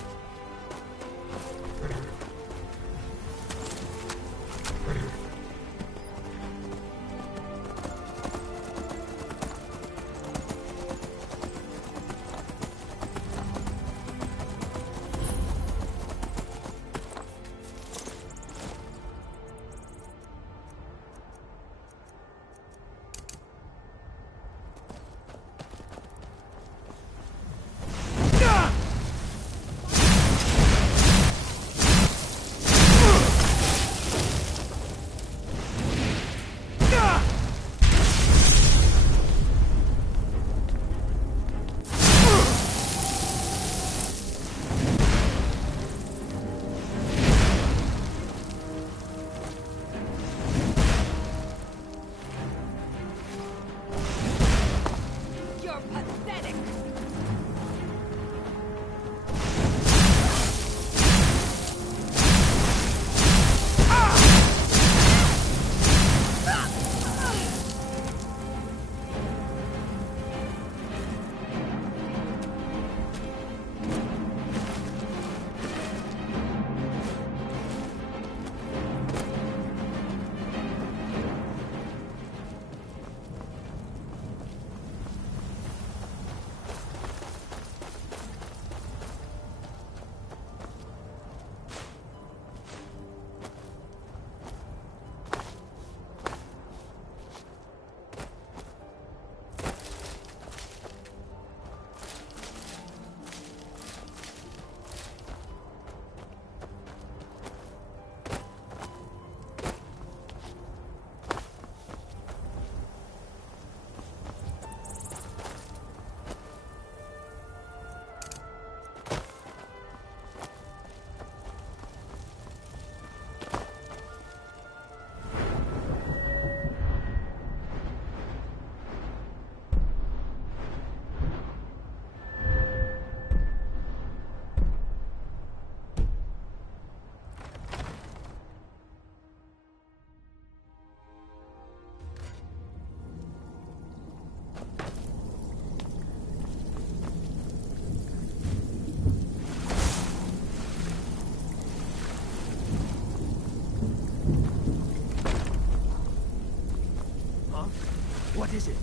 What is it?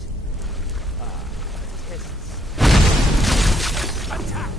Tests. Attack!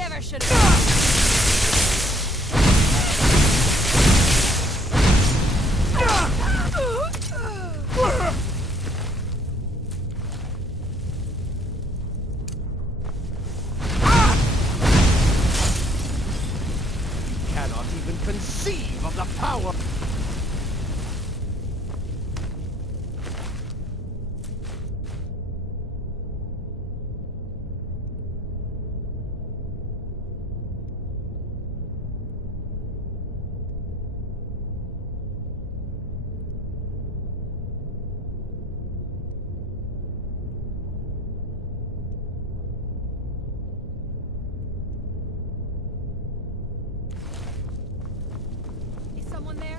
never should have. Cannot even conceive of the power. Is someone there?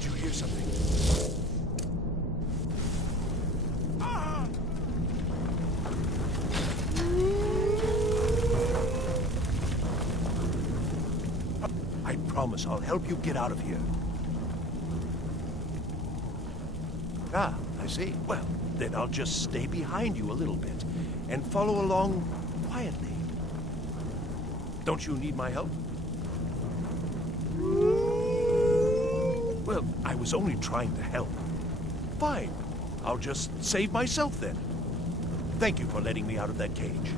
Did you hear something? I promise I'll help you get out of here. Ah, I see. Well, then I'll just stay behind you a little bit and follow along quietly. Don't you need my help? Well, I was only trying to help. Fine. I'll just save myself then. Thank you for letting me out of that cage.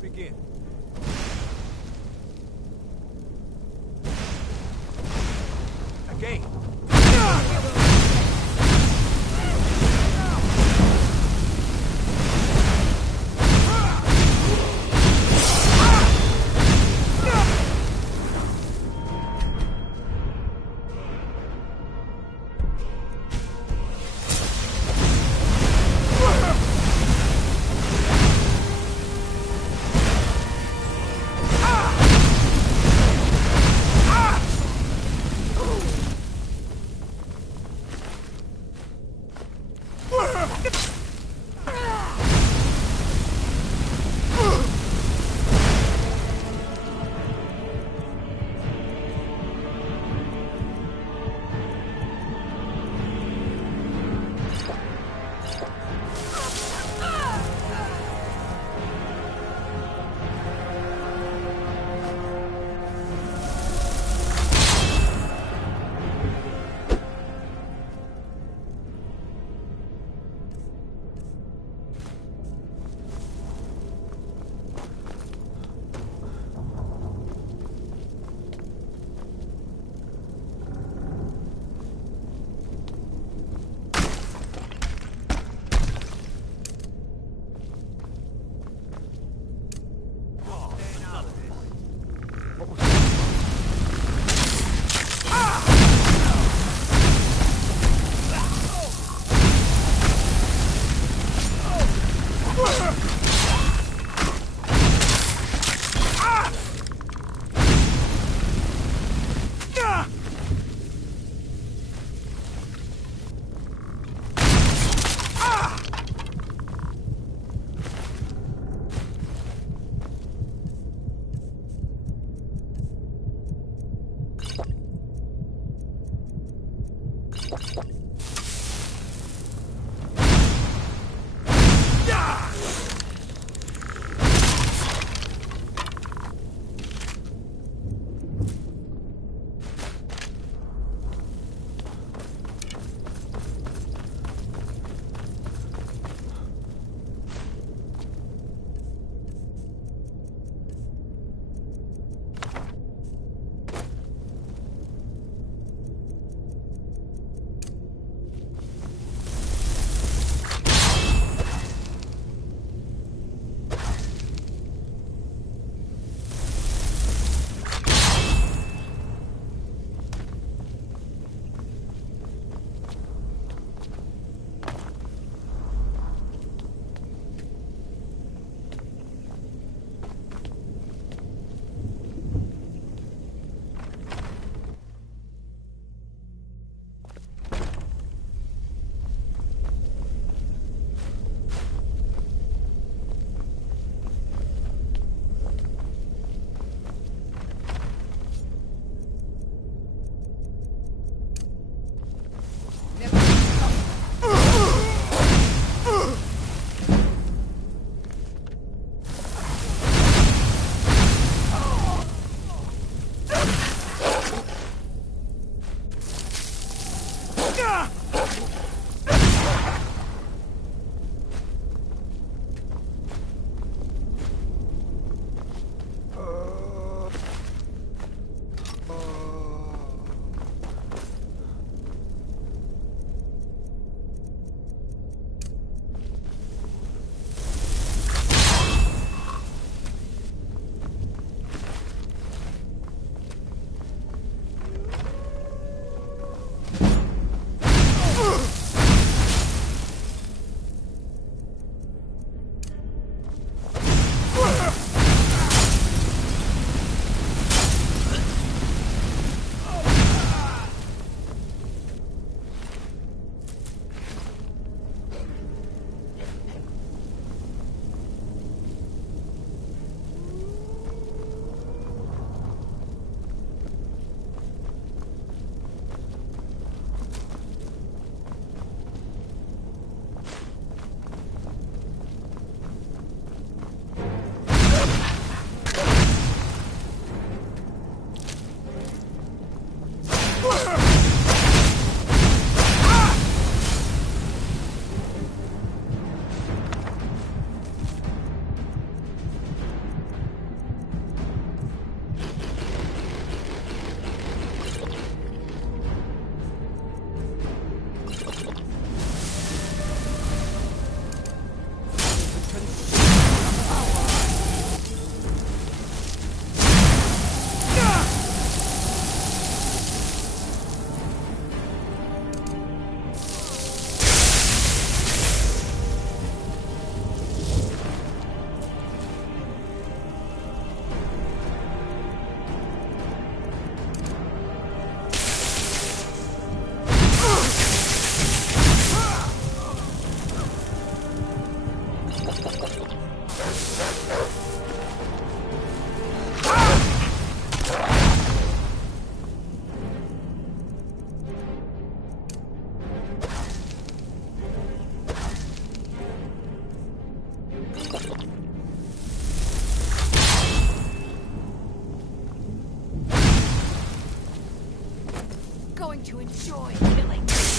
Begin. Again. going to enjoy killing me.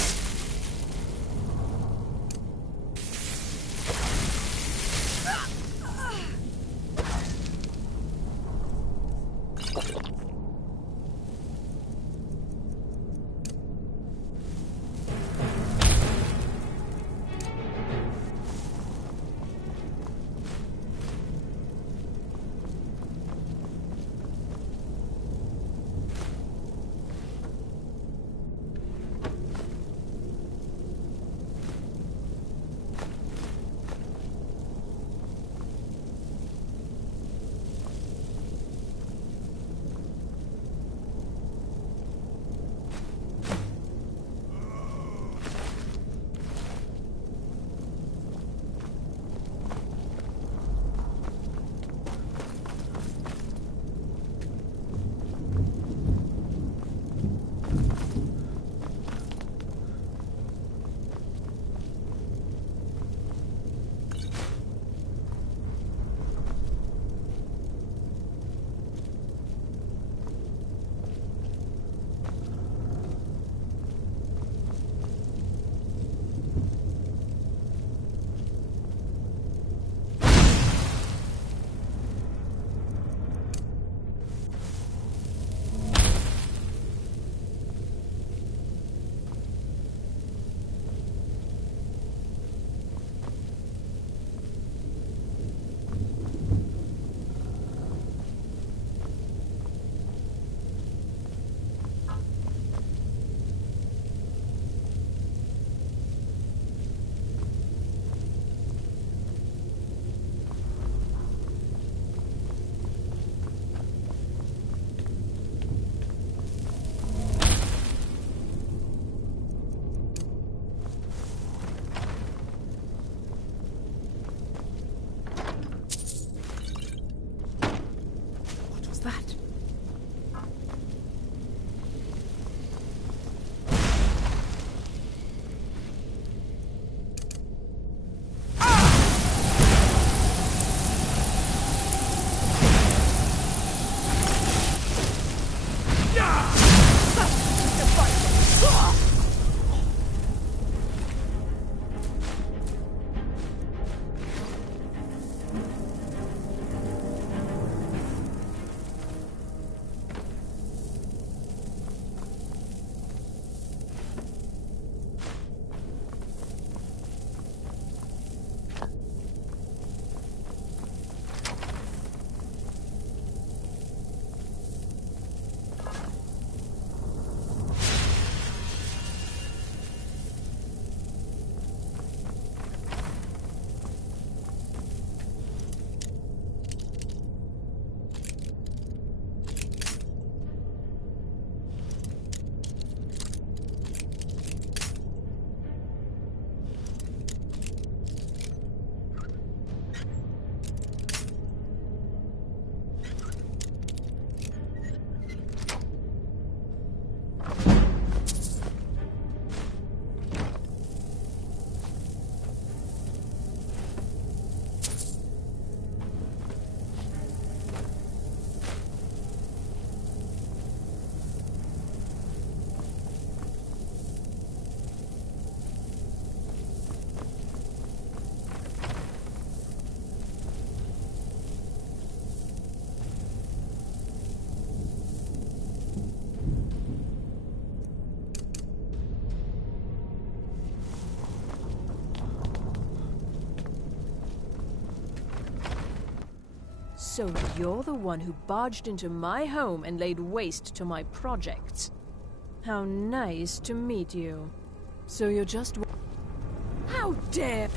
So you're the one who barged into my home and laid waste to my projects. How nice to meet you. So you're just... How dare...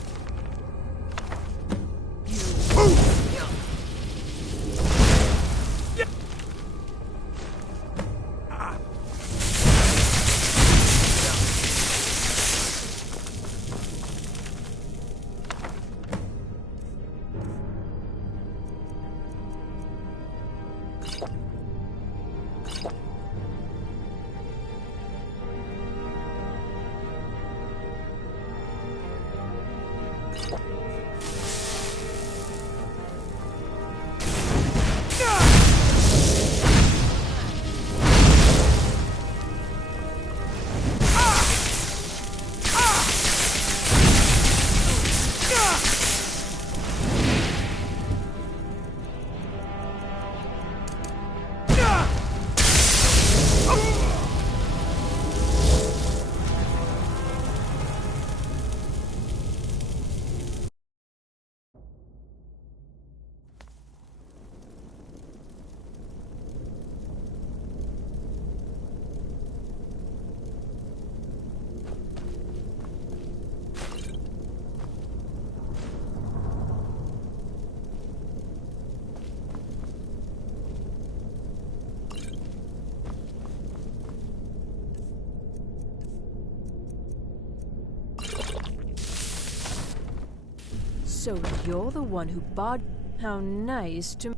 So you're the one who barred... How nice to...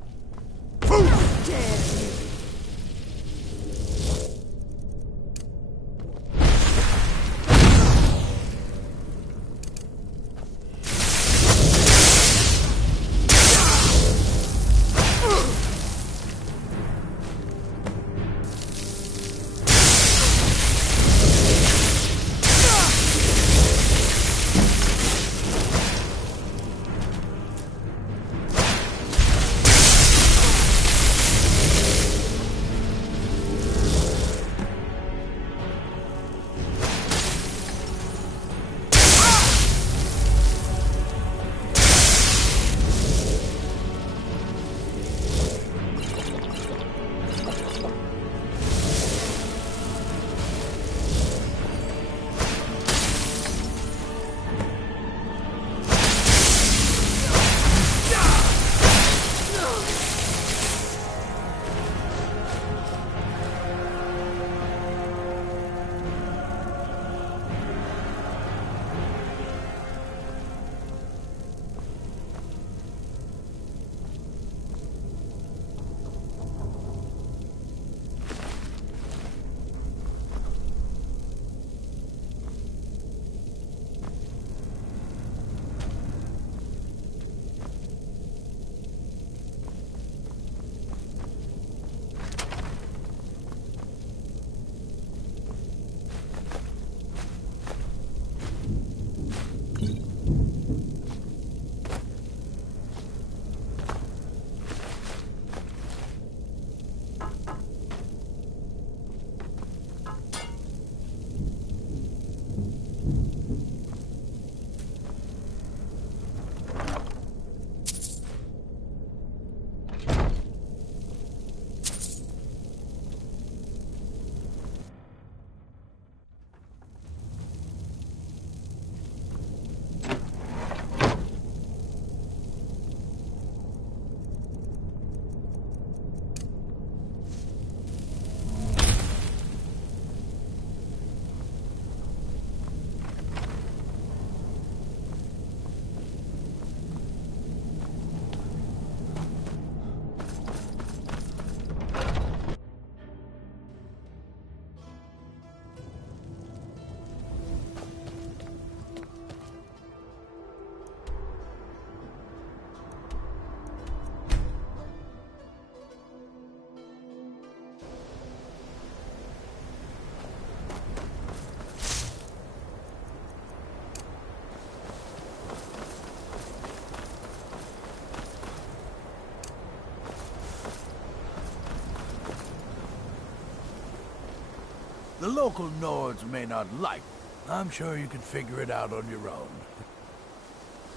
The local Nords may not like. I'm sure you can figure it out on your own.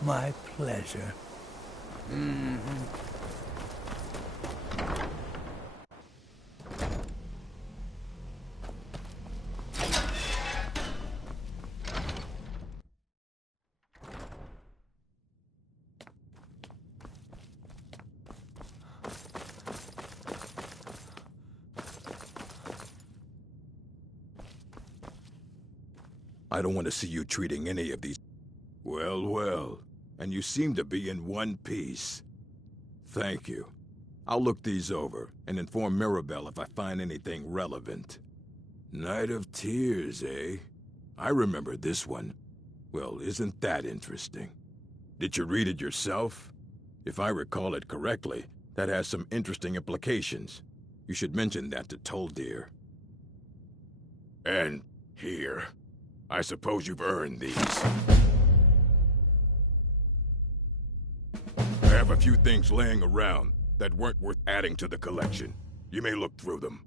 My pleasure. I don't want to see you treating any of these... Well, well. And you seem to be in one piece. Thank you. I'll look these over and inform Mirabelle if I find anything relevant. Night of Tears, eh? I remember this one. Well, isn't that interesting? Did you read it yourself? If I recall it correctly, that has some interesting implications. You should mention that to Toldir. And here. I suppose you've earned these. I have a few things laying around that weren't worth adding to the collection. You may look through them.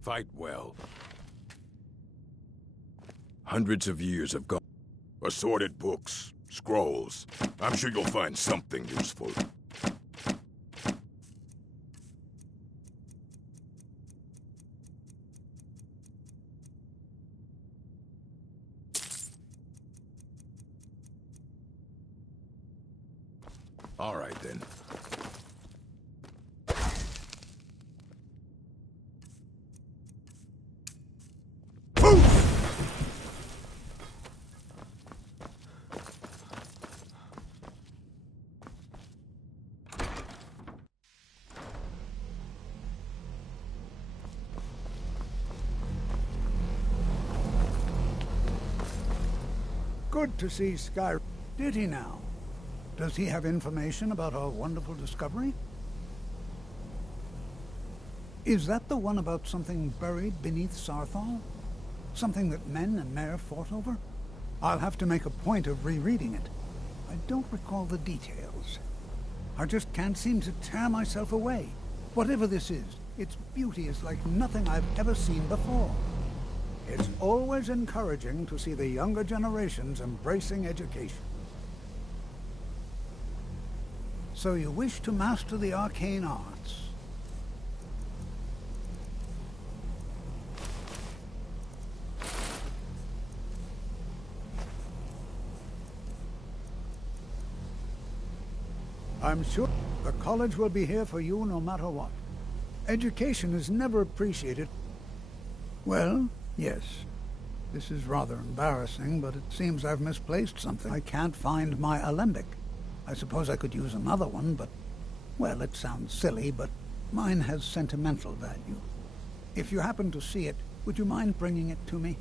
Fight well. Hundreds of years have gone. Assorted books, Scrolls. I'm sure you'll find something useful. All right, then. Good to see Skyrim. Did he now? Does he have information about our wonderful discovery? Is that the one about something buried beneath Sarthal? Something that men and Mare fought over? I'll have to make a point of rereading it. I don't recall the details. I just can't seem to tear myself away. Whatever this is, its beauty is like nothing I've ever seen before. It's always encouraging to see the younger generations embracing education. So you wish to master the arcane arts? I'm sure the college will be here for you no matter what. Education is never appreciated. Well, yes. This is rather embarrassing, but it seems I've misplaced something. I can't find my alembic. I suppose I could use another one, but... well, it sounds silly, but mine has sentimental value. If you happen to see it, would you mind bringing it to me?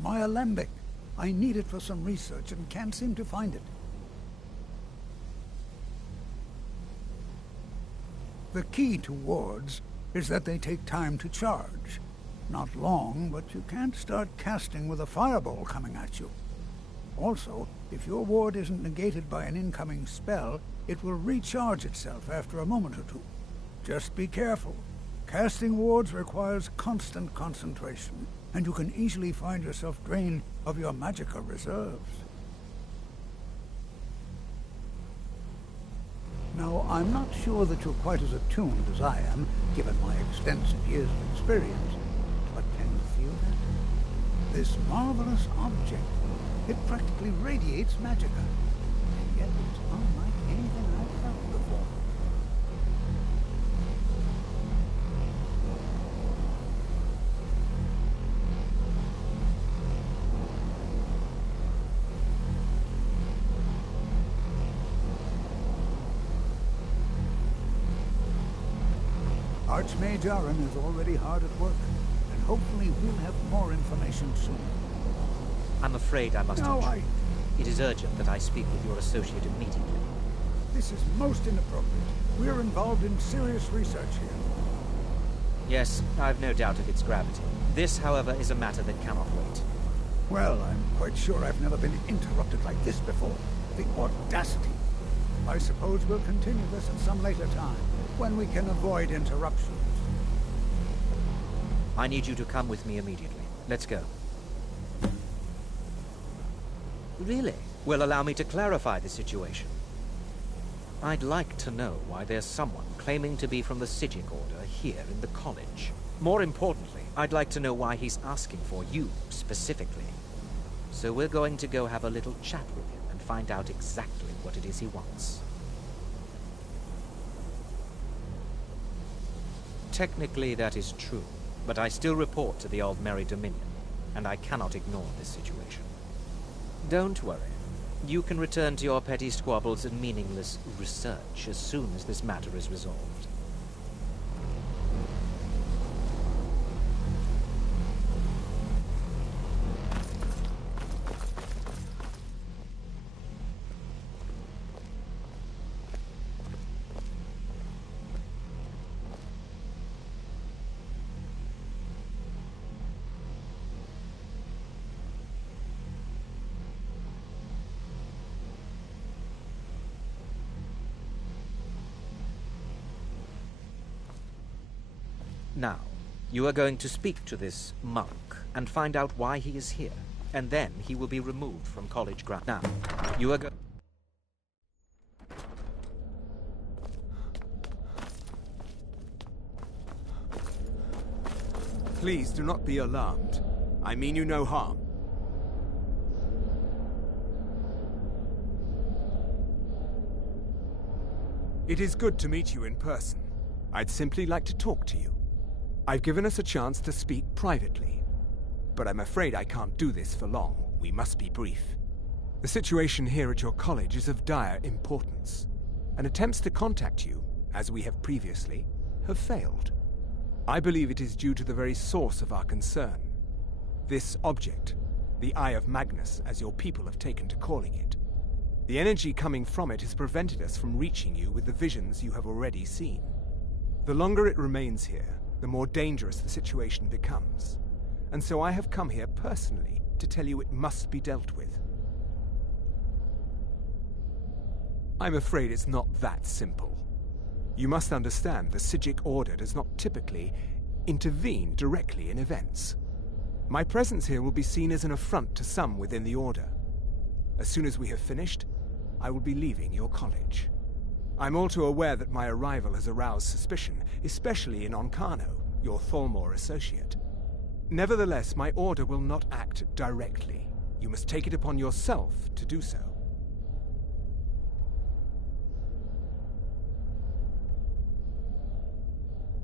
My alembic. I need it for some research and can't seem to find it. The key to wards is that they take time to charge. Not long, but you can't start casting with a fireball coming at you. Also, if your ward isn't negated by an incoming spell, it will recharge itself after a moment or two. Just be careful. Casting wards requires constant concentration, and you can easily find yourself drained of your magicka reserves. Now, I'm not sure that you're quite as attuned as I am, given my extensive years of experience, but can you feel that? This marvelous object, it practically radiates magicka, and yet it's unlike anything I've felt before. Archmage Aaron is already hard at work, and hopefully we'll have more information soon. I'm afraid I must intrude. It is urgent that I speak with your associate immediately. This is most inappropriate. We're involved in serious research here. Yes, I've no doubt of its gravity. This, however, is a matter that cannot wait. Well, I'm quite sure I've never been interrupted like this before. The audacity. I suppose we'll continue this at some later time, when we can avoid interruptions. I need you to come with me immediately. Let's go. Really? Well, allow me to clarify the situation. I'd like to know why there's someone claiming to be from the Psijic Order here in the college. More importantly, I'd like to know why he's asking for you, specifically. So we're going to go have a little chat with him and find out exactly what it is he wants. Technically, that is true, but I still report to the Aldmeri Dominion, and I cannot ignore this situation. Don't worry. You can return to your petty squabbles and meaningless research as soon as this matter is resolved. Now, you are going to speak to this monk and find out why he is here. and then he will be removed from college ground. Now, you are Please do not be alarmed. I mean you no harm. It is good to meet you in person. I'd simply like to talk to you. I've given us a chance to speak privately, but I'm afraid I can't do this for long. We must be brief. The situation here at your college is of dire importance, and attempts to contact you, as we have previously, have failed. I believe it is due to the very source of our concern. This object, the Eye of Magnus, as your people have taken to calling it. The energy coming from it has prevented us from reaching you with the visions you have already seen. The longer it remains here, the more dangerous the situation becomes. And so I have come here personally to tell you it must be dealt with. I'm afraid it's not that simple. You must understand the Psijic Order does not typically intervene directly in events. My presence here will be seen as an affront to some within the Order. As soon as we have finished, I will be leaving your college. I'm all too aware that my arrival has aroused suspicion, especially in Onkano, your Thalmor associate. Nevertheless, my order will not act directly. You must take it upon yourself to do so.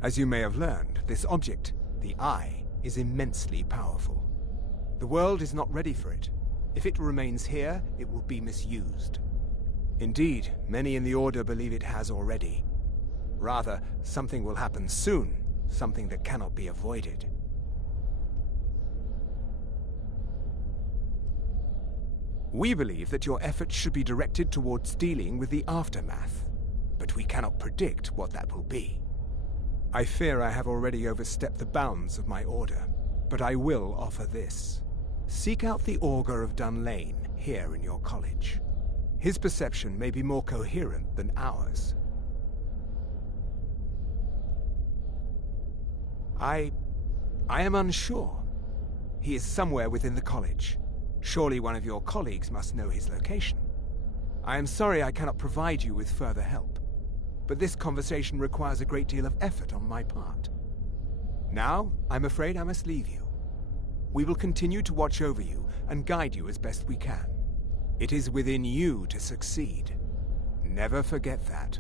As you may have learned, this object, the Eye, is immensely powerful. The world is not ready for it. If it remains here, it will be misused. Indeed, many in the Order believe it has already. Rather, something will happen soon, something that cannot be avoided. We believe that your efforts should be directed towards dealing with the aftermath, but we cannot predict what that will be. I fear I have already overstepped the bounds of my order, but I will offer this. Seek out the Augur of Dunlane here in your college. His perception may be more coherent than ours. I am unsure. He is somewhere within the college. Surely one of your colleagues must know his location. I am sorry I cannot provide you with further help, but this conversation requires a great deal of effort on my part. Now, I'm afraid I must leave you. We will continue to watch over you and guide you as best we can. It is within you to succeed. Never forget that.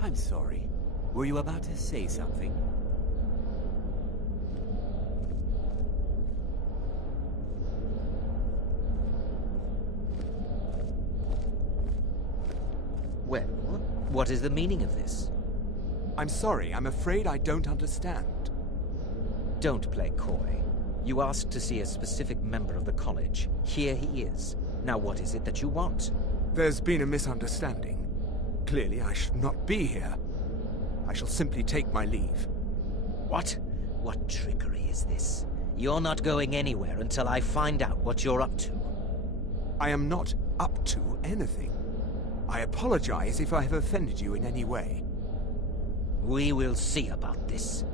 I'm sorry. Were you about to say something? Well, what is the meaning of this? I'm sorry, I'm afraid I don't understand. Don't play coy. You asked to see a specific member of the college. Here he is. Now what is it that you want? There's been a misunderstanding. Clearly I should not be here. I shall simply take my leave. What? What trickery is this? You're not going anywhere until I find out what you're up to. I am not up to anything. I apologize if I have offended you in any way. We will see about this.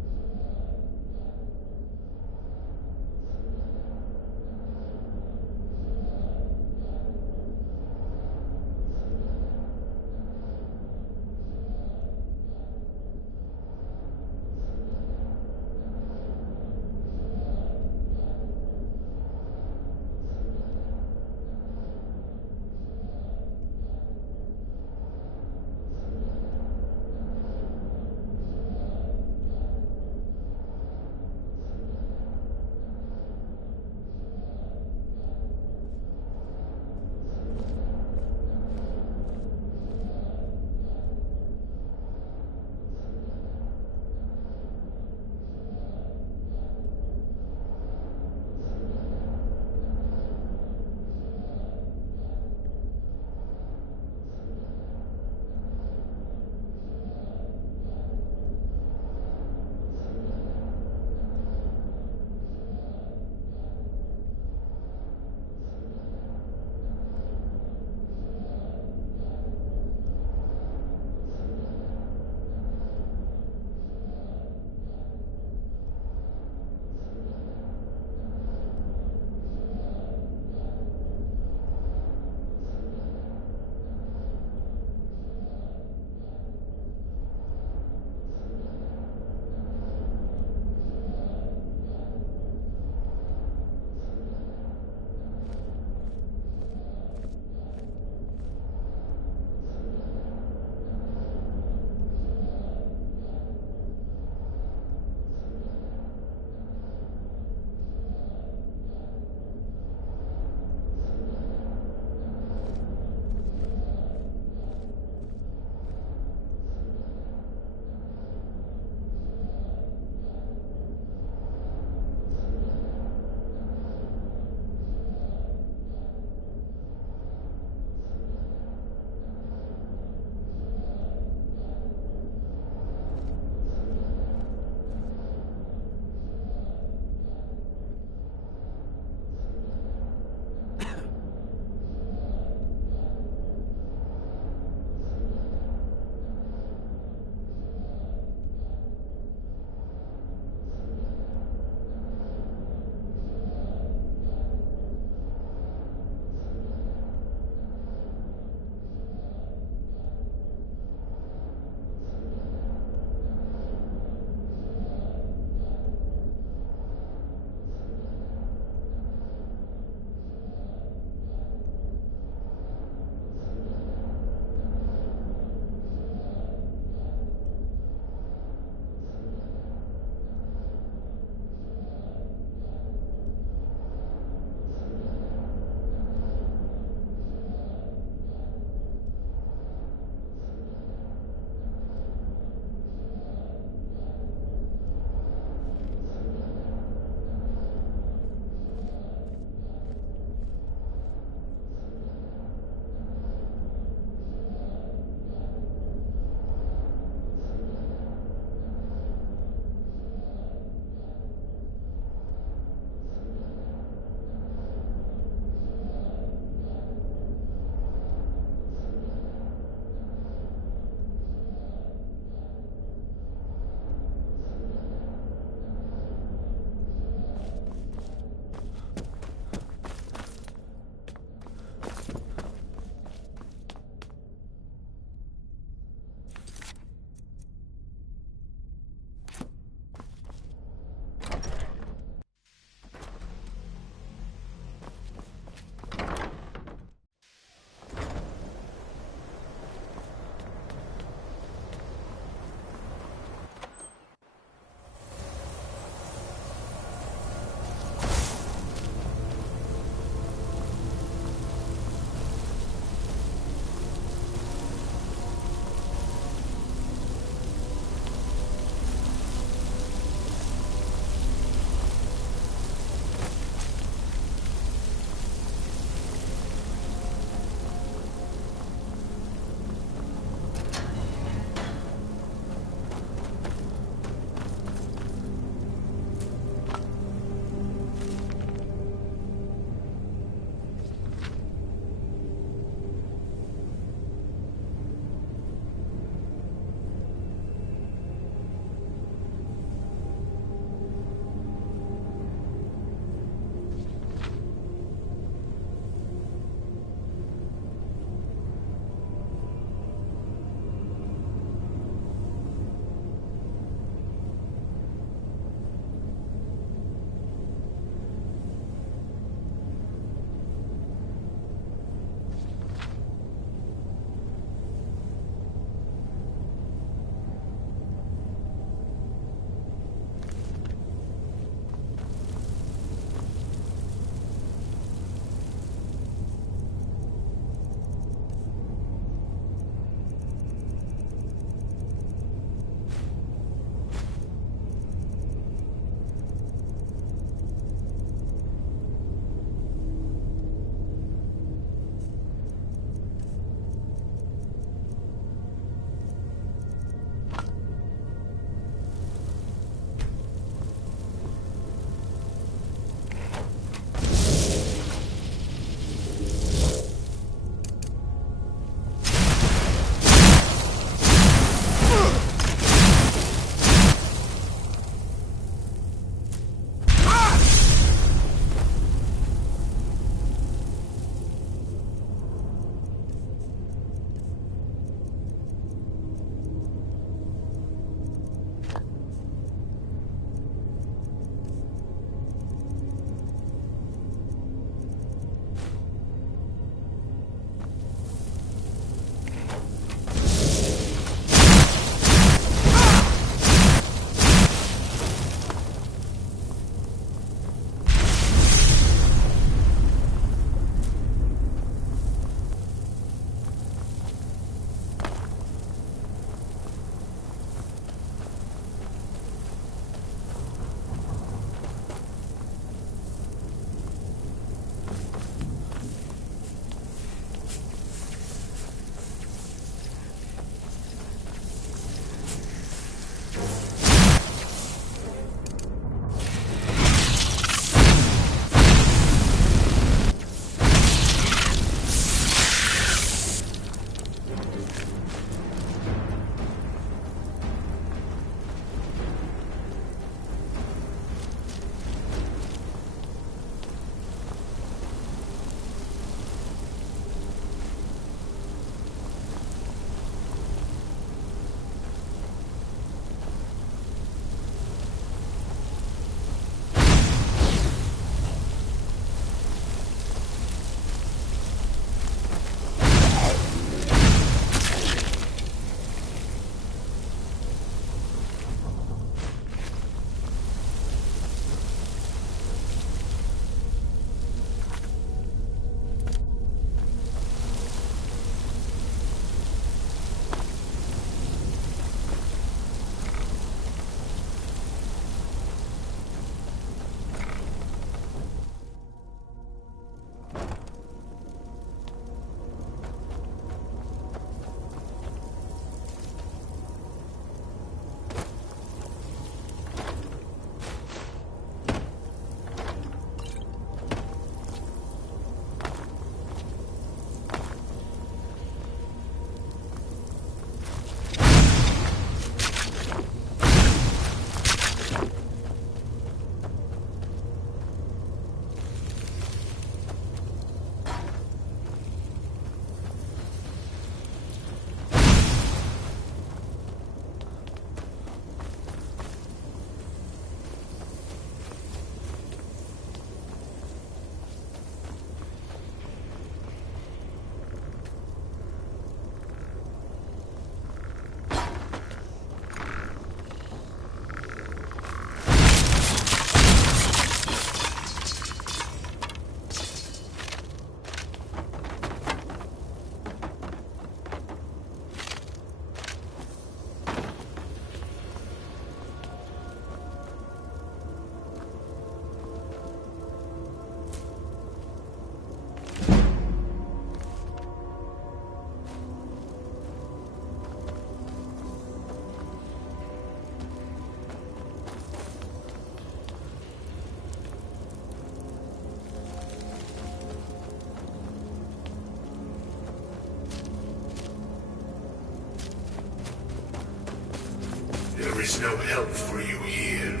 is no help for you here.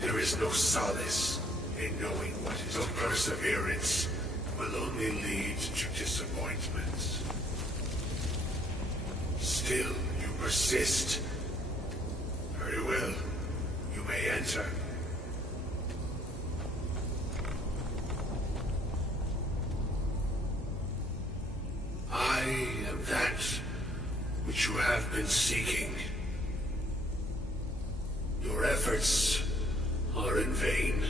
There is no solace in knowing what is no perseverance will only lead to disappointments. Still, you persist. Very well. You may enter. I am that which you have been seeking. Your efforts are in vain.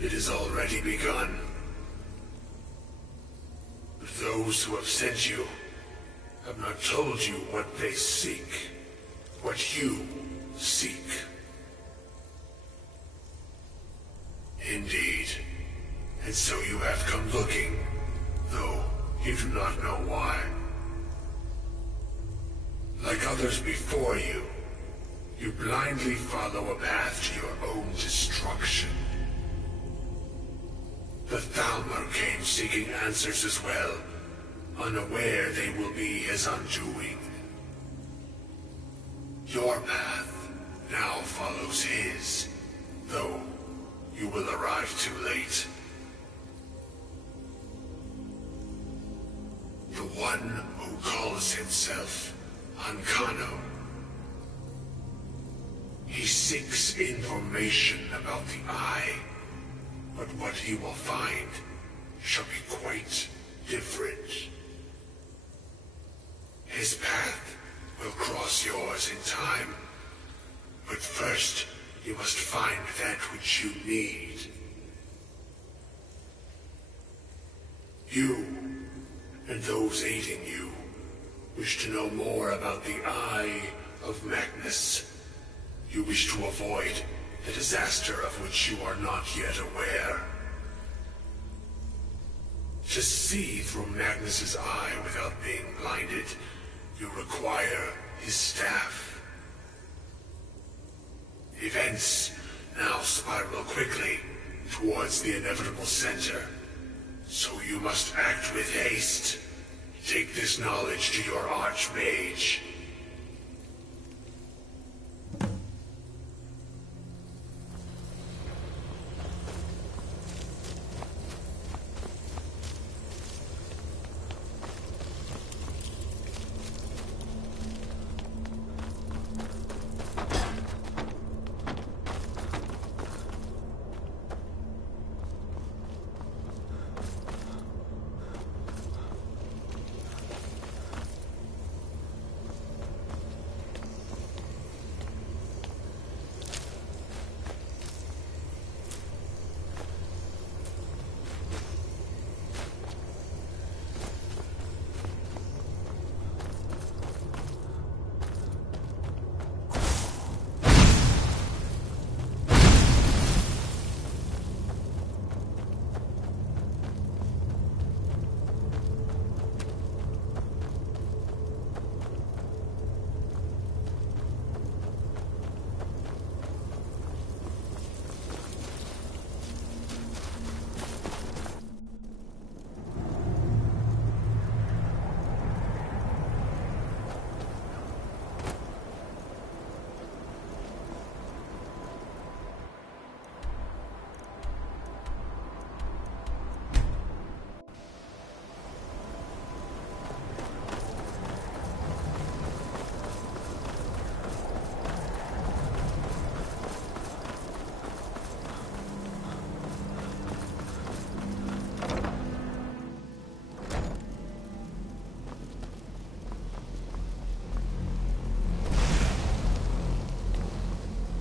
It has already begun. But those who have sent you have not told you what they seek, what you seek. Indeed. And so you have come looking, though you do not know why. Like others before you, you blindly follow a path to your own destruction. The Thalmor came seeking answers as well, unaware they will be his undoing. Your path now follows his, though you will arrive too late. The one who calls himself Ancano. He seeks information about the Eye, but what he will find shall be quite different. His path will cross yours in time, but first you must find that which you need. You, and those aiding you, wish to know more about the Eye of Magnus. You wish to avoid the disaster of which you are not yet aware. To see through Magnus's eye without being blinded, you require his staff. Events now spiral quickly towards the inevitable center, so you must act with haste. Take this knowledge to your Archmage.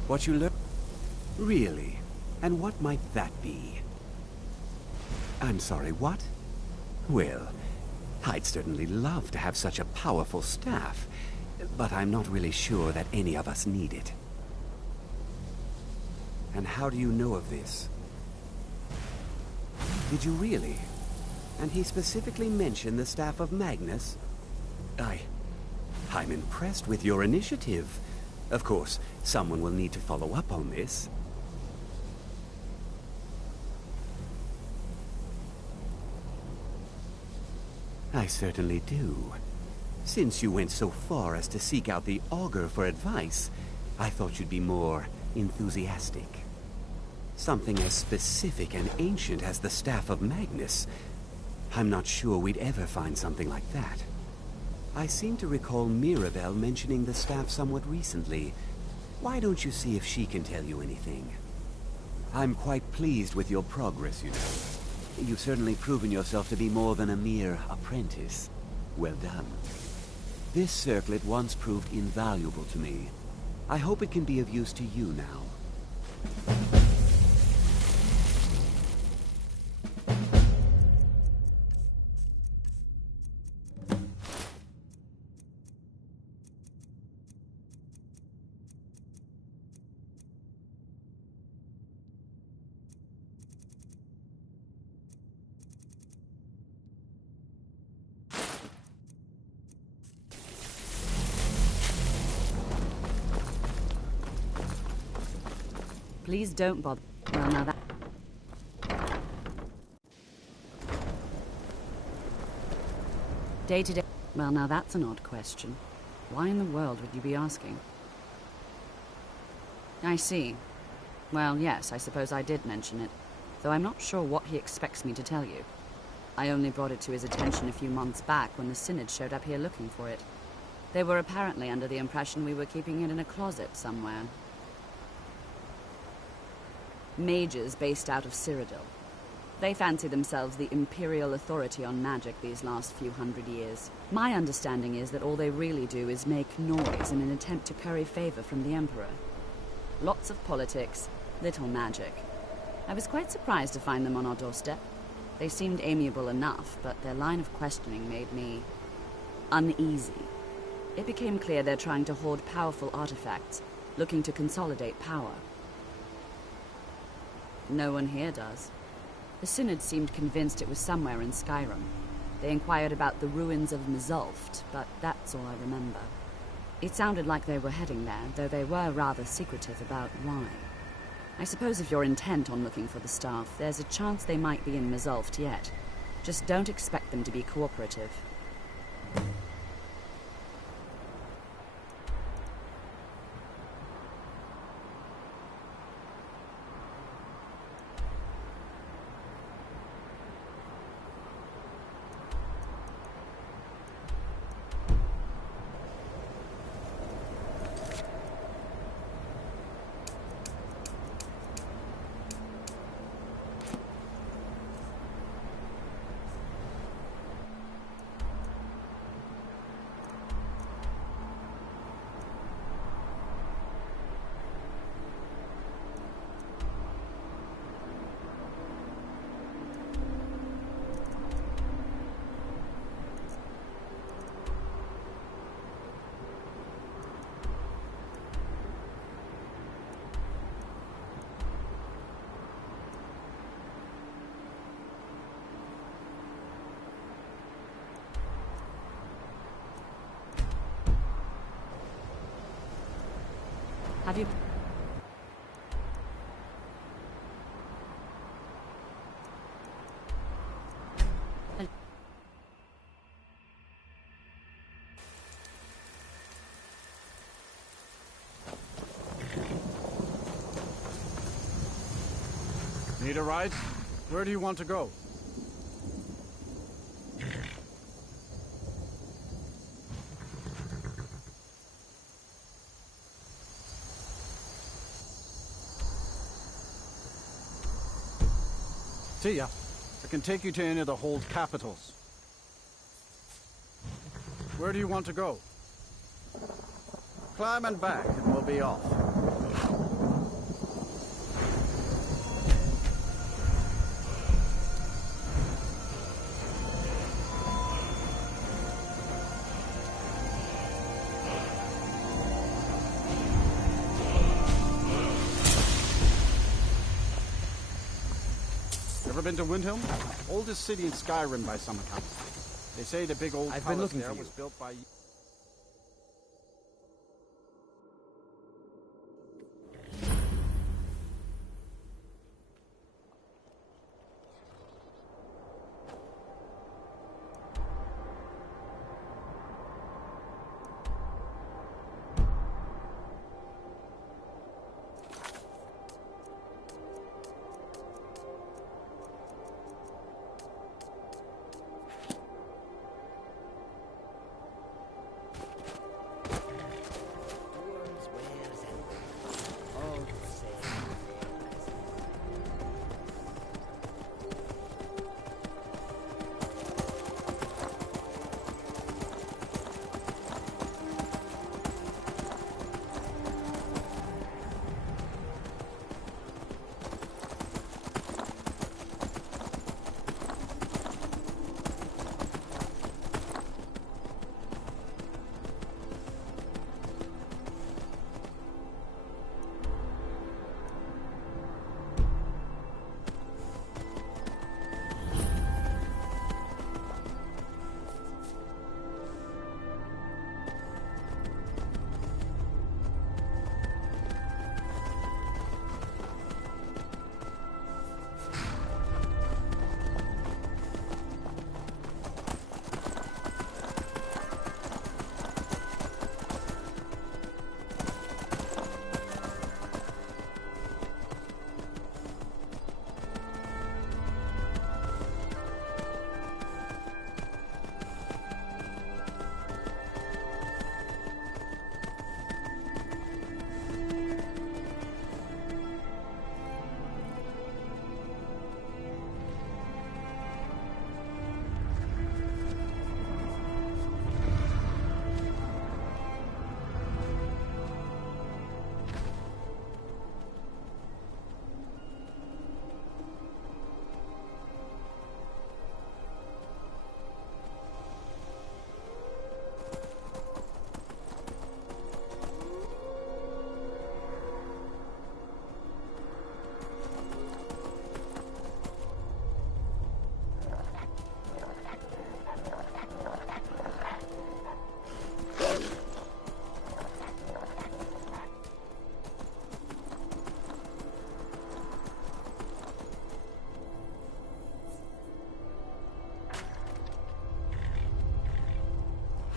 What you learn? Really? And what might that be? I'm sorry, what? Well, I'd certainly love to have such a powerful staff. but I'm not really sure that any of us need it. And how do you know of this? Did you really? And he specifically mentioned the staff of Magnus? I'm impressed with your initiative. Of course, someone will need to follow up on this. I certainly do. Since you went so far as to seek out the Augur for advice, I thought you'd be more enthusiastic. Something as specific and ancient as the Staff of Magnus. I'm not sure we'd ever find something like that. I seem to recall Mirabelle mentioning the staff somewhat recently. Why don't you see if she can tell you anything? I'm quite pleased with your progress, you know. You've certainly proven yourself to be more than a mere apprentice. Well done. This circlet once proved invaluable to me. I hope it can be of use to you now. Please don't bother. Well, now that... Day-to-day... Well, now that's an odd question. Why in the world would you be asking? I see. Well, yes, I suppose I did mention it, though I'm not sure what he expects me to tell you. I only brought it to his attention a few months back when the Synod showed up here looking for it. They were apparently under the impression we were keeping it in a closet somewhere. Mages based out of Cyrodiil. They fancy themselves the imperial authority on magic these last few hundred years. My understanding is that all they really do is make noise in an attempt to curry favor from the Emperor. Lots of politics, little magic. I was quite surprised to find them on our doorstep. They seemed amiable enough, but their line of questioning made me uneasy. It became clear they're trying to hoard powerful artifacts, looking to consolidate power. No one here does. The Synod seemed convinced it was somewhere in Skyrim. They inquired about the ruins of Mzulft, but that's all I remember. It sounded like they were heading there, though they were rather secretive about why. I suppose if you're intent on looking for the staff, there's a chance they might be in Mzulft yet. Just don't expect them to be cooperative. Have you... Need a ride? Where do you want to go? See ya. I can take you to any of the hold capitals. Where do you want to go? Climb and back, and we'll be off. Ever been to Windhelm? Oldest city in Skyrim by some account. They say the big old I've been palace looking there for you. was built by...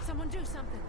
Someone do something.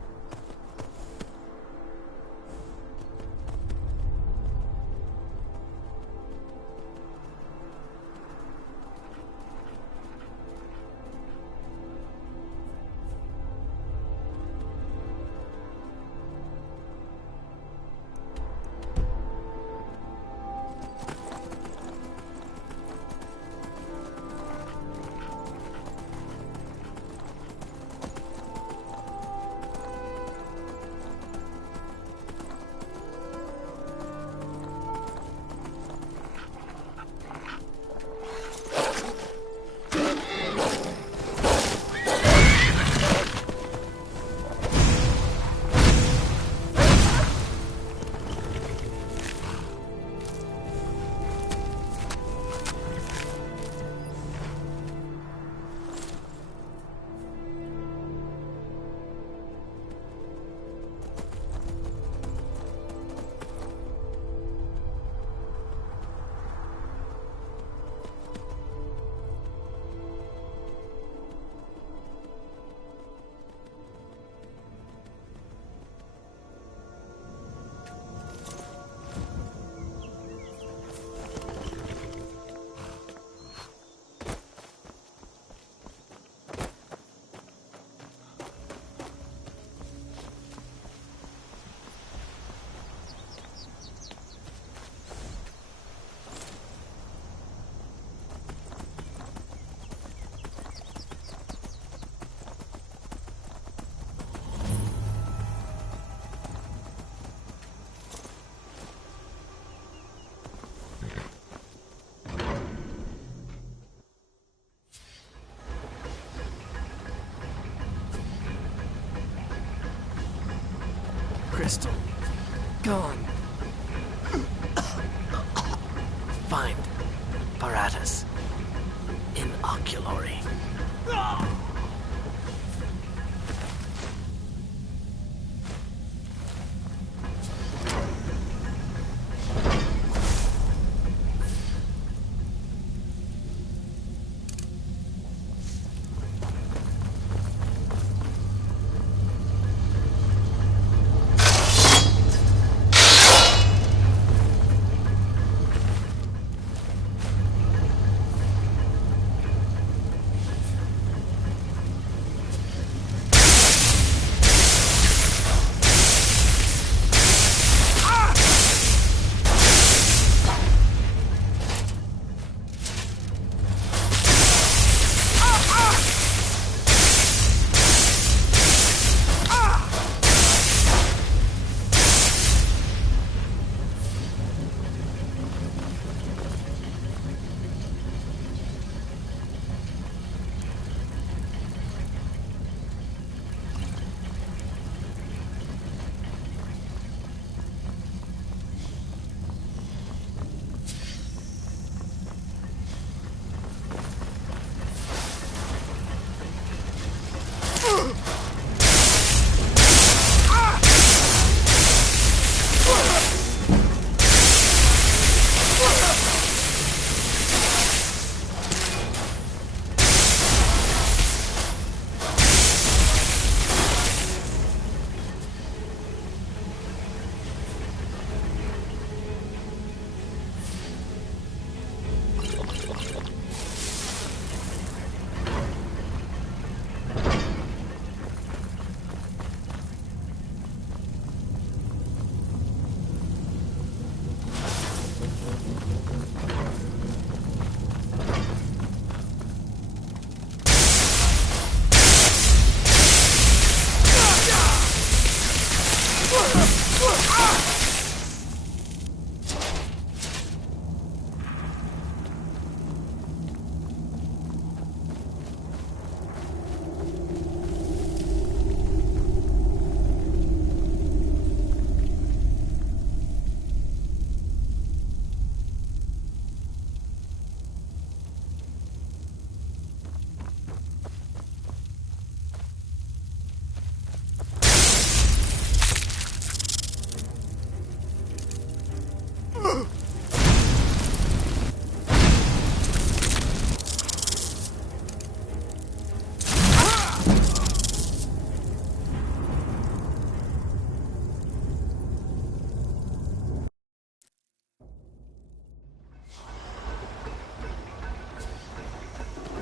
Crystal. Gone. Find Paratus. in oculory.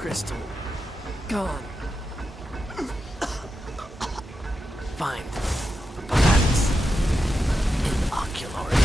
Crystal. Gone. Find. Plants. In oculory.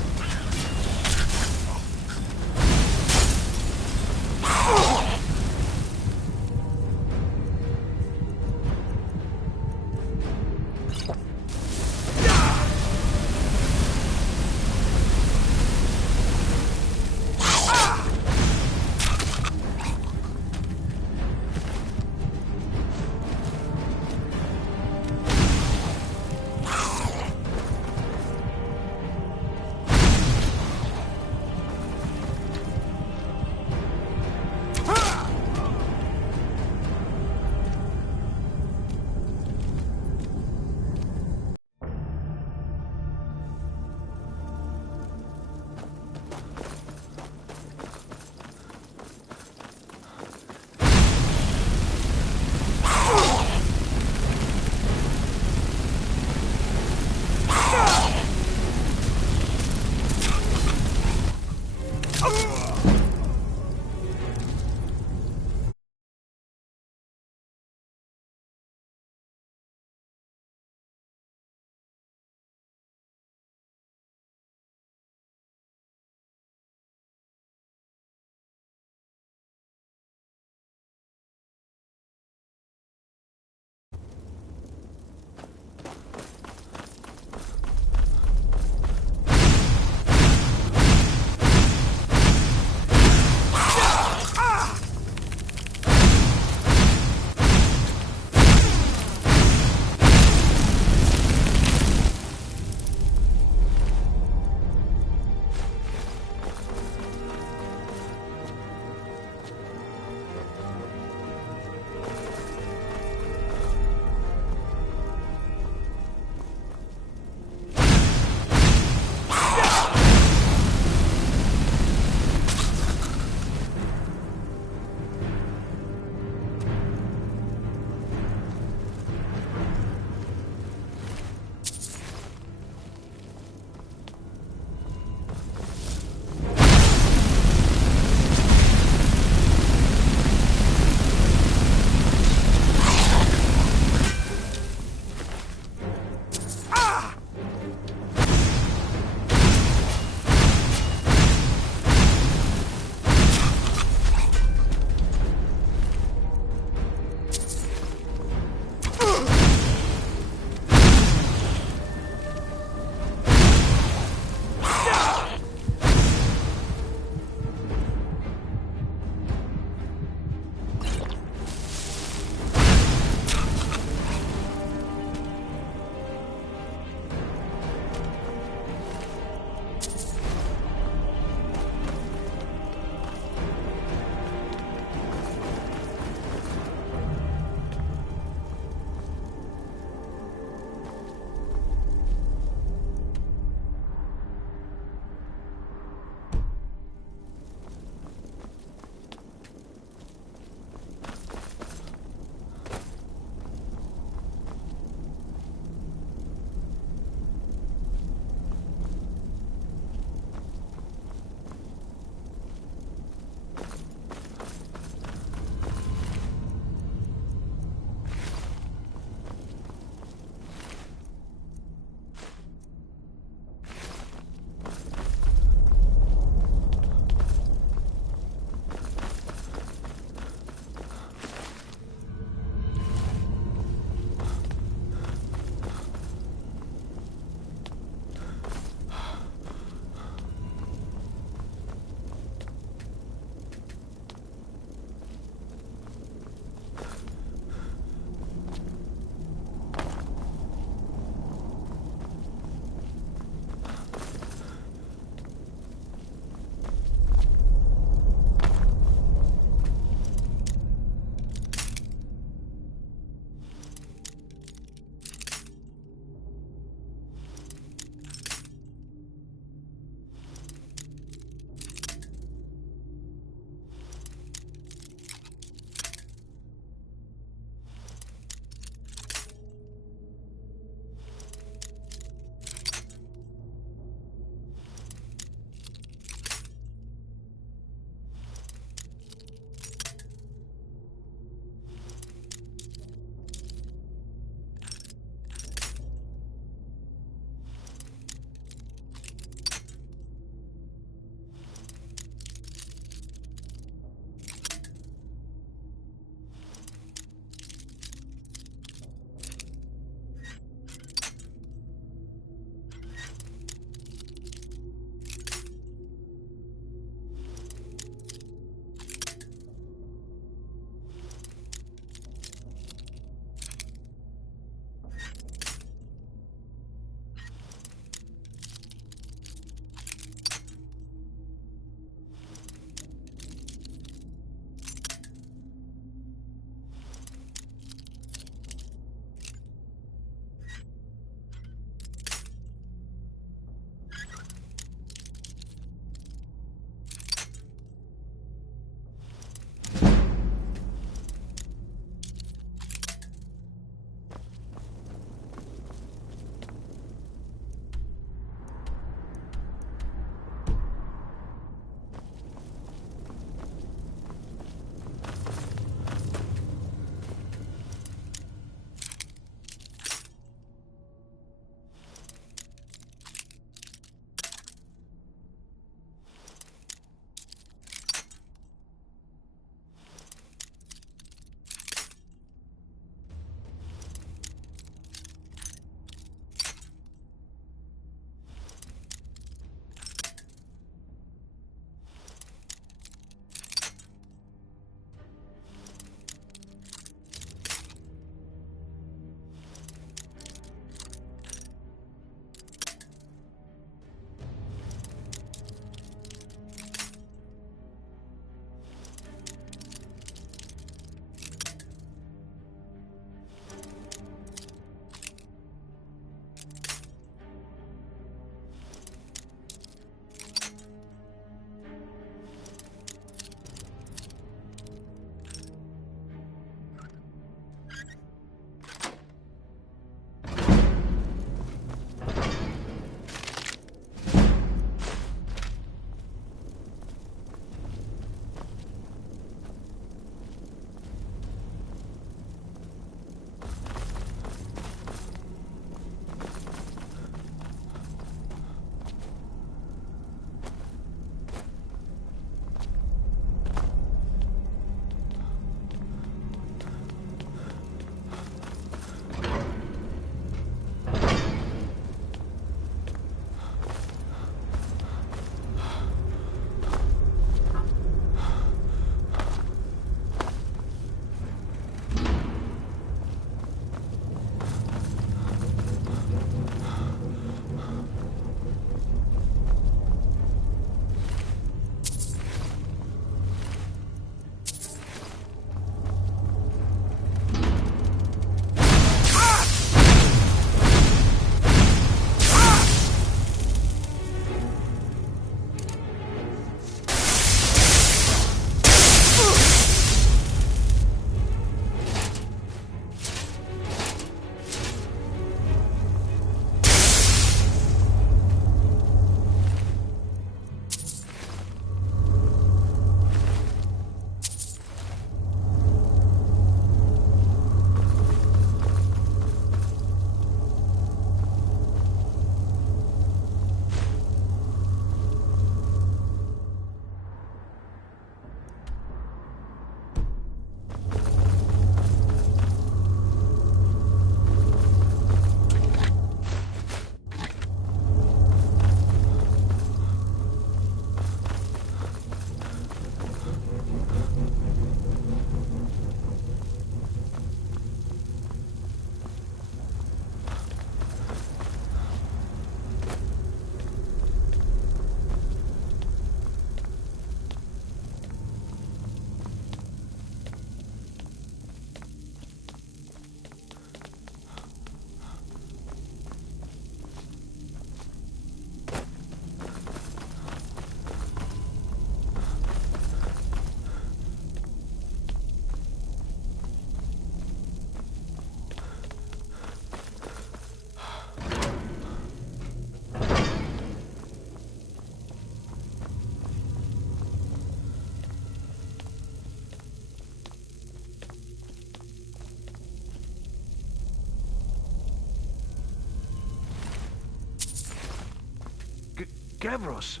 Gavros,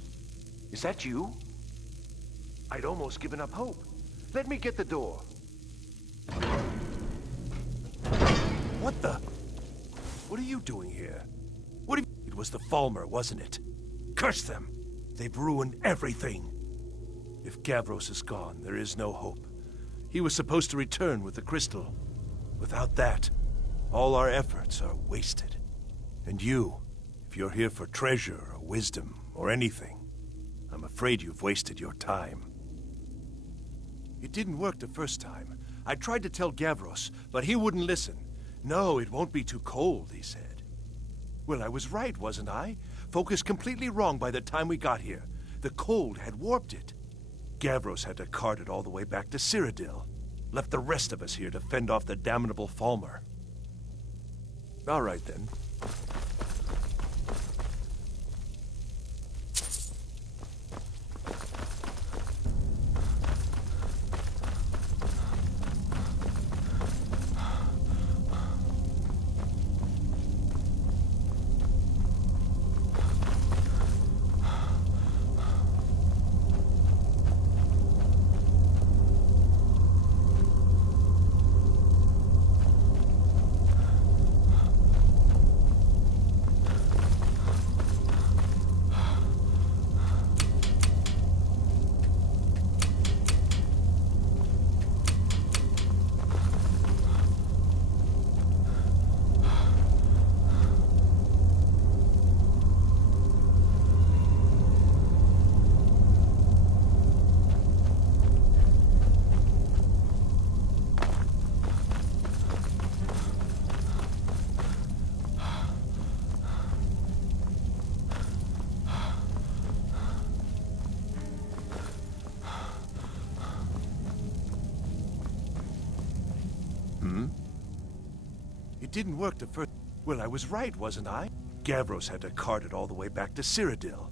is that you? I'd almost given up hope. Let me get the door. What the? What are you doing here? It was the Falmer, wasn't it? Curse them! They've ruined everything. If Gavros is gone, there is no hope. He was supposed to return with the crystal. Without that, all our efforts are wasted. And you, if you're here for treasure or wisdom or anything, I'm afraid you've wasted your time. It didn't work the first time. I tried to tell Gavros, but he wouldn't listen. No, it won't be too cold, he said. Well, I was right, wasn't I? Focus completely wrong by the time we got here. The cold had warped it. Gavros had to cart it all the way back to Cyrodiil. Left the rest of us here to fend off the damnable Falmer. All right, then. It didn't work the first... Well, I was right, wasn't I? Gavros had to cart it all the way back to Cyrodiil.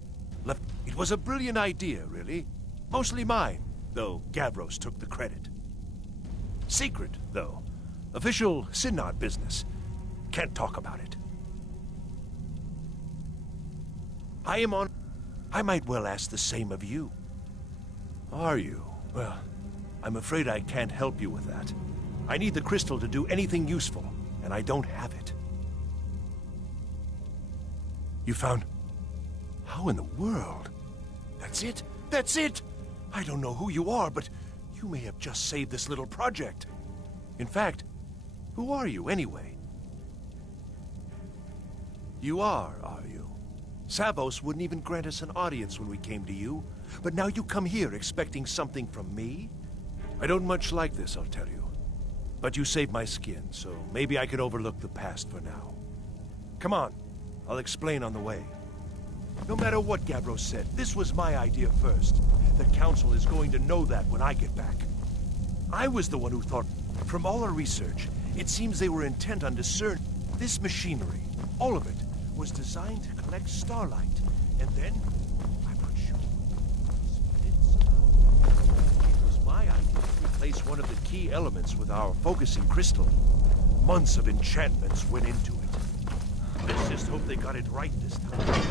It was a brilliant idea, really. Mostly mine, though Gavros took the credit. Secret, though. Official Synod business. Can't talk about it. I might well ask the same of you. Are you? Well, I'm afraid I can't help you with that. I need the crystal to do anything useful, and I don't have it. You found... How in the world? That's it? That's it! I don't know who you are, but you may have just saved this little project. In fact, who are you, anyway? You are you? Savos wouldn't even grant us an audience when we came to you, but now you come here expecting something from me? I don't much like this, I'll tell you. But you saved my skin, so maybe I can overlook the past for now. Come on, I'll explain on the way. No matter what Gavros said, this was my idea first. The Council is going to know that when I get back. I was the one who thought, from all our research, it seems they were intent on discerning this machinery. All of it was designed to collect starlight, and then, I'm not sure, it was my idea to replace one of the key elements with our focusing crystal. Months of enchantments went into it. Let's just hope they got it right this time.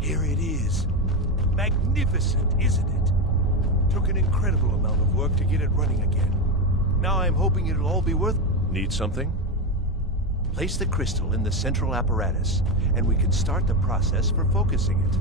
Here it is. Magnificent, isn't it? Took an incredible amount of work to get it running again. Now I'm hoping it'll all be worth... Need something? Place the crystal in the central apparatus, and we can start the process for focusing it.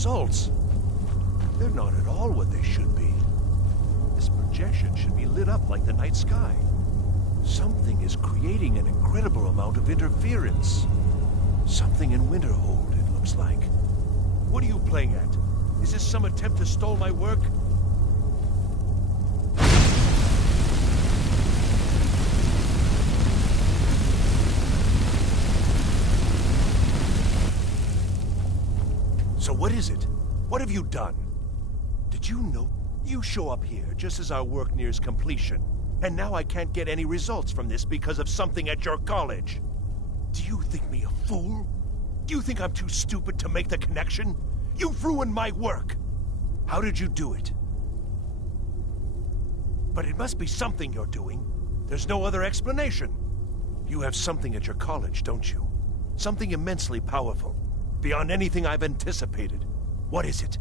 results. They're not at all what they should be. This projection should be lit up like the night sky. Something is creating an incredible amount of interference. Something in Winterhold, it looks like. What are you playing at? Is this some attempt to stall my work? So what is it? What have you done? Did you know? You show up here just as our work nears completion, and now I can't get any results from this because of something at your college. Do you think me a fool? Do you think I'm too stupid to make the connection? You've ruined my work! How did you do it? But it must be something you're doing. There's no other explanation. You have something at your college, don't you? Something immensely powerful, beyond anything I've anticipated. What is it?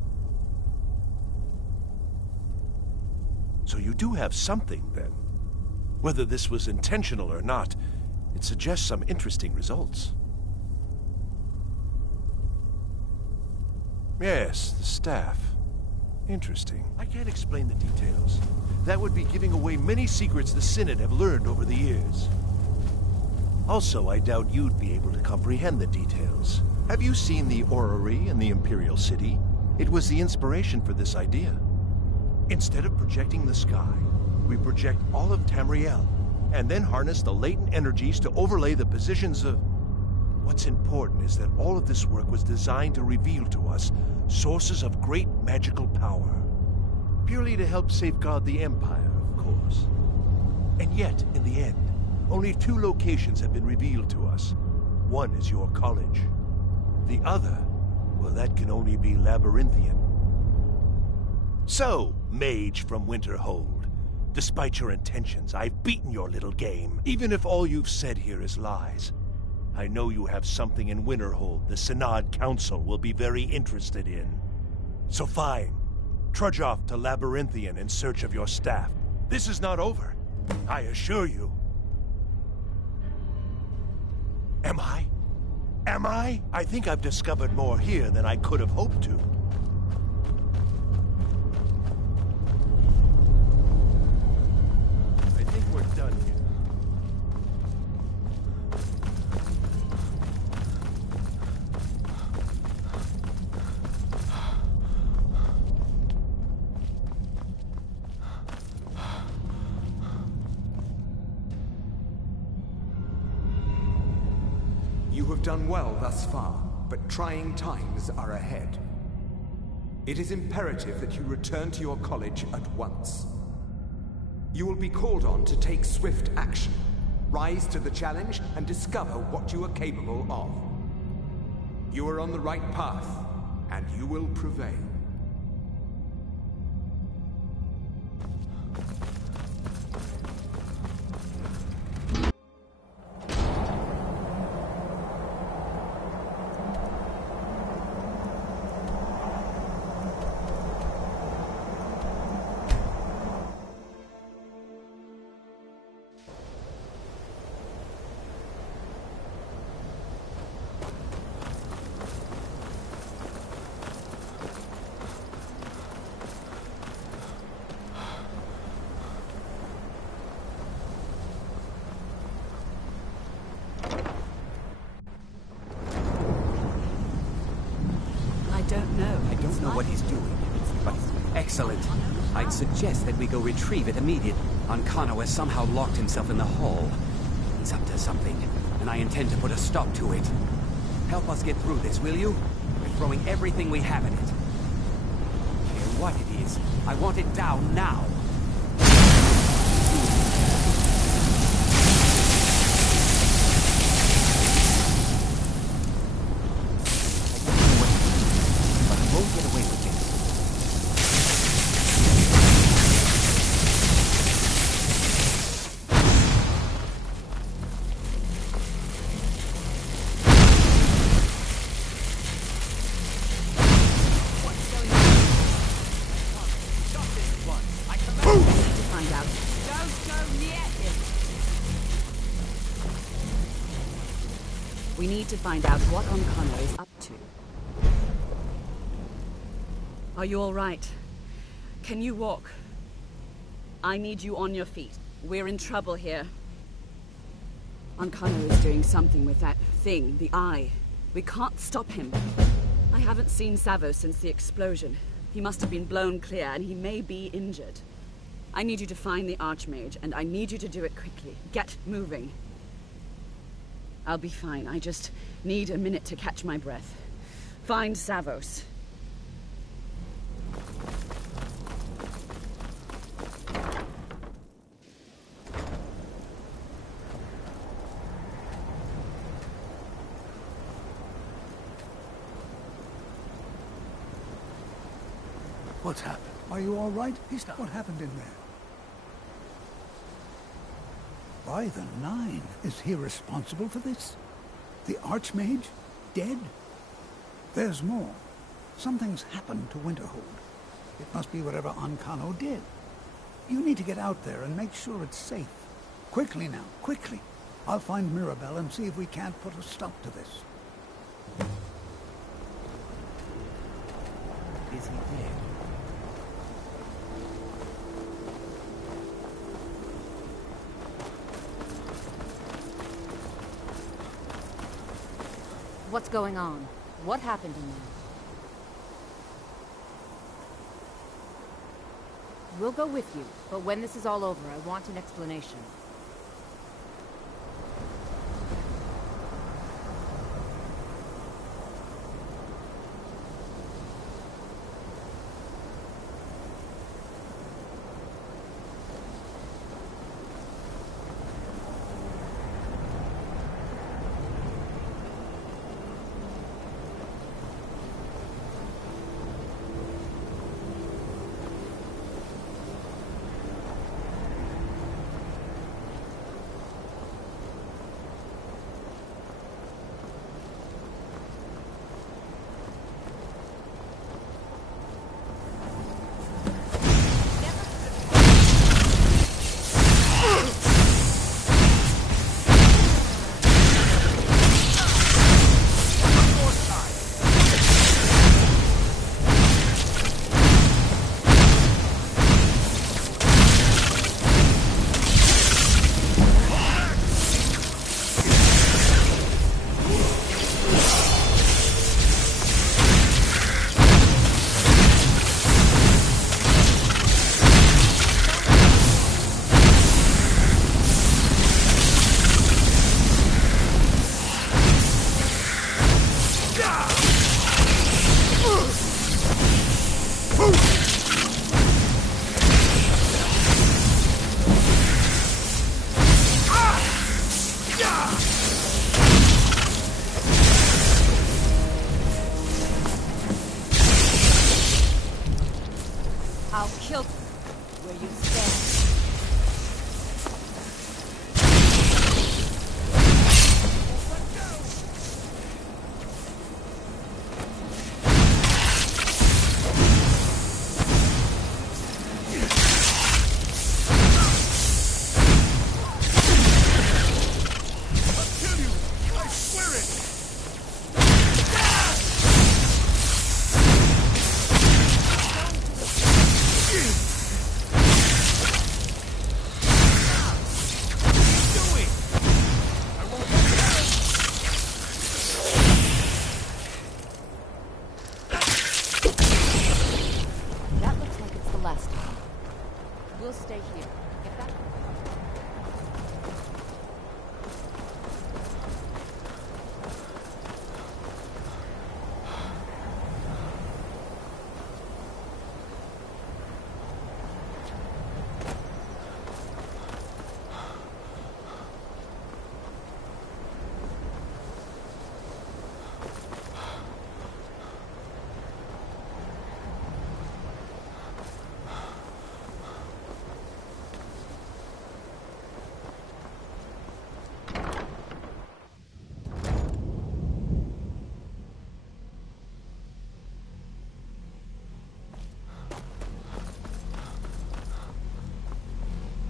So you do have something, then. Whether this was intentional or not, it suggests some interesting results. Yes, the staff. Interesting. I can't explain the details. That would be giving away many secrets the Synod have learned over the years. Also, I doubt you'd be able to comprehend the details. Have you seen the orrery in the Imperial City? It was the inspiration for this idea. Instead of projecting the sky, we project all of Tamriel, and then harness the latent energies to overlay the positions of... What's important is that all of this work was designed to reveal to us sources of great magical power. Purely to help safeguard the Empire, of course. And yet, in the end, only 2 locations have been revealed to us. One is your college. The other, well, that can only be Labyrinthian. So, mage from Winterhold, despite your intentions, I've beaten your little game. Even if all you've said here is lies, I know you have something in Winterhold the Synod Council will be very interested in. So fine, trudge off to Labyrinthian in search of your staff. This is not over, I assure you. Am I? Am I? I think I've discovered more here than I could have hoped to. I think we're done here. You have done well thus far, but trying times are ahead. It is imperative that you return to your college at once. You will be called on to take swift action, rise to the challenge, and discover what you are capable of. You are on the right path, and you will prevail. I don't know what he's doing, but excellent. I'd suggest that we go retrieve it immediately. Ancano has somehow locked himself in the hall. He's up to something, and I intend to put a stop to it. Help us get through this, will you? We're throwing everything we have at it. Care what it is, I want it down now. We need to find out what Ancano is up to. Are you all right? Can you walk? I need you on your feet. We're in trouble here. Ancano is doing something with that thing, the eye. We can't stop him. I haven't seen Savos since the explosion. He must have been blown clear, and he may be injured. I need you to find the Archmage, and I need you to do it quickly. Get moving. I'll be fine. I just need a minute to catch my breath. Find Savos. What's happened? Are you all right? What happened in there? By the Nine, is he responsible for this? The Archmage? Dead? There's more. Something's happened to Winterhold. It must be whatever Ancano did. You need to get out there and make sure it's safe. Quickly now, quickly. I'll find Mirabelle and see if we can't put a stop to this. Is he dead? What's going on? What happened in there? We'll go with you, but when this is all over, I want an explanation. I'll kill you where you stand. We'll stay here. Get back.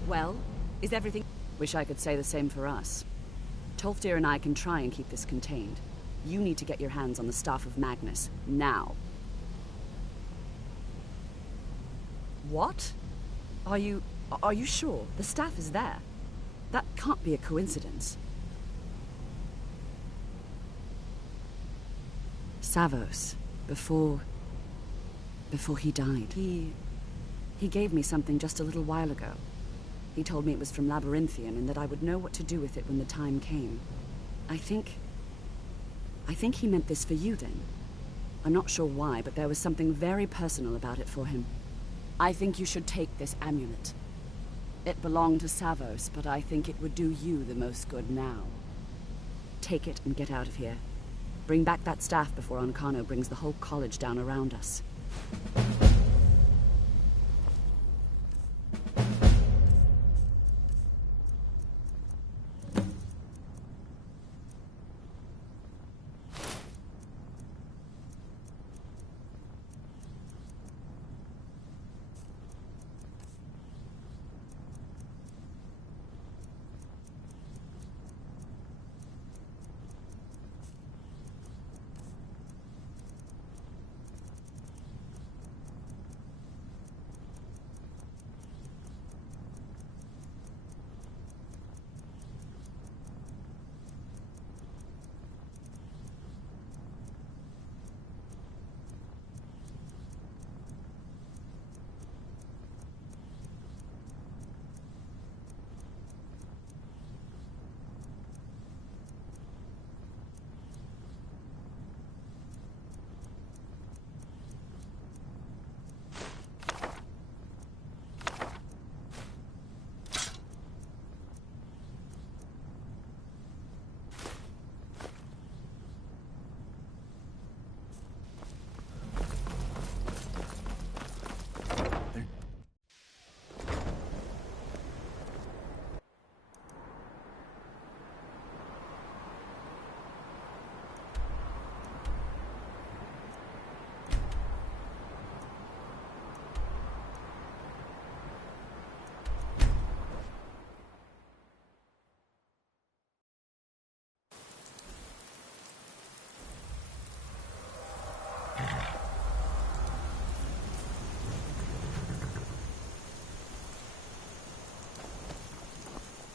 Well, is everything... Wish I could say the same for us. Tolfdir and I can try and keep this contained. You need to get your hands on the Staff of Magnus, now. What? Are you sure? The staff is there. That can't be a coincidence. Savos, before he died, he gave me something just a little while ago. He told me it was from Labyrinthian and that I would know what to do with it when the time came. I think he meant this for you then. I'm not sure why, but there was something very personal about it for him. I think you should take this amulet. It belonged to Savos, but I think it would do you the most good now. Take it and get out of here. Bring back that staff before Ancano brings the whole college down around us.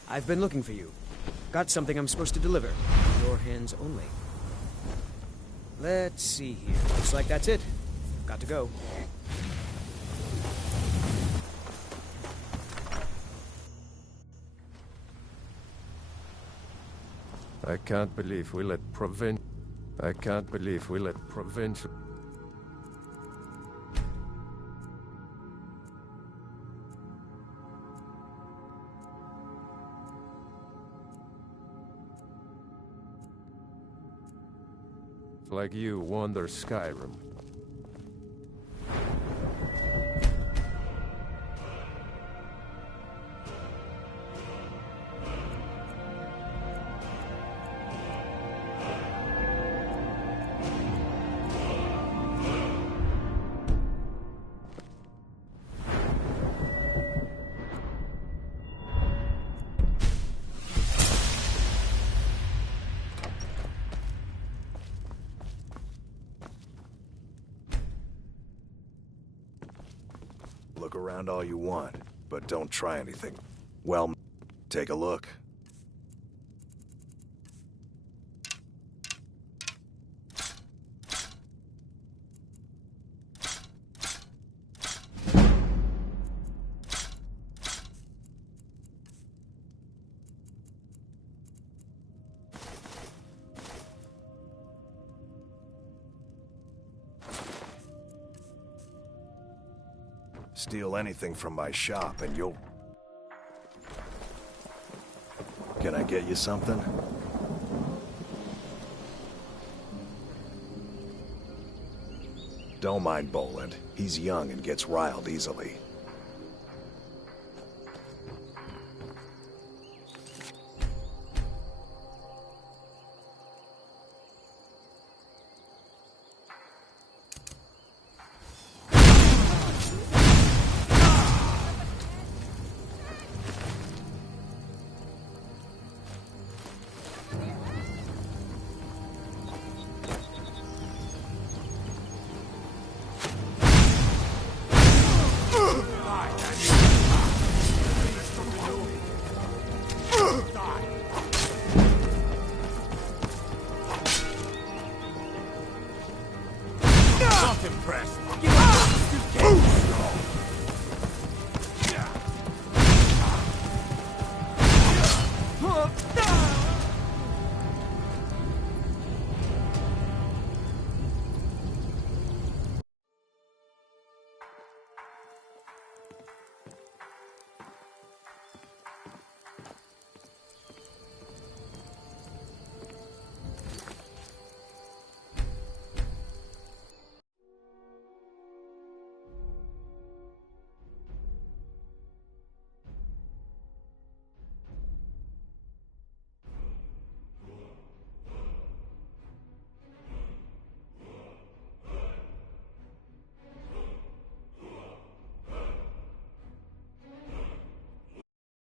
I've been looking for you. Got something I'm supposed to deliver. Your hands only. Let's see here. Looks like that's it. Got to go. I can't believe we let provincial... like you wander Skyrim. Look around all you want, but don't try anything. Well, take a look. Steal anything from my shop and you'll... Can I get you something? Don't mind Boland. He's young and gets riled easily. impressed.